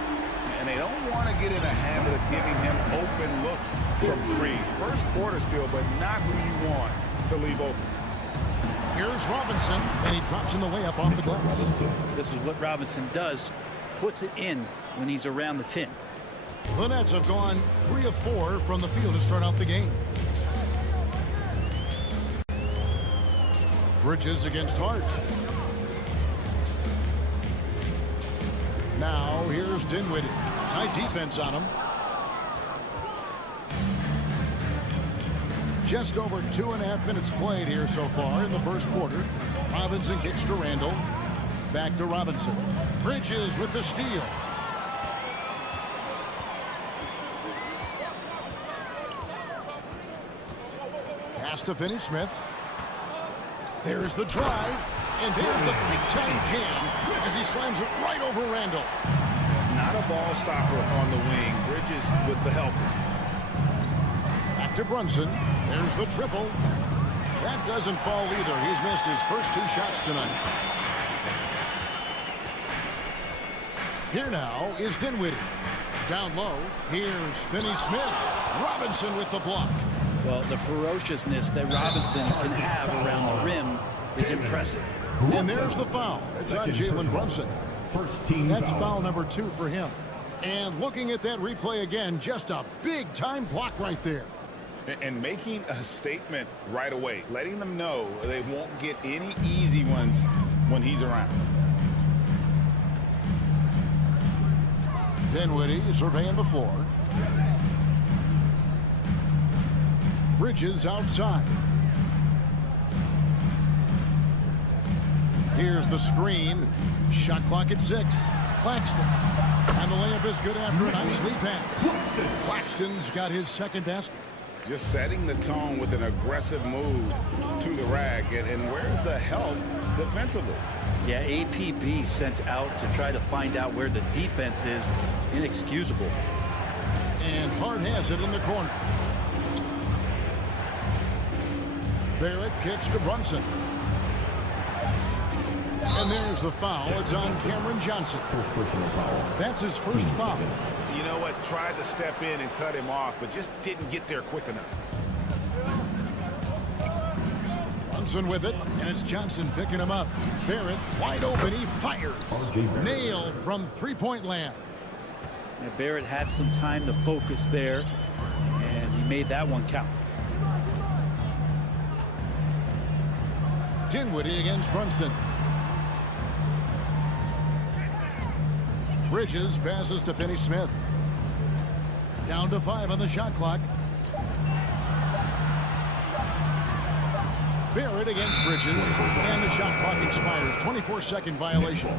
And they don't want to get in a habit of giving him open looks from 3. First quarter still, but not who you want to leave open. Here's Robinson, and he drops in the layup off the glass. This is what Robinson does. Puts it in when he's around the 10. The Nets have gone 3 of 4 from the field to start out the game. Bridges against Hart. Now here's Dinwiddie. Tight defense on him. Just over 2.5 minutes played here so far in the first quarter. Robinson kicks to Randall. Back to Robinson. Bridges with the steal. Pass to Finney-Smith. There's the drive. And there's the big-time jam as he slams it right over Randall. Not a ball stopper on the wing. Bridges with the help. Back to Brunson. There's the triple. That doesn't fall either. He's missed his first 2 shots tonight. Here now is Dinwiddie. Down low, here's Finney-Smith. Robinson with the block. Well, the ferociousness that Robinson can have around the rim is impressive. And there's the foul. It's on Jalen Brunson. That's foul number 2 for him. And looking at that replay again, just a big-time block right there. And making a statement right away, letting them know they won't get any easy ones when he's around. Dinwiddie surveying the floor. Bridges outside. Here's the screen. Shot clock at 6. Claxton. And the layup is good after a nice lead pass. Claxton's got his second basket. Just setting the tone with an aggressive move to the rack. And where's the help defensively? Yeah, APB sent out to try to find out where the defense is. Inexcusable. And Hart has it in the corner. Barrett kicks to Brunson. And there's the foul. It's on Cameron Johnson. First personal foul. That's his first foul. You know what? Tried to step in and cut him off, but just didn't get there quick enough. Brunson with it, and it's Johnson picking him up. Barrett wide open. He fires. Nailed from three-point land. Yeah, Barrett had some time to focus there, and he made that one count. Dinwiddie against Brunson. Bridges passes to Finney Smith. Down to 5 on the shot clock. Barrett against Bridges, and the shot clock expires. 24-second violation.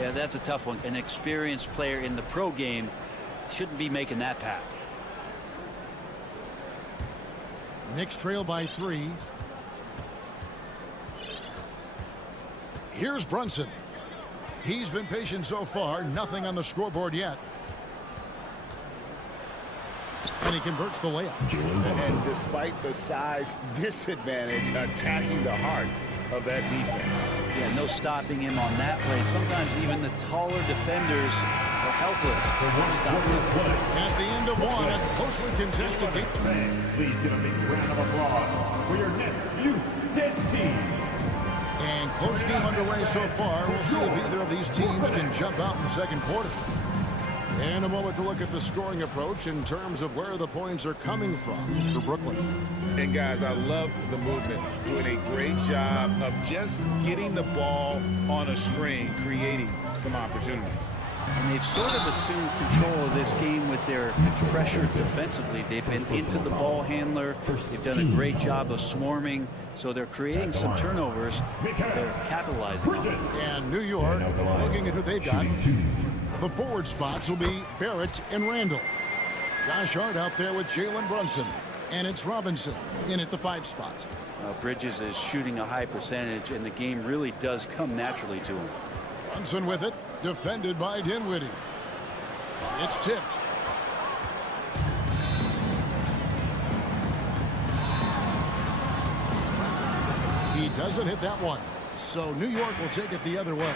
Yeah, that's a tough one. An experienced player in the pro game shouldn't be making that pass. Knicks trail by 3. Here's Brunson. He's been patient so far. Nothing on the scoreboard yet. And he converts the layup. And despite the size disadvantage, attacking the heart of that defense. Yeah, no stopping him on that play. Sometimes even the taller defenders are helpless to stop him. At the end of one, a closely contested game. Please give a big round of applause for your Knicks youth team. And close game underway so far. We'll see if either of these teams can jump out in the second quarter. And a moment to look at the scoring approach in terms of where the points are coming from for Brooklyn. And guys, I love the movement. Doing a great job of just getting the ball on a string, creating some opportunities. And they've sort of assumed control of this game with their pressure defensively. They've been into the ball handler. They've done a great job of swarming. So they're creating some turnovers. They're capitalizing on it. And New York, looking at who they've got. The forward spots will be Barrett and Randall. Josh Hart out there with Jalen Brunson. And it's Robinson in at the 5 spot. Bridges is shooting a high percentage, and the game really does come naturally to him. Brunson with it, defended by Dinwiddie. It's tipped. He doesn't hit that one. So New York will take it the other way.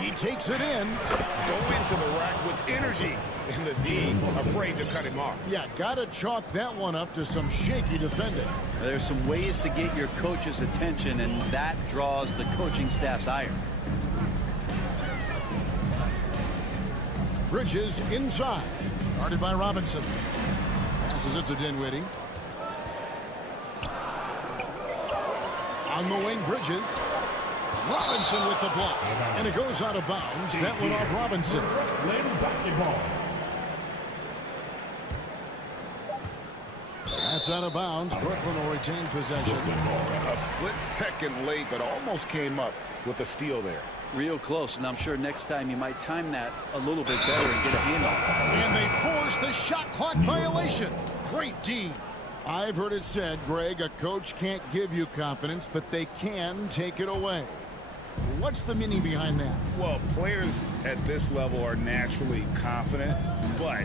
He takes it in. Go into the rack with energy. And the D afraid to cut him off. Yeah, got to chalk that one up to some shaky defending. There's some ways to get your coach's attention, and that draws the coaching staff's ire. Bridges inside. Guarded by Robinson. Passes it to Dinwiddie. On the wing, Bridges. Robinson with the block. And it goes out of bounds. That went off Robinson. Basketball. That's out of bounds. Brooklyn will retain possession. A split second late, but almost came up with a steal there. Real close, and I'm sure next time you might time that a little bit better and get a hand on it. And they force the shot clock violation. Great team. I've heard it said, Greg, a coach can't give you confidence, but they can take it away. What's the meaning behind that? Well, players at this level are naturally confident, but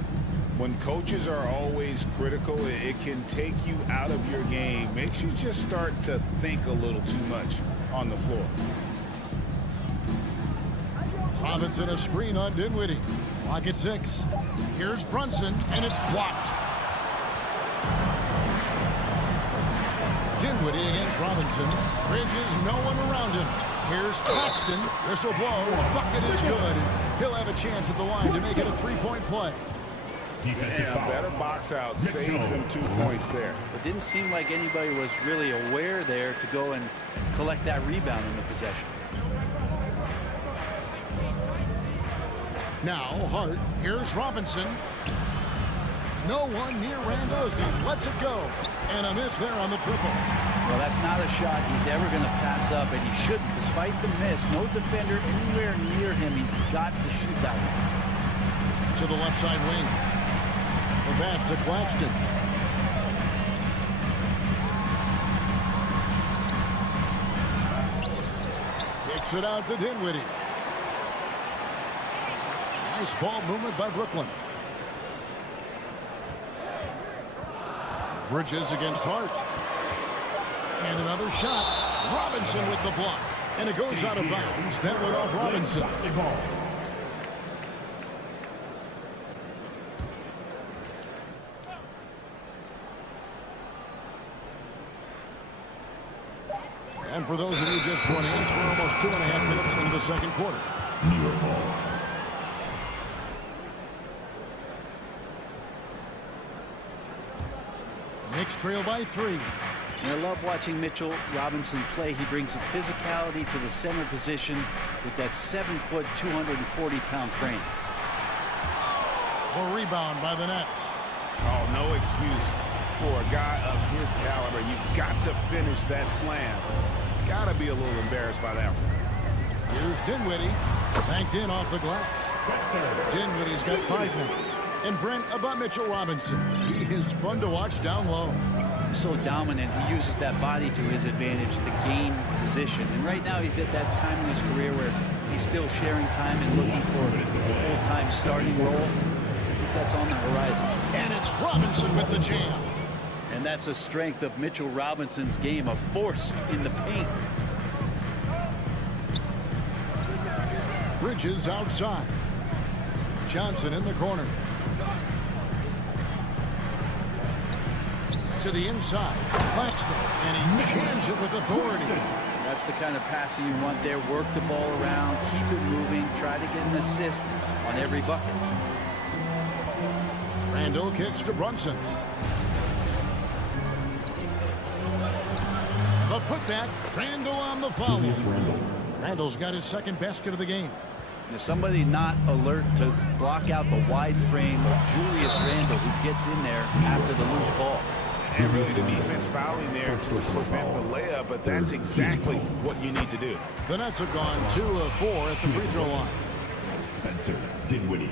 when coaches are always critical, it can take you out of your game. Makes you just start to think a little too much on the floor. Robinson a screen on Dinwiddie. Clock at 6. Here's Brunson, and it's blocked. Dinwiddie against Robinson. Bridges, no one around him. Here's Claxton. Whistle blows. Bucket is good. He'll have a chance at the line to make it a 3-point play. Yeah, better box out. Saves him 2 points there. It didn't seem like anybody was really aware there to go and collect that rebound in the possession. Now Hart. Here's Robinson. No one near Randall as he lets it go. And a miss there on the triple. Well, that's not a shot he's ever going to pass up, and he shouldn't. Despite the miss, no defender anywhere near him. He's got to shoot that one. To the left side wing. The pass to Claxton. Kicks it out to Dinwiddie. Nice ball movement by Brooklyn. Bridges against Hart. And another shot. Robinson with the block. And it goes out of bounds. That went off Robinson. And for those of you just joining us, we're almost 2.5 minutes into the second quarter. New York ball. Knicks trail by 3. And I love watching Mitchell Robinson play. He brings a physicality to the center position with that 7-foot, 240-pound frame. The rebound by the Nets. Oh, no excuse for a guy of his caliber. You've got to finish that slam. Got to be a little embarrassed by that one. Here's Dinwiddie. Banked in off the glass. Dinwiddie's got 5 minutes. And Brent, about Mitchell Robinson. He is fun to watch down low. So dominant. He uses that body to his advantage to gain position. And right now he's at that time in his career where he's still sharing time and looking for a full-time starting role. I think that's on the horizon. And it's Robinson with the jam. And that's a strength of Mitchell Robinson's game, a force in the paint. Bridges outside. Johnson in the corner. To the inside. Claxton. And he jams it with authority. That's the kind of passing you want there. Work the ball around, keep it moving, try to get an assist on every bucket. Randall kicks to Brunson. The putback. Randall on the follow. Randall's got his second basket of the game. There's somebody not alert to block out the wide frame of Julius Randall, who gets in there after the loose ball. And really the defense fouling there to prevent the layup, but that's exactly what you need to do. The Nets have gone 2 of 4 at the free throw line. Spencer Dinwiddie.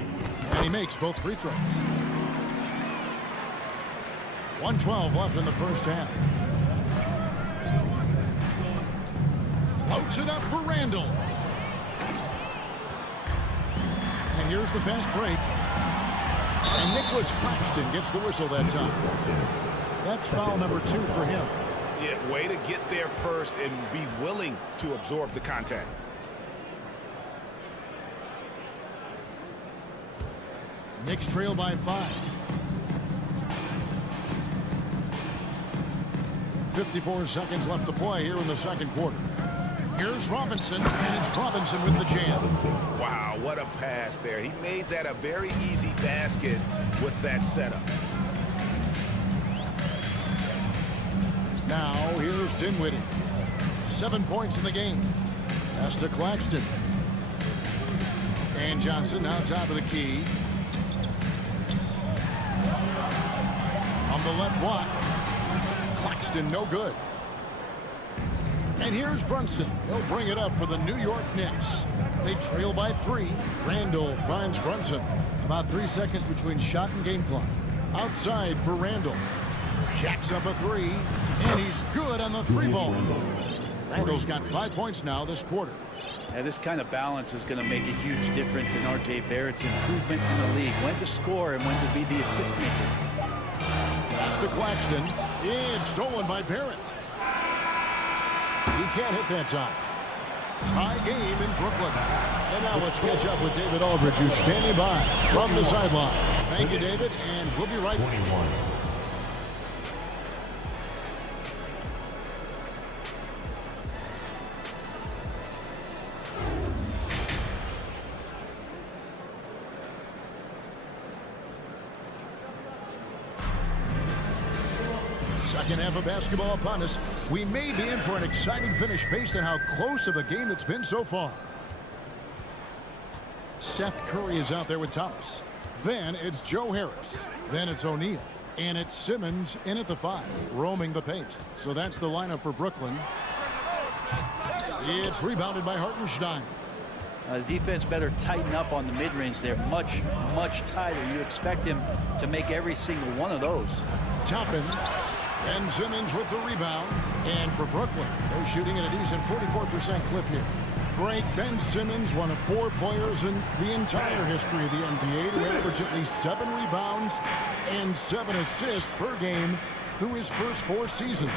And he makes both free throws. 1:12 left in the first half. Floats it up for Randall. And here's the fast break. And Nicholas Claxton gets the whistle that time. That's foul number 2 for him. Yeah, way to get there first and be willing to absorb the contact. Knicks trail by 5. 54 seconds left to play here in the second quarter. Here's Robinson, and it's Robinson with the jam. Wow, what a pass there. He made that a very easy basket with that setup. Now, here's Dinwiddie. 7 points in the game. Pass to Claxton. And Johnson now top of the key. On the left block. Claxton no good. And here's Brunson. He'll bring it up for the New York Knicks. They trail by 3. Randall finds Brunson. About 3 seconds between shot and game clock. Outside for Randall. Jacks up a 3. And he's good on the 3-ball. Randall's got 5 points now this quarter. Yeah, this kind of balance is going to make a huge difference in R.J. Barrett's improvement in the league. When to score and when to be the assist maker. Pass to Claxton. It's stolen by Barrett. He can't hit that time. Tie game in Brooklyn. And now let's catch up with David Aldridge, who's standing by from the sideline. Thank you, David, and we'll be right back. Second half of basketball upon us. We may be in for an exciting finish based on how close of a game it's been so far. Seth Curry is out there with Thomas. Then it's Joe Harris. Then it's O'Neal. And it's Simmons in at the 5, roaming the paint. So that's the lineup for Brooklyn. It's rebounded by Hartenstein. The defense better tighten up on the mid-range there. Much, much tighter. You expect him to make every single one of those. Toppin. Ben Simmons with the rebound. And for Brooklyn, they're shooting at a decent 44% clip here. Great Ben Simmons, one of 4 players in the entire history of the NBA to average at least 7 rebounds and 7 assists per game through his first 4 seasons.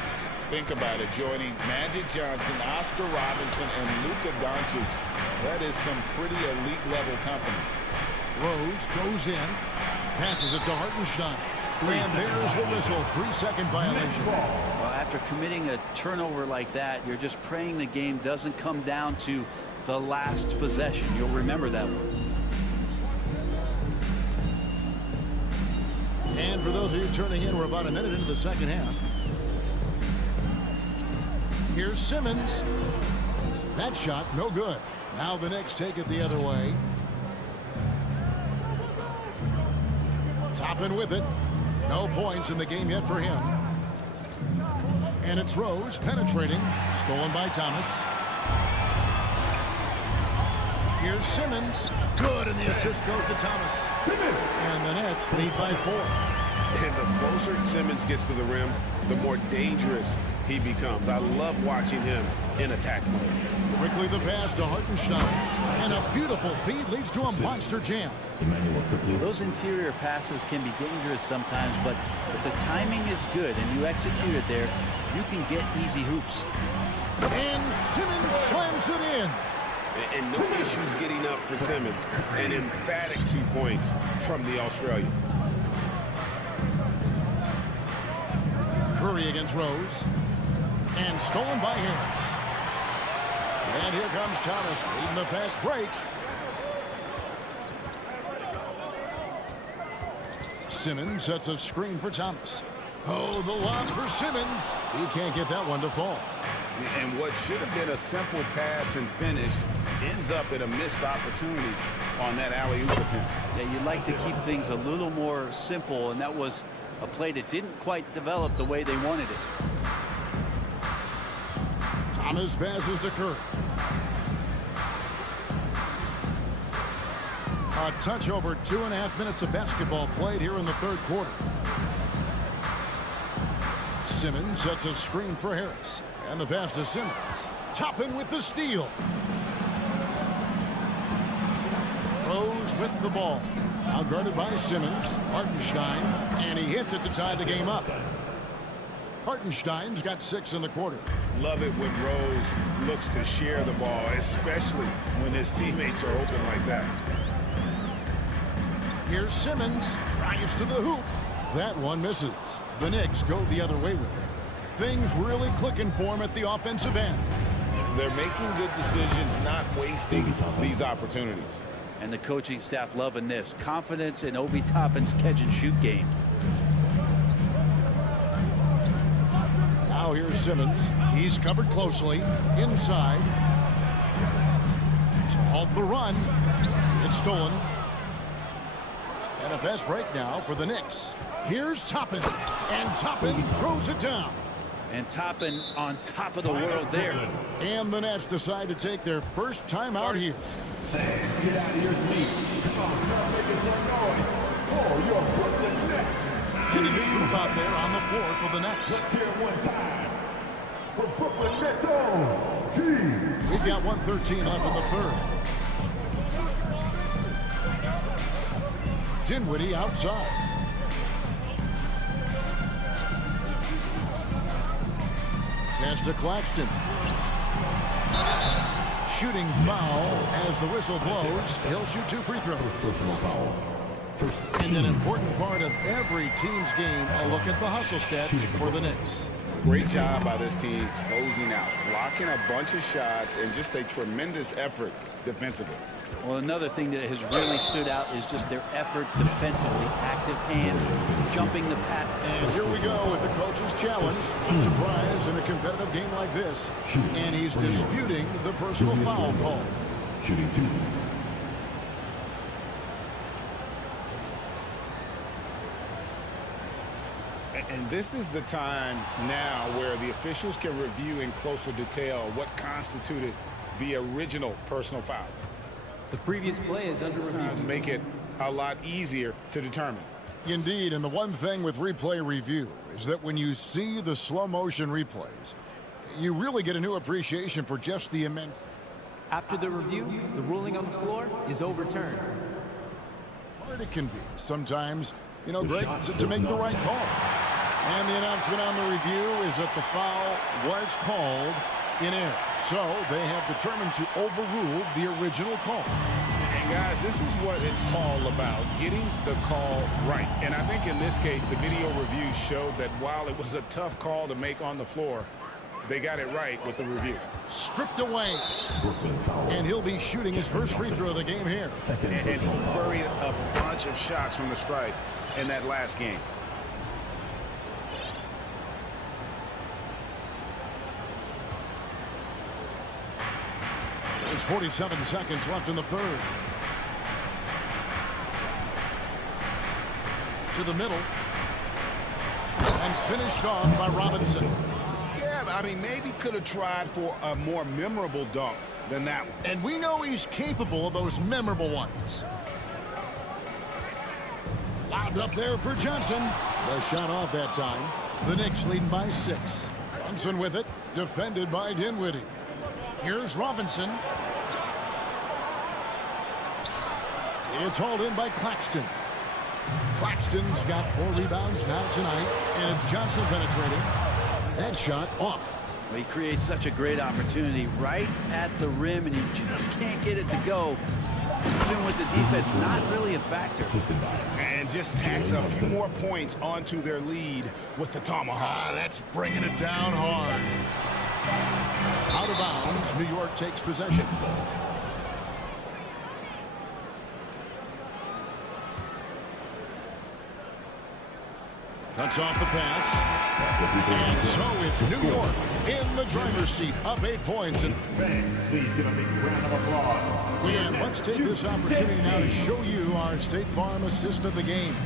Think about it, joining Magic Johnson, Oscar Robinson, and Luka Doncic. That is some pretty elite-level company. Rose goes in, passes it to Hartenstein. And there's the whistle, 3-second violation. Well, after committing a turnover like that, you're just praying the game doesn't come down to the last possession. You'll remember that one. And for those of you turning in, we're about a minute into the second half. Here's Simmons. That shot, no good. Now the Knicks take it the other way. Toppin with it. No points in the game yet for him. And it's Rose penetrating. Stolen by Thomas. Here's Simmons. Good, and the assist goes to Thomas. And the Nets lead by 4. And the closer Simmons gets to the rim, the more dangerous he becomes. I love watching him in attack mode. Quickly the pass to Hartenstein. And a beautiful feed leads to a monster jam. Those interior passes can be dangerous sometimes, but if the timing is good and you execute it there, you can get easy hoops. And Simmons slams it in. And no issues getting up for Simmons. An emphatic 2 points from the Australian. Curry against Rose. And stolen by Harris. And here comes Thomas leading the fast break. Simmons sets a screen for Thomas. Oh, the lob for Simmons. He can't get that one to fall. And what should have been a simple pass and finish ends up at a missed opportunity on that alley-oop attempt. Yeah, you'd like to keep things a little more simple, and that was a play that didn't quite develop the way they wanted it. Thomas passes to Curry. A touch over 2.5 minutes of basketball played here in the third quarter. Simmons sets a screen for Harris. And the pass to Simmons. Toppin with the steal. Rose with the ball. Now guarded by Simmons. Hartenstein. And he hits it to tie the game up. Hartenstein's got 6 in the quarter. Love it when Rose looks to share the ball, especially when his teammates are open like that. Here's Simmons. Drives to the hoop. That one misses. The Knicks go the other way with it. Things really clicking for him at the offensive end. They're making good decisions, not wasting these opportunities. And the coaching staff loving this. Confidence in Obi Toppin's catch-and-shoot game. Now here's Simmons. He's covered closely. Inside. To halt the run. It's stolen. And a fast break now for the Knicks. Here's Toppin. And Toppin throws it down. And Toppin on top of the world there. And the Nets decide to take their first time out here. Fans, get out of your seat. Come on, start making some noise for your Brooklyn Nets. Getting the group out there on the floor for the Nets. Let's hear it one time for Brooklyn Nets on. We've got 1:13 left in the third. Dinwiddie outside. Pass to Claxton. Shooting foul as the whistle blows. He'll shoot 2 free throws. And an important part of every team's game, a look at the hustle stats for the Knicks. Great job by this team closing out, blocking a bunch of shots, and just a tremendous effort defensively. Well, another thing that has really stood out is just their effort defensively. Active hands, jumping the pack. And here we go with the coach's challenge. Surprise in a competitive game like this. And he's disputing the personal foul call. Shooting 2. And this is the time now where the officials can review in closer detail what constituted the original personal foul. The previous play is under review. Make it a lot easier to determine. Indeed, and the one thing with replay review is that when you see the slow motion replays, you really get a new appreciation for just the immense. After the review, the ruling on the floor is overturned. Hard it can be sometimes, you know, Greg, to make the right call. And the announcement on the review is that the foul was called in air. So they have determined to overrule the original call. And guys, this is what it's all about, getting the call right. And I think in this case, the video review showed that while it was a tough call to make on the floor, they got it right with the review. Stripped away. And he'll be shooting his first free throw of the game here. And he buried a bunch of shots from the stripe in that last game. There's 47 seconds left in the third. To the middle. And finished off by Robinson. Yeah, I mean, maybe could have tried for a more memorable dunk than that one. And we know he's capable of those memorable ones. Lobbed up there for Johnson. The shot off that time. The Knicks leading by 6. Johnson with it. Defended by Dinwiddie. Here's Robinson. It's hauled in by Claxton. Claxton's got 4 rebounds now tonight, and it's Johnson penetrating. That shot off. Well, he creates such a great opportunity right at the rim, and he just can't get it to go. Even with the defense, not really a factor. And just tacks a few more points onto their lead with the tomahawk. That's bringing it down hard. Out of bounds, New York takes possession. Cuts off the pass. And so it's New York in the driver's seat, up 8 points. And Please give a big round of applause. and let's take this opportunity now to show you our State Farm assist of the game.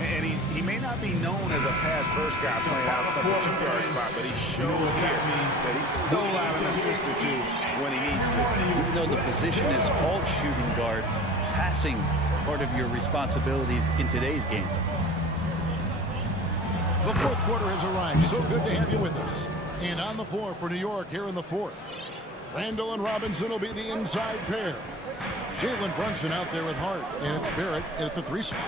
And he may not be known as a pass-first guy playing out of the 2-guard spot, but he shows here that he can dole out an assist or two when he needs to. Even though the position is called shooting guard, passing part of your responsibilities in today's game. The fourth quarter has arrived. So good to have you with us. And on the floor for New York here in the fourth. Randall and Robinson will be the inside pair. Jalen Brunson out there with Hart. And it's Barrett at the 3 spot.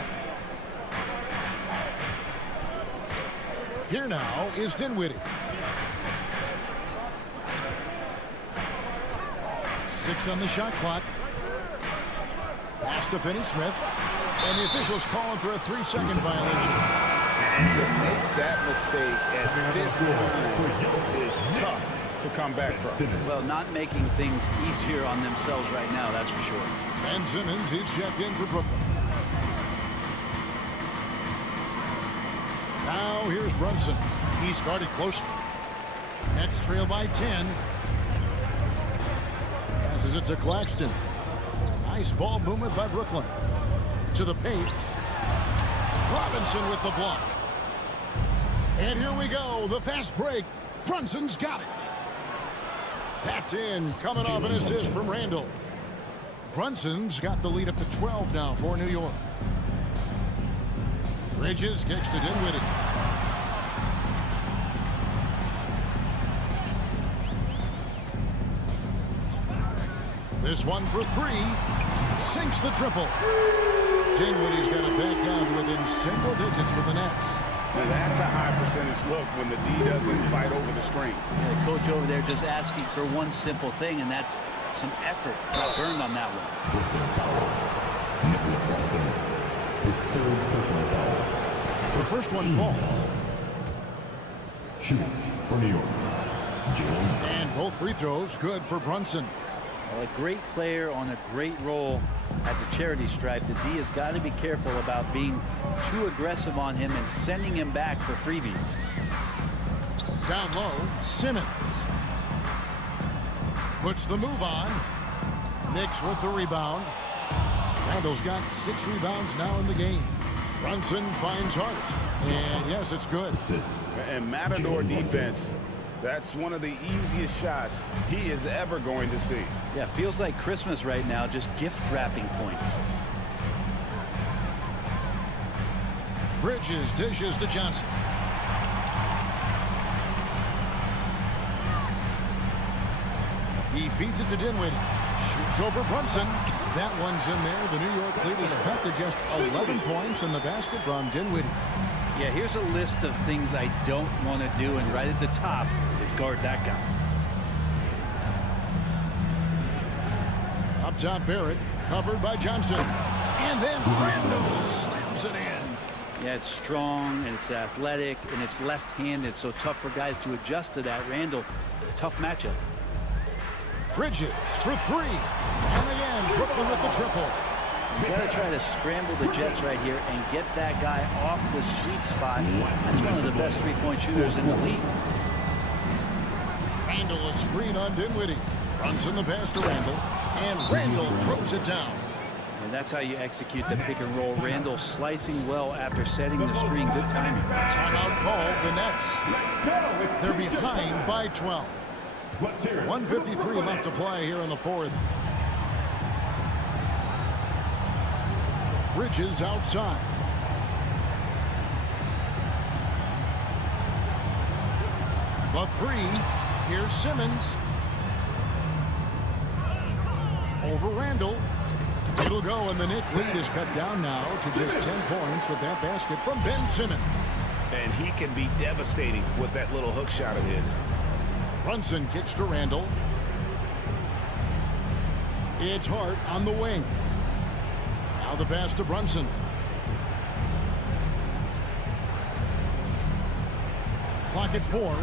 Here now is Dinwiddie. 6 on the shot clock. Pass to Finney Smith. And the officials calling for a 3-second violation. And to make that mistake at this time is tough to come back from. Well, not making things easier on themselves right now, that's for sure. Ben Simmons, he's checked in for Brooklyn. Now here's Brunson. He's guarded closely. Nets trail by 10. Passes it to Claxton. Nice ball movement by Brooklyn. To the paint. Robinson with the block. And here we go, the fast break. Brunson's got it. That's in, coming off an assist from Randall. Brunson's got the lead up to 12 now for New York. Bridges kicks to Dinwiddie. This one for 3. Sinks the triple. Dinwiddie's got it back down to within single digits for the Nets. Now that's a high percentage look when the D doesn't fight over the screen. Yeah, the coach over there just asking for one simple thing, and that's some effort. Got burned on that one. His third personal foul. The first one falls. Shooting for New York. And both free throws good for Brunson. Well, a great player on a great role at the charity stripe. The D has got to be careful about being too aggressive on him and sending him back for freebies. Down low, Simmons. Puts the move on. Knicks with the rebound. Randall's got 6 rebounds now in the game. Brunson finds Hart. And yes, it's good. And Matador defense, that's one of the easiest shots he is ever going to see. Yeah, feels like Christmas right now, just gift wrapping points. Bridges dishes to Johnson. He feeds it to Dinwiddie. Shoots over Brunson. That one's in there. The New York lead is cut to just 11 points in the basket from Dinwiddie. Yeah, here's a list of things I don't want to do, and right at the top is guard that guy. Up top, Barrett, covered by Johnson. And then Randall slams it in. Yeah, it's strong, and it's athletic, and it's left-handed, so tough for guys to adjust to that. Randall, tough matchup. Bridges for three. And again, Brooklyn with the triple. You got to try to scramble the Jets right here and get that guy off the sweet spot. That's one of the best three-point shooters in the league. Randall a screen on Dinwiddie. Runs in the pass to Randall. And Randall throws it down. And that's how you execute the pick and roll. Randall slicing well after setting the screen. Good timing. Timeout called the Nets. They're behind by 12. 1:53 left to play here in the fourth. Bridges outside. The three. Here's Simmons. Over Randall. It'll go, and the Knicks lead is cut down now to just 10 points with that basket from Ben Simmons. And he can be devastating with that little hook shot of his. Brunson kicks to Randall. It's Hart on the wing. Now the pass to Brunson. Clock at 4.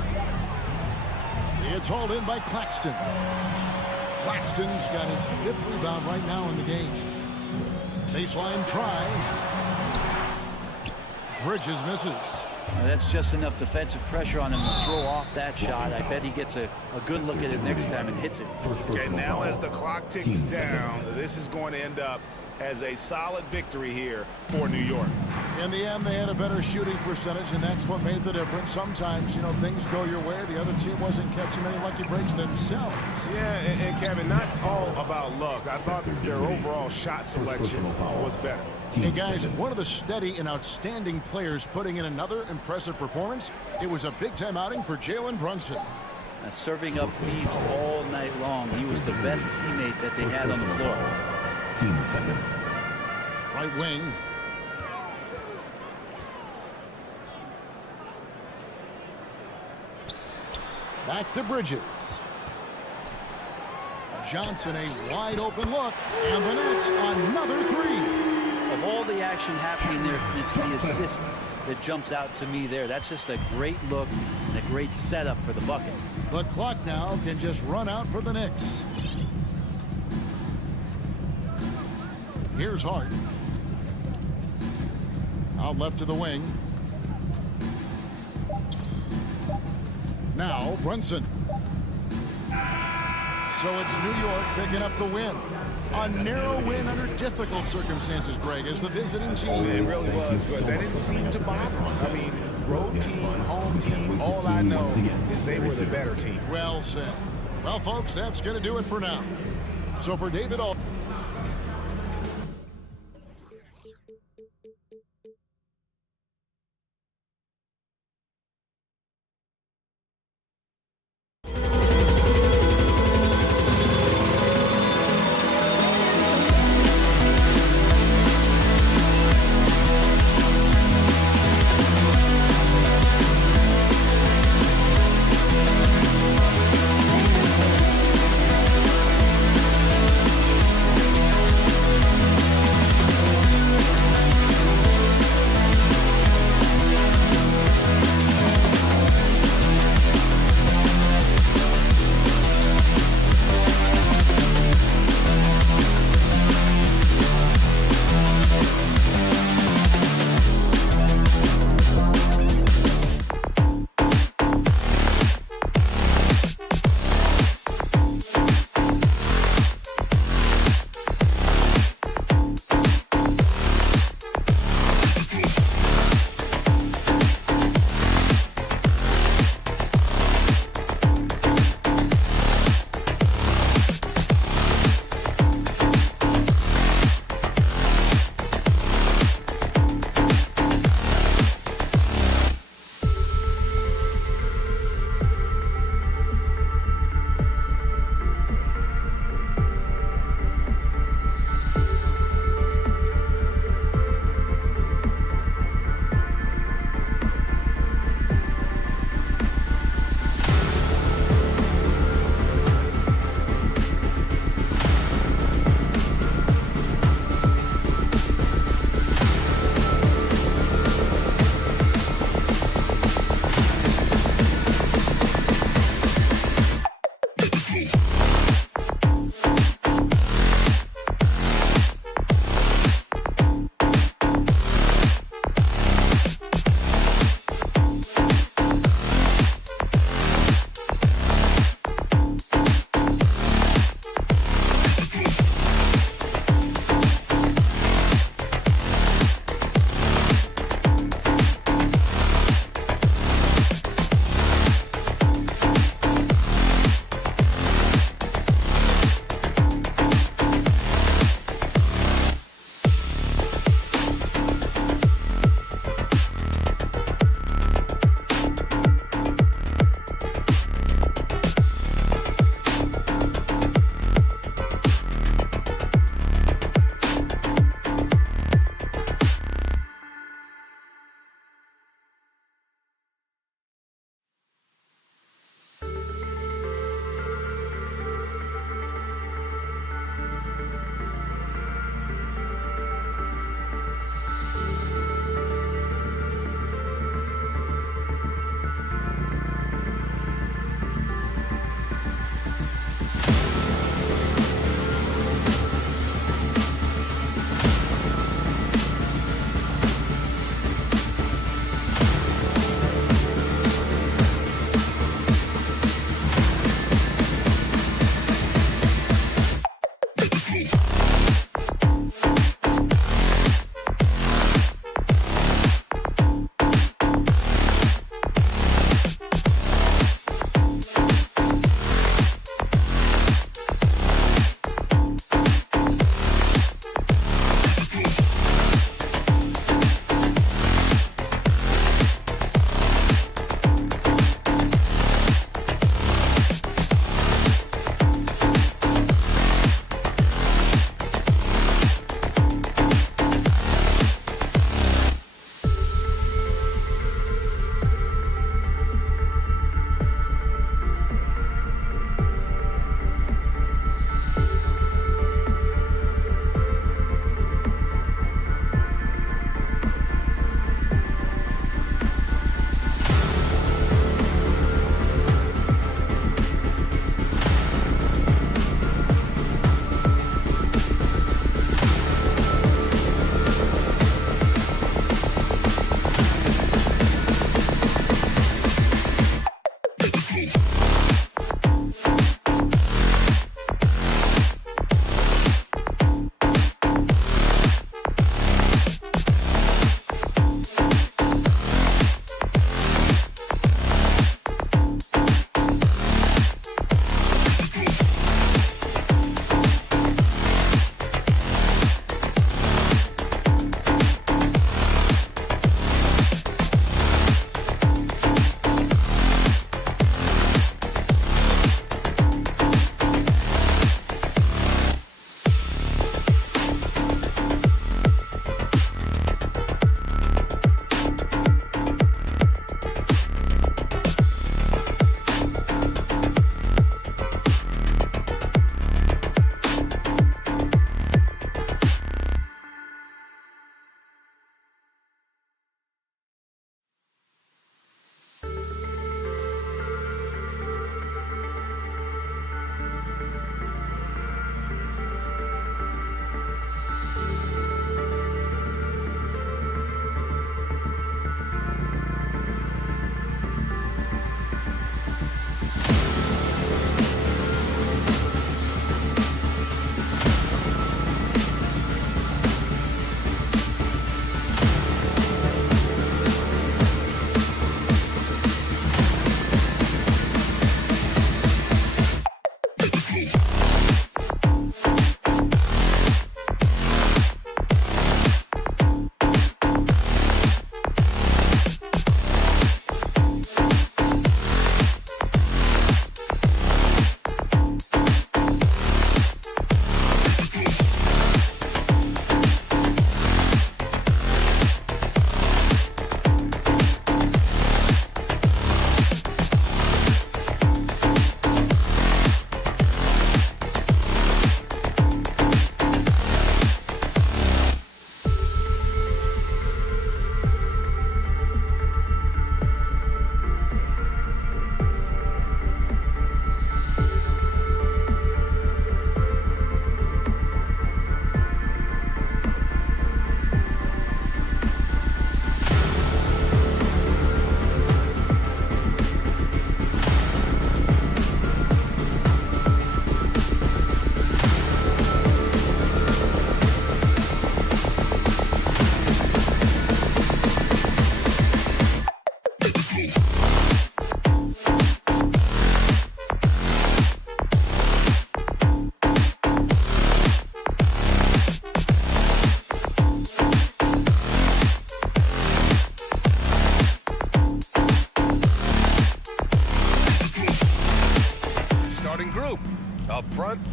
It's hauled in by Claxton. Claxton's got his 5th rebound right now in the game. Baseline try. Bridges misses. Now that's just enough defensive pressure on him to throw off that shot. I bet he gets a good look at it next time and hits it. And now as the clock ticks down, this is going to end up as a solid victory here for New York. In the end, they had a better shooting percentage, and that's what made the difference. Sometimes, you know, things go your way. The other team wasn't catching any lucky breaks themselves. Yeah, and Kevin, not all about luck. I thought their overall shot selection was better. Hey, guys, one of the steady and outstanding players putting in another impressive performance. It was a big-time outing for Jalen Brunson. Serving up feeds all night long. He was the best teammate that they had on the floor. Right wing. Back to Bridges. Johnson, a wide open look, and the Nets another three. Of all the action happening there, it's the assist that jumps out to me there. That's just a great look and a great setup for the bucket. The clock now can just run out for the Knicks. Here's Hart. Out left to the wing. Now Brunson. So it's New York picking up the win. A narrow win under difficult circumstances, Greg, as the visiting team. It really was, but that didn't seem to bother them. I mean, road team, home team, all I know is they were the better team. Well said. Well, folks, that's going to do it for now. So for David All.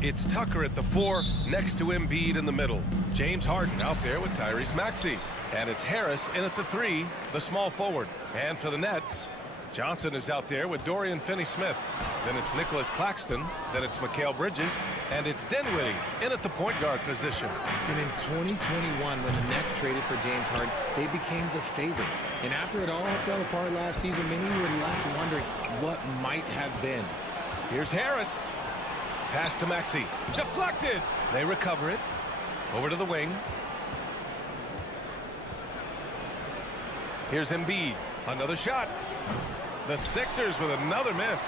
It's Tucker at the 4, next to Embiid in the middle. James Harden out there with Tyrese Maxey. And it's Harris in at the 3, the small forward. And for the Nets, Johnson is out there with Dorian Finney-Smith. Then it's Nicholas Claxton. Then it's Mikal Bridges. And it's Dinwiddie in at the point guard position. And in 2021, when the Nets traded for James Harden, they became the favorites. And after it all fell apart last season, many were left wondering what might have been. Here's Harris. Pass to Maxey. Deflected. They recover it. Over to the wing. Here's Embiid. Another shot. The Sixers with another miss.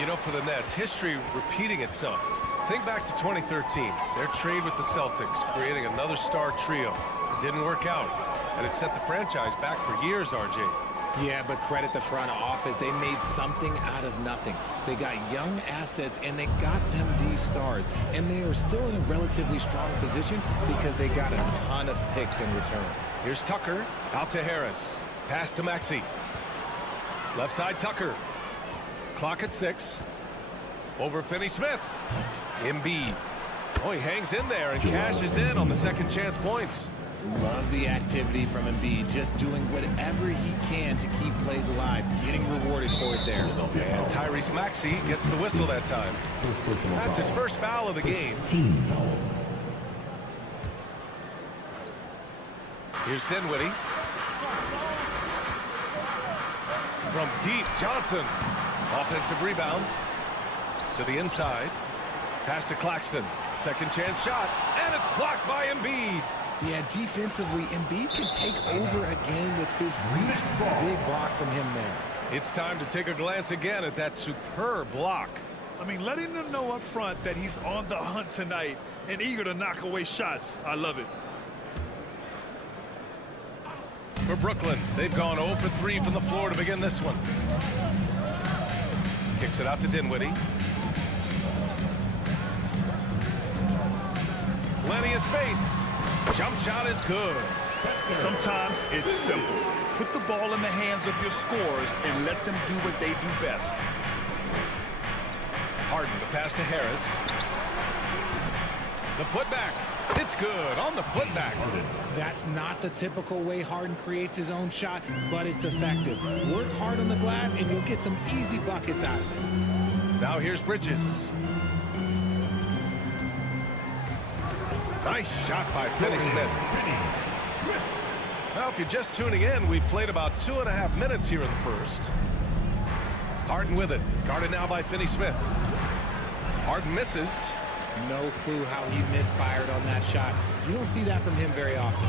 You know, for the Nets, history repeating itself. Think back to 2013. Their trade with the Celtics, creating another star trio. It didn't work out, and it set the franchise back for years, RJ. Yeah, but credit the front office. They made something out of nothing. They got young assets, and they got them these stars. And they are still in a relatively strong position because they got a ton of picks in return. Here's Tucker, out to Harris. Pass to Maxey. Left side, Tucker. Clock at 6. Over Finney-Smith. Embiid. Oh, he hangs in there and cashes in on the second chance points. Love the activity from Embiid, just doing whatever he can to keep plays alive, getting rewarded for it there. And Tyrese Maxey gets the whistle that time. That's his first foul of the game. Here's Dinwiddie. From deep, Johnson. Offensive rebound. To the inside. Pass to Claxton. Second chance shot. And it's blocked by Embiid. Yeah, defensively, Embiid can take over a game with his reach. Big block from him there. It's time to take a glance again at that superb block. I mean, letting them know up front that he's on the hunt tonight and eager to knock away shots. I love it. For Brooklyn, they've gone 0 for 3 from the floor to begin this one. Kicks it out to Dinwiddie. Plenty of space. Jump shot is good. Sometimes it's simple. Put the ball in the hands of your scorers and let them do what they do best. Harden, the pass to Harris. The putback. It's good on the putback. That's not the typical way Harden creates his own shot, but it's effective. Work hard on the glass and you'll get some easy buckets out of it. Now here's Bridges. Nice shot by Finney-Smith. Well, if you're just tuning in, we've played about 2.5 minutes here in the first. Harden with it. Guarded now by Finney-Smith. Harden misses. No clue how he misfired on that shot. You don't see that from him very often.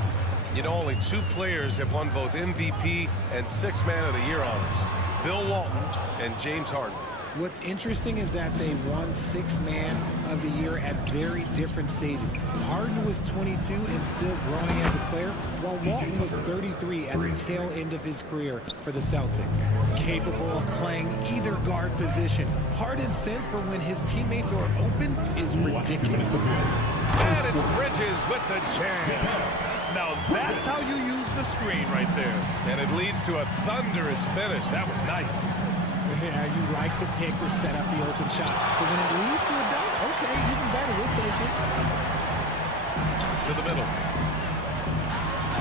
You know, only 2 players have won both MVP and 6th Man of the Year honors. Bill Walton and James Harden. What's interesting is that they won 6th Man of the Year at very different stages. Harden was 22 and still growing as a player, while Walton was 33 at the tail end of his career for the Celtics. Capable of playing either guard position, Harden's sense for when his teammates are open is ridiculous. And it's Bridges with the jam. Now that's how you use the screen right there. And it leads to a thunderous finish. That was nice. Yeah, you like the pick to set up the open shot. But when it leads to a dunk, okay, even better, we'll take it. To the middle.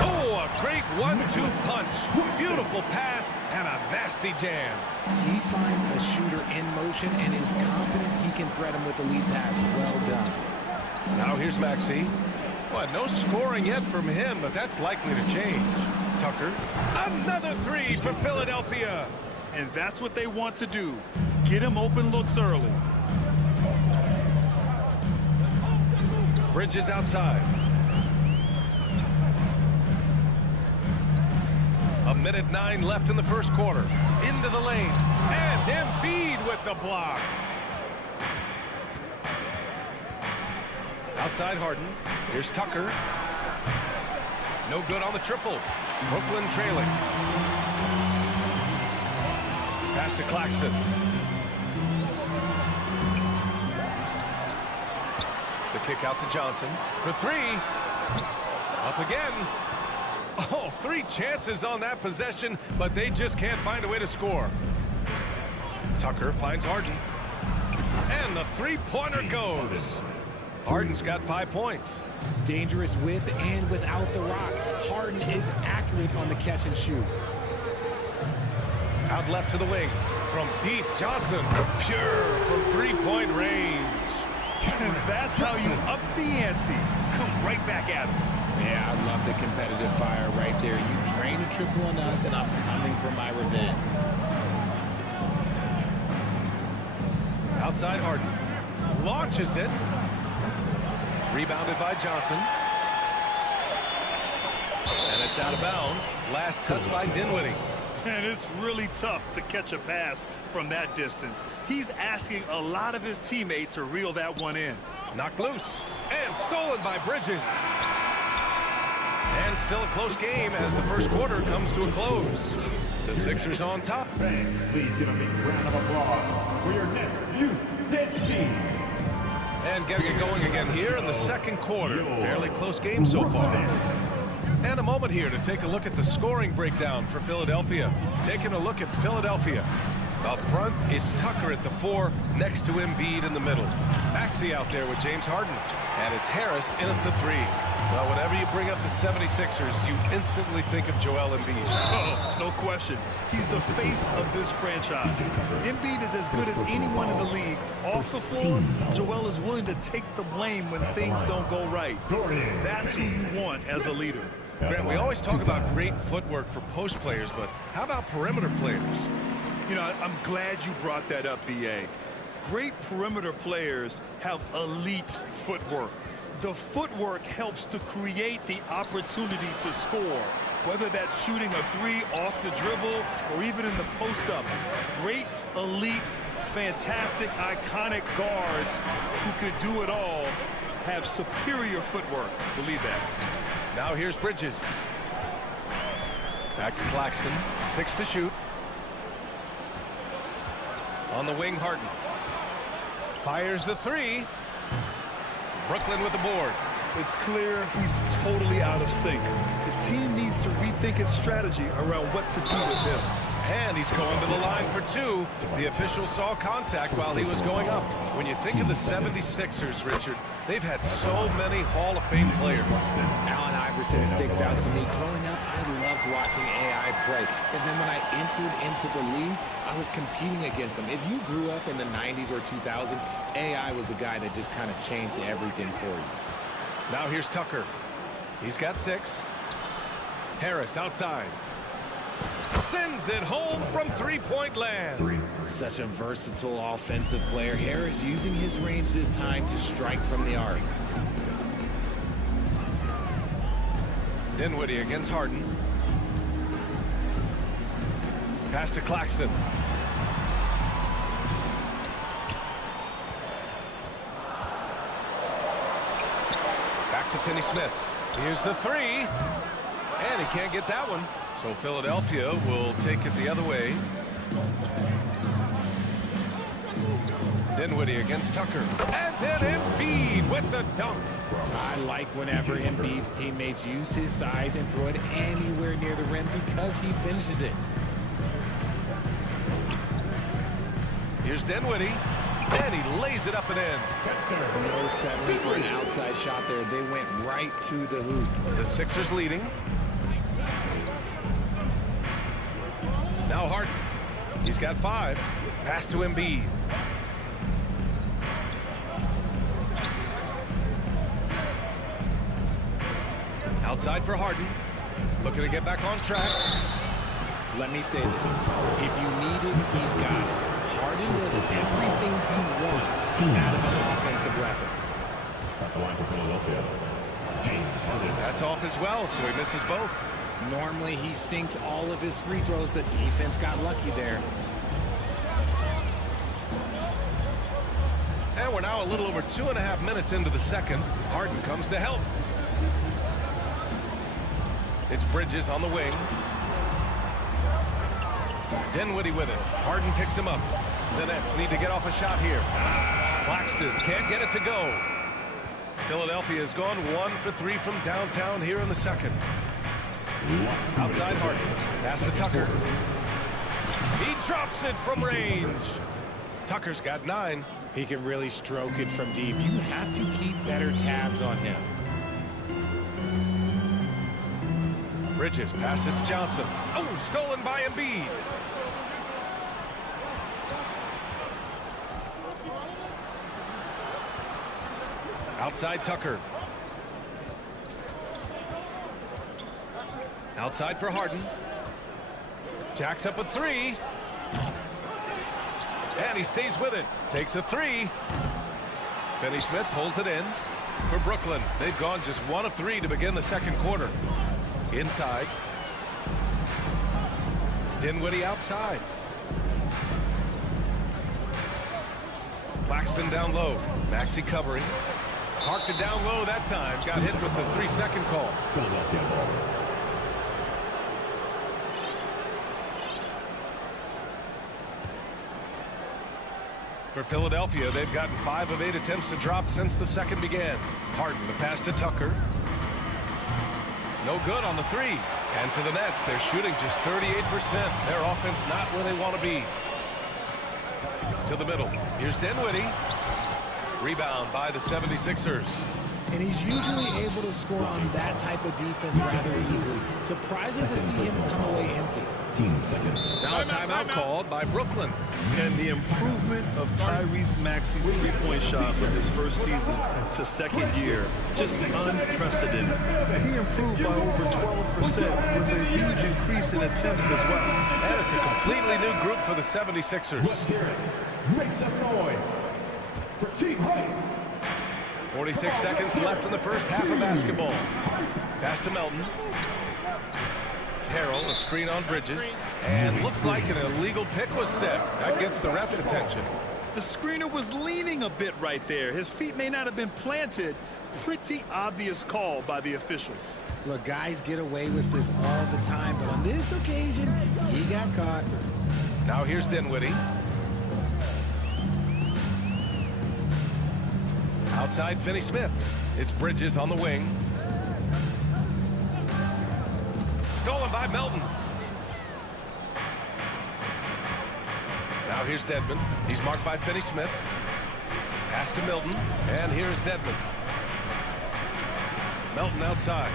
Oh, a great 1-2 punch. Beautiful pass and a nasty jam. He finds a shooter in motion and is confident he can thread him with the lead pass. Well done. Now here's Maxey. Well, no scoring yet from him, but that's likely to change. Tucker. Another 3 for Philadelphia. And that's what they want to do. Get him open looks early. Bridges outside. A minute 9 left in the first quarter. Into the lane. And Embiid with the block. Outside Harden. Here's Tucker. No good on the triple. Brooklyn trailing. Pass to Claxton. The kick out to Johnson for 3. Up again. Oh, 3 chances on that possession, but they just can't find a way to score. Tucker finds Harden. And the 3-pointer goes. Harden's got 5 points. Dangerous with and without the rock. Harden is accurate on the catch and shoot. Out left to the wing. From deep, Johnson. Pure from three-point range. And that's how you up the ante. Come right back at him. Yeah, I love the competitive fire right there. You drain a triple on us, and I'm coming for my revenge. Outside Harden. Launches it. Rebounded by Johnson. And it's out of bounds. Last touch by Dinwiddie. And it's really tough to catch a pass from that distance. He's asking a lot of his teammates to reel that one in. Knocked loose. And stolen by Bridges. And still a close game as the first quarter comes to a close. The Sixers on top. Fans, please give a big round of applause for your next youth dance team. And getting it going again here in the second quarter. Fairly close game so far. And a moment here to take a look at the scoring breakdown for Philadelphia. Taking a look at Philadelphia. Up front, it's Tucker at the 4, next to Embiid in the middle. Maxey out there with James Harden. And it's Harris in at the 3. Well, whenever you bring up the 76ers, you instantly think of Joel Embiid. Oh, no question. He's the face of this franchise. Embiid is as good as anyone in the league. Off the floor, Joel is willing to take the blame when things don't go right. That's who you want as a leader. Grant, we always talk about great footwork for post players, but how about perimeter players? You know, I'm glad you brought that up, B.A. Great perimeter players have elite footwork. The footwork helps to create the opportunity to score, whether that's shooting a 3 off the dribble or even in the post-up. Great, elite, fantastic, iconic guards who could do it all have superior footwork. Believe that. Now here's Bridges. Back to Claxton. 6 to shoot. On the wing, Harden. Fires the 3. Brooklyn with the board. It's clear he's totally out of sync. The team needs to rethink its strategy around what to do with him. And he's going to the line for 2. The official saw contact while he was going up. When you think of the 76ers, Richard, they've had so many Hall of Fame players. Allen Iverson sticks out to me. Growing up, I loved watching AI play. And then when I entered into the league, I was competing against them. If you grew up in the 90s or 2000, AI was the guy that just kind of changed everything for you. Now here's Tucker. He's got 6. Harris outside. Sends it home from three-point land. Such a versatile offensive player. Harris using his range this time to strike from the arc. Dinwiddie against Harden. Pass to Claxton. Back to Finney-Smith. Here's the 3. And he can't get that one. So Philadelphia will take it the other way. Dinwiddie against Tucker. And then Embiid with the dunk. I like whenever Embiid's teammates use his size and throw it anywhere near the rim because he finishes it. Here's Dinwiddie. And he lays it up and in. No settling for an outside shot there. They went right to the hoop. The Sixers leading. Now Harden. He's got 5. Pass to Embiid. Outside for Harden. Looking to get back on track. Let me say this. If you need it, he's got it. Harden does everything you want out of an offensive weapon. At the line for Philadelphia, James Harden. That's off as well, so he misses both. Normally he sinks all of his free throws. The defense got lucky there. And we're now a little over 2.5 minutes into the second. Harden comes to help. It's Bridges on the wing. Dinwiddie with it. Harden picks him up. The Nets need to get off a shot here. Claxton can't get it to go. Philadelphia has gone 1 for 3 from downtown here in the second. Outside Harden. Pass to Tucker. He drops it from range. Tucker's got 9. He can really stroke it from deep. You have to keep better tabs on him. Bridges passes to Johnson. Oh, stolen by Embiid. Outside Tucker. Outside for Harden. Jacks up a three. And he stays with it. Takes a three. Finney Smith pulls it in for Brooklyn. They've gone just 1 of 3 to begin the second quarter. Inside. Dinwiddie outside. Claxton down low. Maxey covering. Parked it down low that time. Got hit with the 3-second call. Philadelphia ball. For Philadelphia, they've gotten 5 of 8 attempts to drop since the second began. Harden, the pass to Tucker. No good on the 3. And for the Nets, they're shooting just 38%. Their offense not where they want to be. To the middle. Here's Dinwiddie. Rebound by the 76ers. And he's usually able to score on that type of defense rather easily. Surprising to see him come away empty. Now a timeout called by Brooklyn. And the improvement of Tyrese Maxey's three-point shot from his first season to second year, just unprecedented. He improved by over 12% with a huge increase in attempts as well. And it's a completely new group for the 76ers. Let's hear it. Make some noise for Team Hype. 46 seconds left in the first half of basketball. Pass to Melton. Harrell, a screen on Bridges. And looks like an illegal pick was set. That gets the ref's attention. The screener was leaning a bit right there. His feet may not have been planted. Pretty obvious call by the officials. Look, guys get away with this all the time, but on this occasion, he got caught. Now here's Dinwiddie. Outside Finney Smith. It's Bridges on the wing. Stolen by Melton. Now here's Dedmon. He's marked by Finney Smith. Pass to Milton. And here's Dedmon. Melton outside.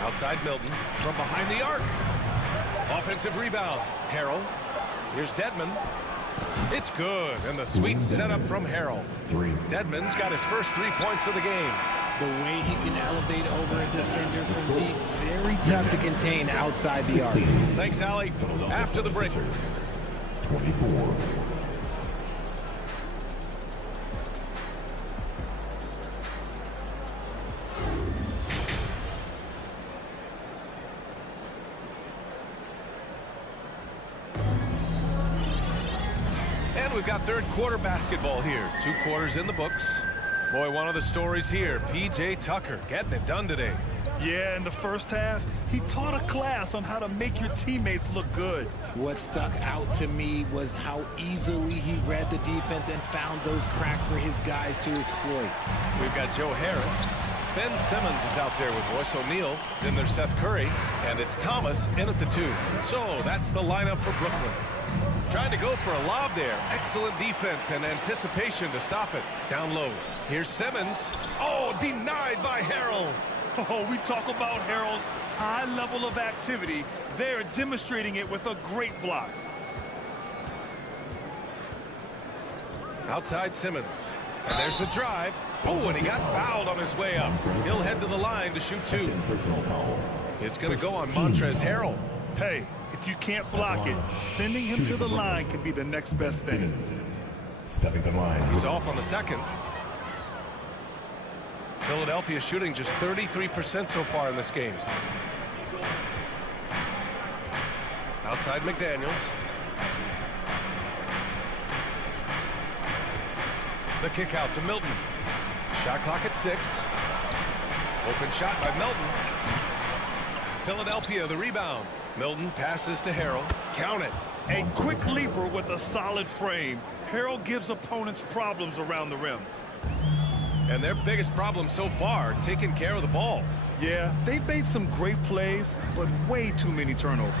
Outside Milton from behind the arc. Offensive rebound. Harrell. Here's Dedmon. It's good. And the sweet setup from Harrell. Dedmon's got his first 3 points of the game. The way he can elevate over a defender from deep, very tough to contain outside the arc. Thanks, Allie. After the break. 24. And we've got third quarter basketball here. 2 quarters in the books. Boy, one of the stories here, P.J. Tucker getting it done today. Yeah, in the first half, he taught a class on how to make your teammates look good. What stuck out to me was how easily he read the defense and found those cracks for his guys to exploit. We've got Joe Harris. Ben Simmons is out there with Royce O'Neal. Then there's Seth Curry. And it's Thomas in at the 2. So that's the lineup for Brooklyn. Trying to go for a lob there. Excellent defense and anticipation to stop it. Down low. Here's Simmons. Oh, denied by Harrell. Oh, we talk about Harrell's high level of activity. They're demonstrating it with a great block. Outside Simmons. And there's the drive. Oh, and he got fouled on his way up. He'll head to the line to shoot 2. It's going to go on Montrezl Harrell. Hey, if you can't block it, sending him to the line can be the next best thing. Stepping the line. He's off on the second. Philadelphia shooting just 33% so far in this game. Outside McDaniels. The kick out to Milton. Shot clock at 6. Open shot by Milton. Philadelphia the rebound. Milton passes to Harrell. Count it. A quick leaper with a solid frame. Harrell gives opponents problems around the rim. And their biggest problem so far, taking care of the ball. Yeah, they've made some great plays, but way too many turnovers.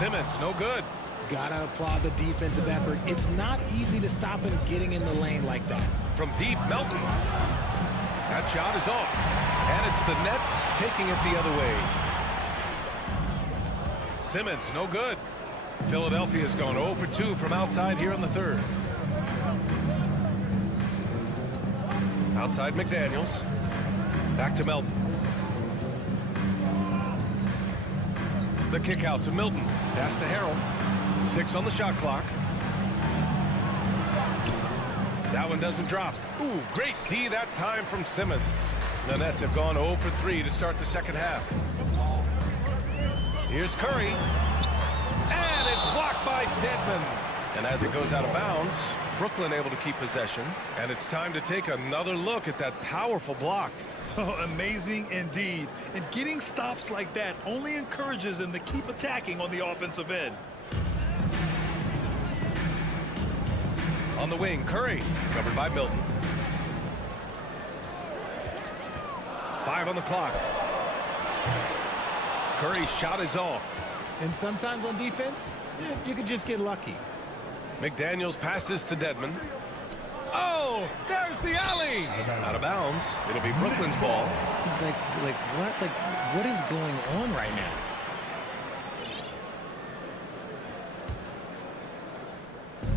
Simmons, no good. Gotta applaud the defensive effort. It's not easy to stop him getting in the lane like that. From deep, Melton. That shot is off. And it's the Nets taking it the other way. Simmons, no good. Philadelphia's gone 0 for 2 from outside here in the third. Outside McDaniels. Back to Melton. The kick out to Milton. Pass to Harrell. 6 on the shot clock. That one doesn't drop. Ooh, great D that time from Simmons. The Nets have gone 0 for 3 to start the second half. Here's Curry. And it's blocked by Dedmon. And as it goes out of bounds, Brooklyn able to keep possession. And it's time to take another look at that powerful block. Oh, amazing indeed. And getting stops like that only encourages them to keep attacking on the offensive end. On the wing, Curry, covered by Milton. 5 on the clock. Curry's shot is off. And sometimes on defense, you could just get lucky. McDaniels passes to Dedmon. Oh, there's the alley. Out of bounds. It'll be Brooklyn's ball. What is going on right now?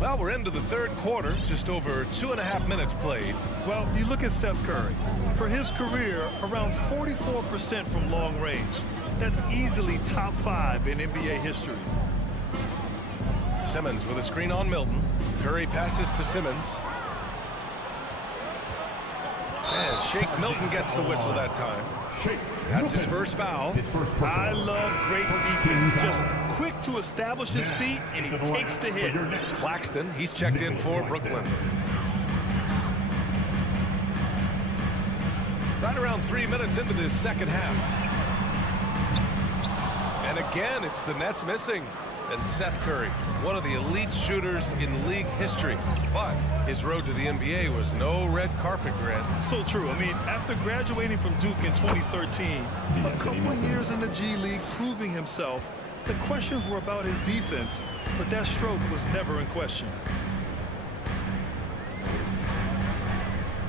Well, we're into the third quarter, just over 2.5 minutes played. Well, you look at Seth Curry. For his career, around 44% from long range. That's easily top 5 in NBA history. Simmons with a screen on Milton. Curry passes to Simmons. And Shake Milton gets the whistle that time. That's his first foul. I love great defense. Just quick to establish his feet, and he takes the hit. Claxton, he's checked in for Brooklyn. Right around 3 minutes into this second half. And again, it's the Nets missing. And Seth Curry, one of the elite shooters in league history. But his road to the NBA was no red carpet, Grant. So true. I mean, after graduating from Duke in 2013, a couple of years in the G League proving himself, the questions were about his defense, but that stroke was never in question.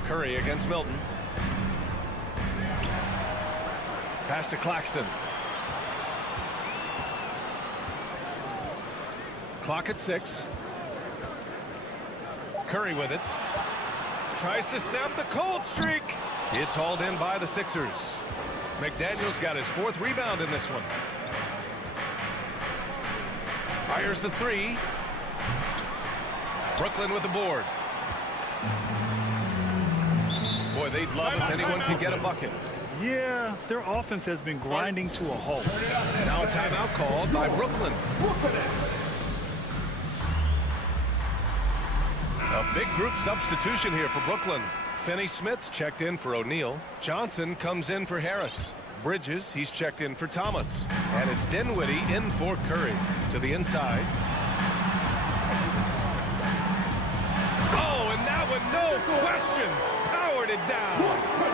Curry against Milton. Pass to Claxton. Clock at 6. Curry with it. Tries to snap the cold streak. It's hauled in by the Sixers. McDaniels got his 4th rebound in this one. Fires the 3. Brooklyn with the board. Boy, they'd love if anyone could get a bucket. Yeah, their offense has been grinding to a halt. Now a timeout called by Brooklyn. A big group substitution here for Brooklyn. Finney Smith checked in for O'Neal. Johnson comes in for Harris. Bridges, he's checked in for Thomas. And it's Dinwiddie in for Curry. To the inside. Oh, and that one, no question, powered it down.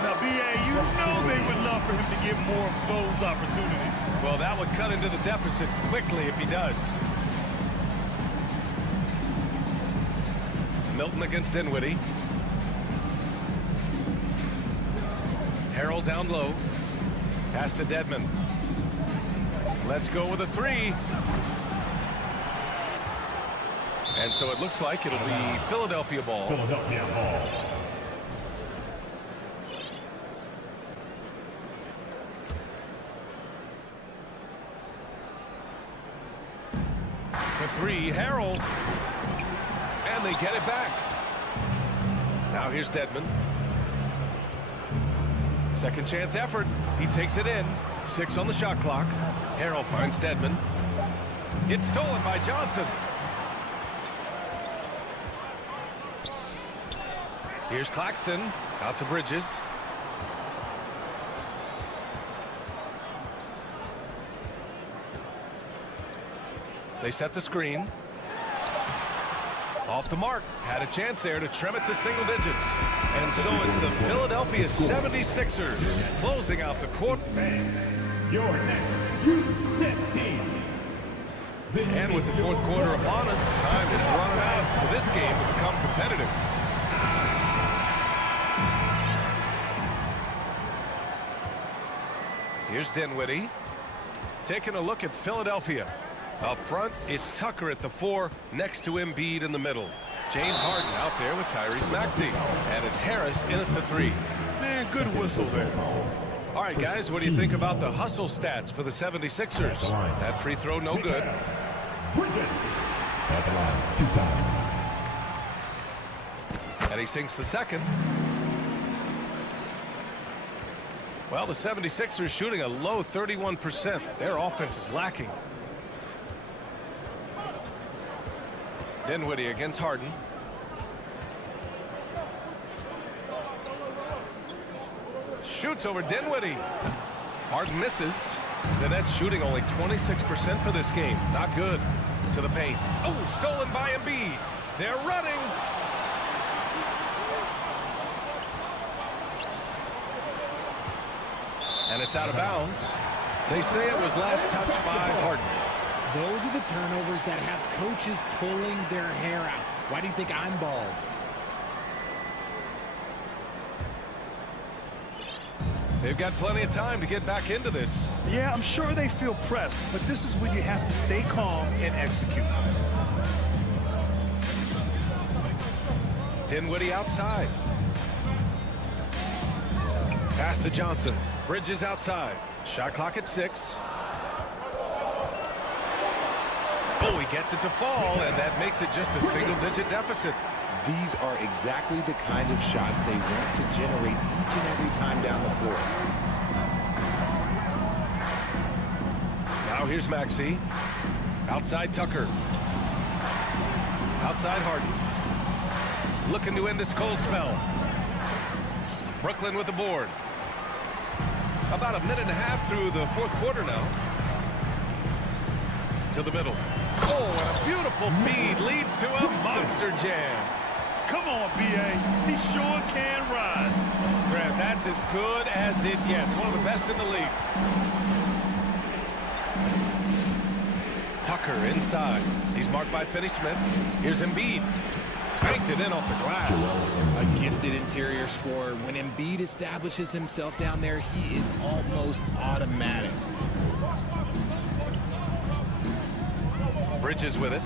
Now, B.A., you know they would love for him to get more of those opportunities. Well, that would cut into the deficit quickly if he does. Milton against Dinwiddie. Harrell down low. Pass to Dedmon. Let's go with a 3. And so it looks like it'll be Philadelphia ball. Philadelphia ball. For 3, Harrell. And they get it back. Now here's Dedmon. Second chance effort. He takes it in. 6 on the shot clock. Harrell finds Dedmon. It's stolen by Johnson. Here's Claxton. Out to Bridges. They set the screen. Off the mark. Had a chance there to trim it to single digits. And so it's the Philadelphia 76ers closing out the quarter. Your next U15. And with the fourth quarter upon us, time is running out for this game to become competitive. Here's Dinwiddie. Taking a look at Philadelphia. Up front, it's Tucker at the 4, next to Embiid in the middle. James Harden out there with Tyrese Maxey. And it's Harris in at the 3. Man, good whistle there. All right, guys, what do you think about the hustle stats for the 76ers? That free throw, no good. And he sinks the second. Well, the 76ers shooting a low 31%. Their offense is lacking. Dinwiddie against Harden. Shoots over Dinwiddie. Harden misses. The Nets shooting only 26% for this game. Not good. To the paint. Oh, stolen by Embiid. They're running. And it's out of bounds. They say it was last touched by Harden. Those are the turnovers that have coaches pulling their hair out. Why do you think I'm bald? They've got plenty of time to get back into this. Yeah, I'm sure they feel pressed, but this is when you have to stay calm and execute. Dinwiddie outside. Pass to Johnson. Bridges outside. Shot clock at 6. Oh, he gets it to fall, and that makes it just a single-digit deficit. These are exactly the kind of shots they want to generate each and every time down the floor. Now here's Maxey. Outside Tucker. Outside Harden. Looking to end this cold spell. Brooklyn with the board. About a minute and a half through the fourth quarter now. To the middle. Oh, and a beautiful feed leads to a monster jam. Come on, B.A. He sure can rise. Grant, that's as good as it gets. One of the best in the league. Tucker inside. He's marked by Finney Smith. Here's Embiid. Banked it in off the glass. A gifted interior scorer. When Embiid establishes himself down there, he is almost automatic. Bridges with it.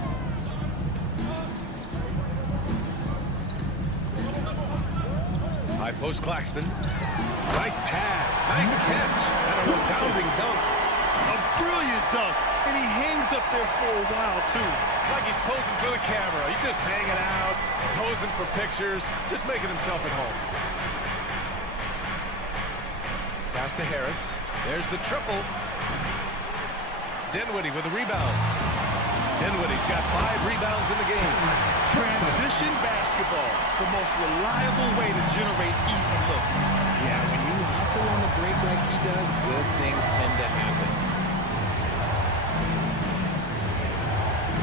High post Claxton. Nice pass. Nice catch. And a resounding dunk. A brilliant dunk. And he hangs up there for a while, too. Like he's posing for the camera. He's just hanging out, posing for pictures, just making himself at home. Pass to Harris. There's the triple. Dinwiddie with a rebound. Dinwiddie's got 5 rebounds in the game. Transition basketball, the most reliable way to generate easy looks. Yeah, when you hustle on the break like he does, good things tend to happen.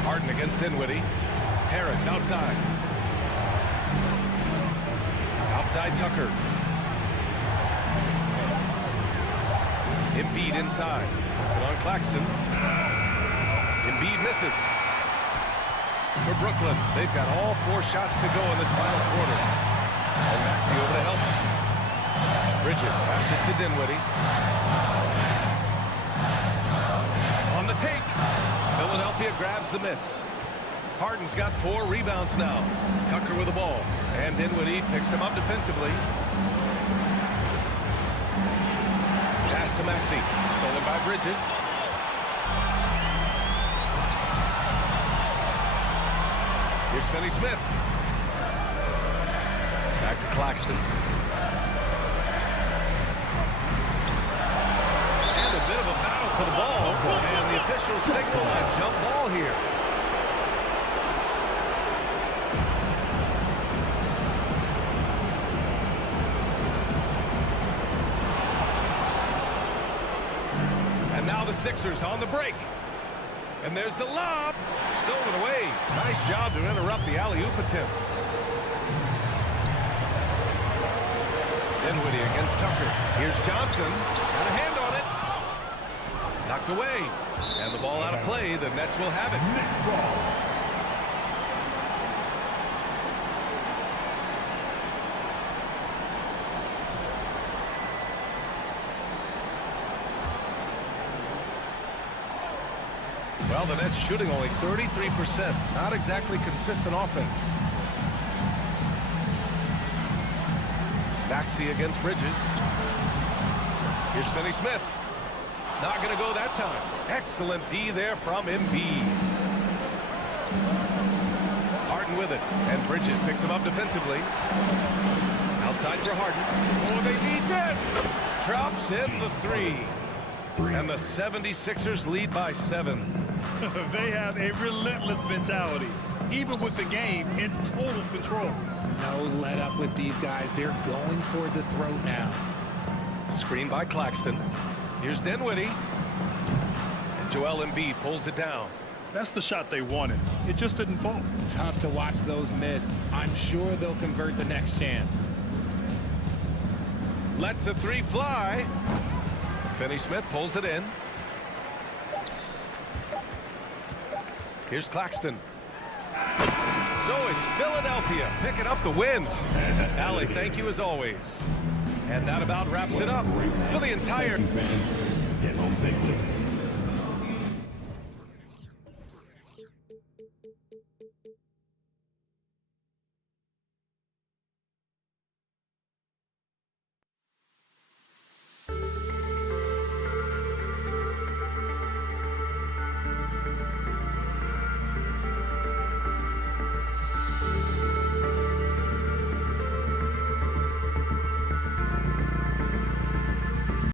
Harden against Dinwiddie. Harris outside. Outside Tucker. Embiid inside. Put on Claxton. Embiid misses. For Brooklyn, they've got all 4 shots to go in this final quarter. And Maxey over to help. Bridges passes to Dinwiddie. On the take. Philadelphia grabs the miss. Harden's got 4 rebounds now. Tucker with the ball. And Dinwiddie picks him up defensively. Pass to Maxey. Stolen by Bridges. Here's Finney Smith. Back to Claxton. And a bit of a battle for the ball. And the officials signal a jump ball here. And now the Sixers on the break. And there's the lob. Stolen away. Nice job to interrupt the alley-oop attempt. Dinwiddie against Tucker. Here's Johnson. Got a hand on it. Knocked away. And the ball out of play. The Nets will have it. Well, the Nets shooting only 33%. Not exactly consistent offense. Maxey against Bridges. Here's Finney Smith. Not going to go that time. Excellent D there from Embiid. Harden with it. And Bridges picks him up defensively. Outside for Harden. Oh, they need this. Drops in the three. And the 76ers lead by 7. They have a relentless mentality, even with the game in total control. No let up with these guys. They're going for the throat now. Screen by Claxton. Here's Dinwiddie. And Joel Embiid pulls it down. That's the shot they wanted. It just didn't fall. Tough to watch those miss. I'm sure they'll convert the next chance. Lets the three fly. Finney Smith pulls it in. Here's Claxton. So it's Philadelphia picking up the win. Allie, thank you as always. And that about wraps it up for the entire... Get home safely.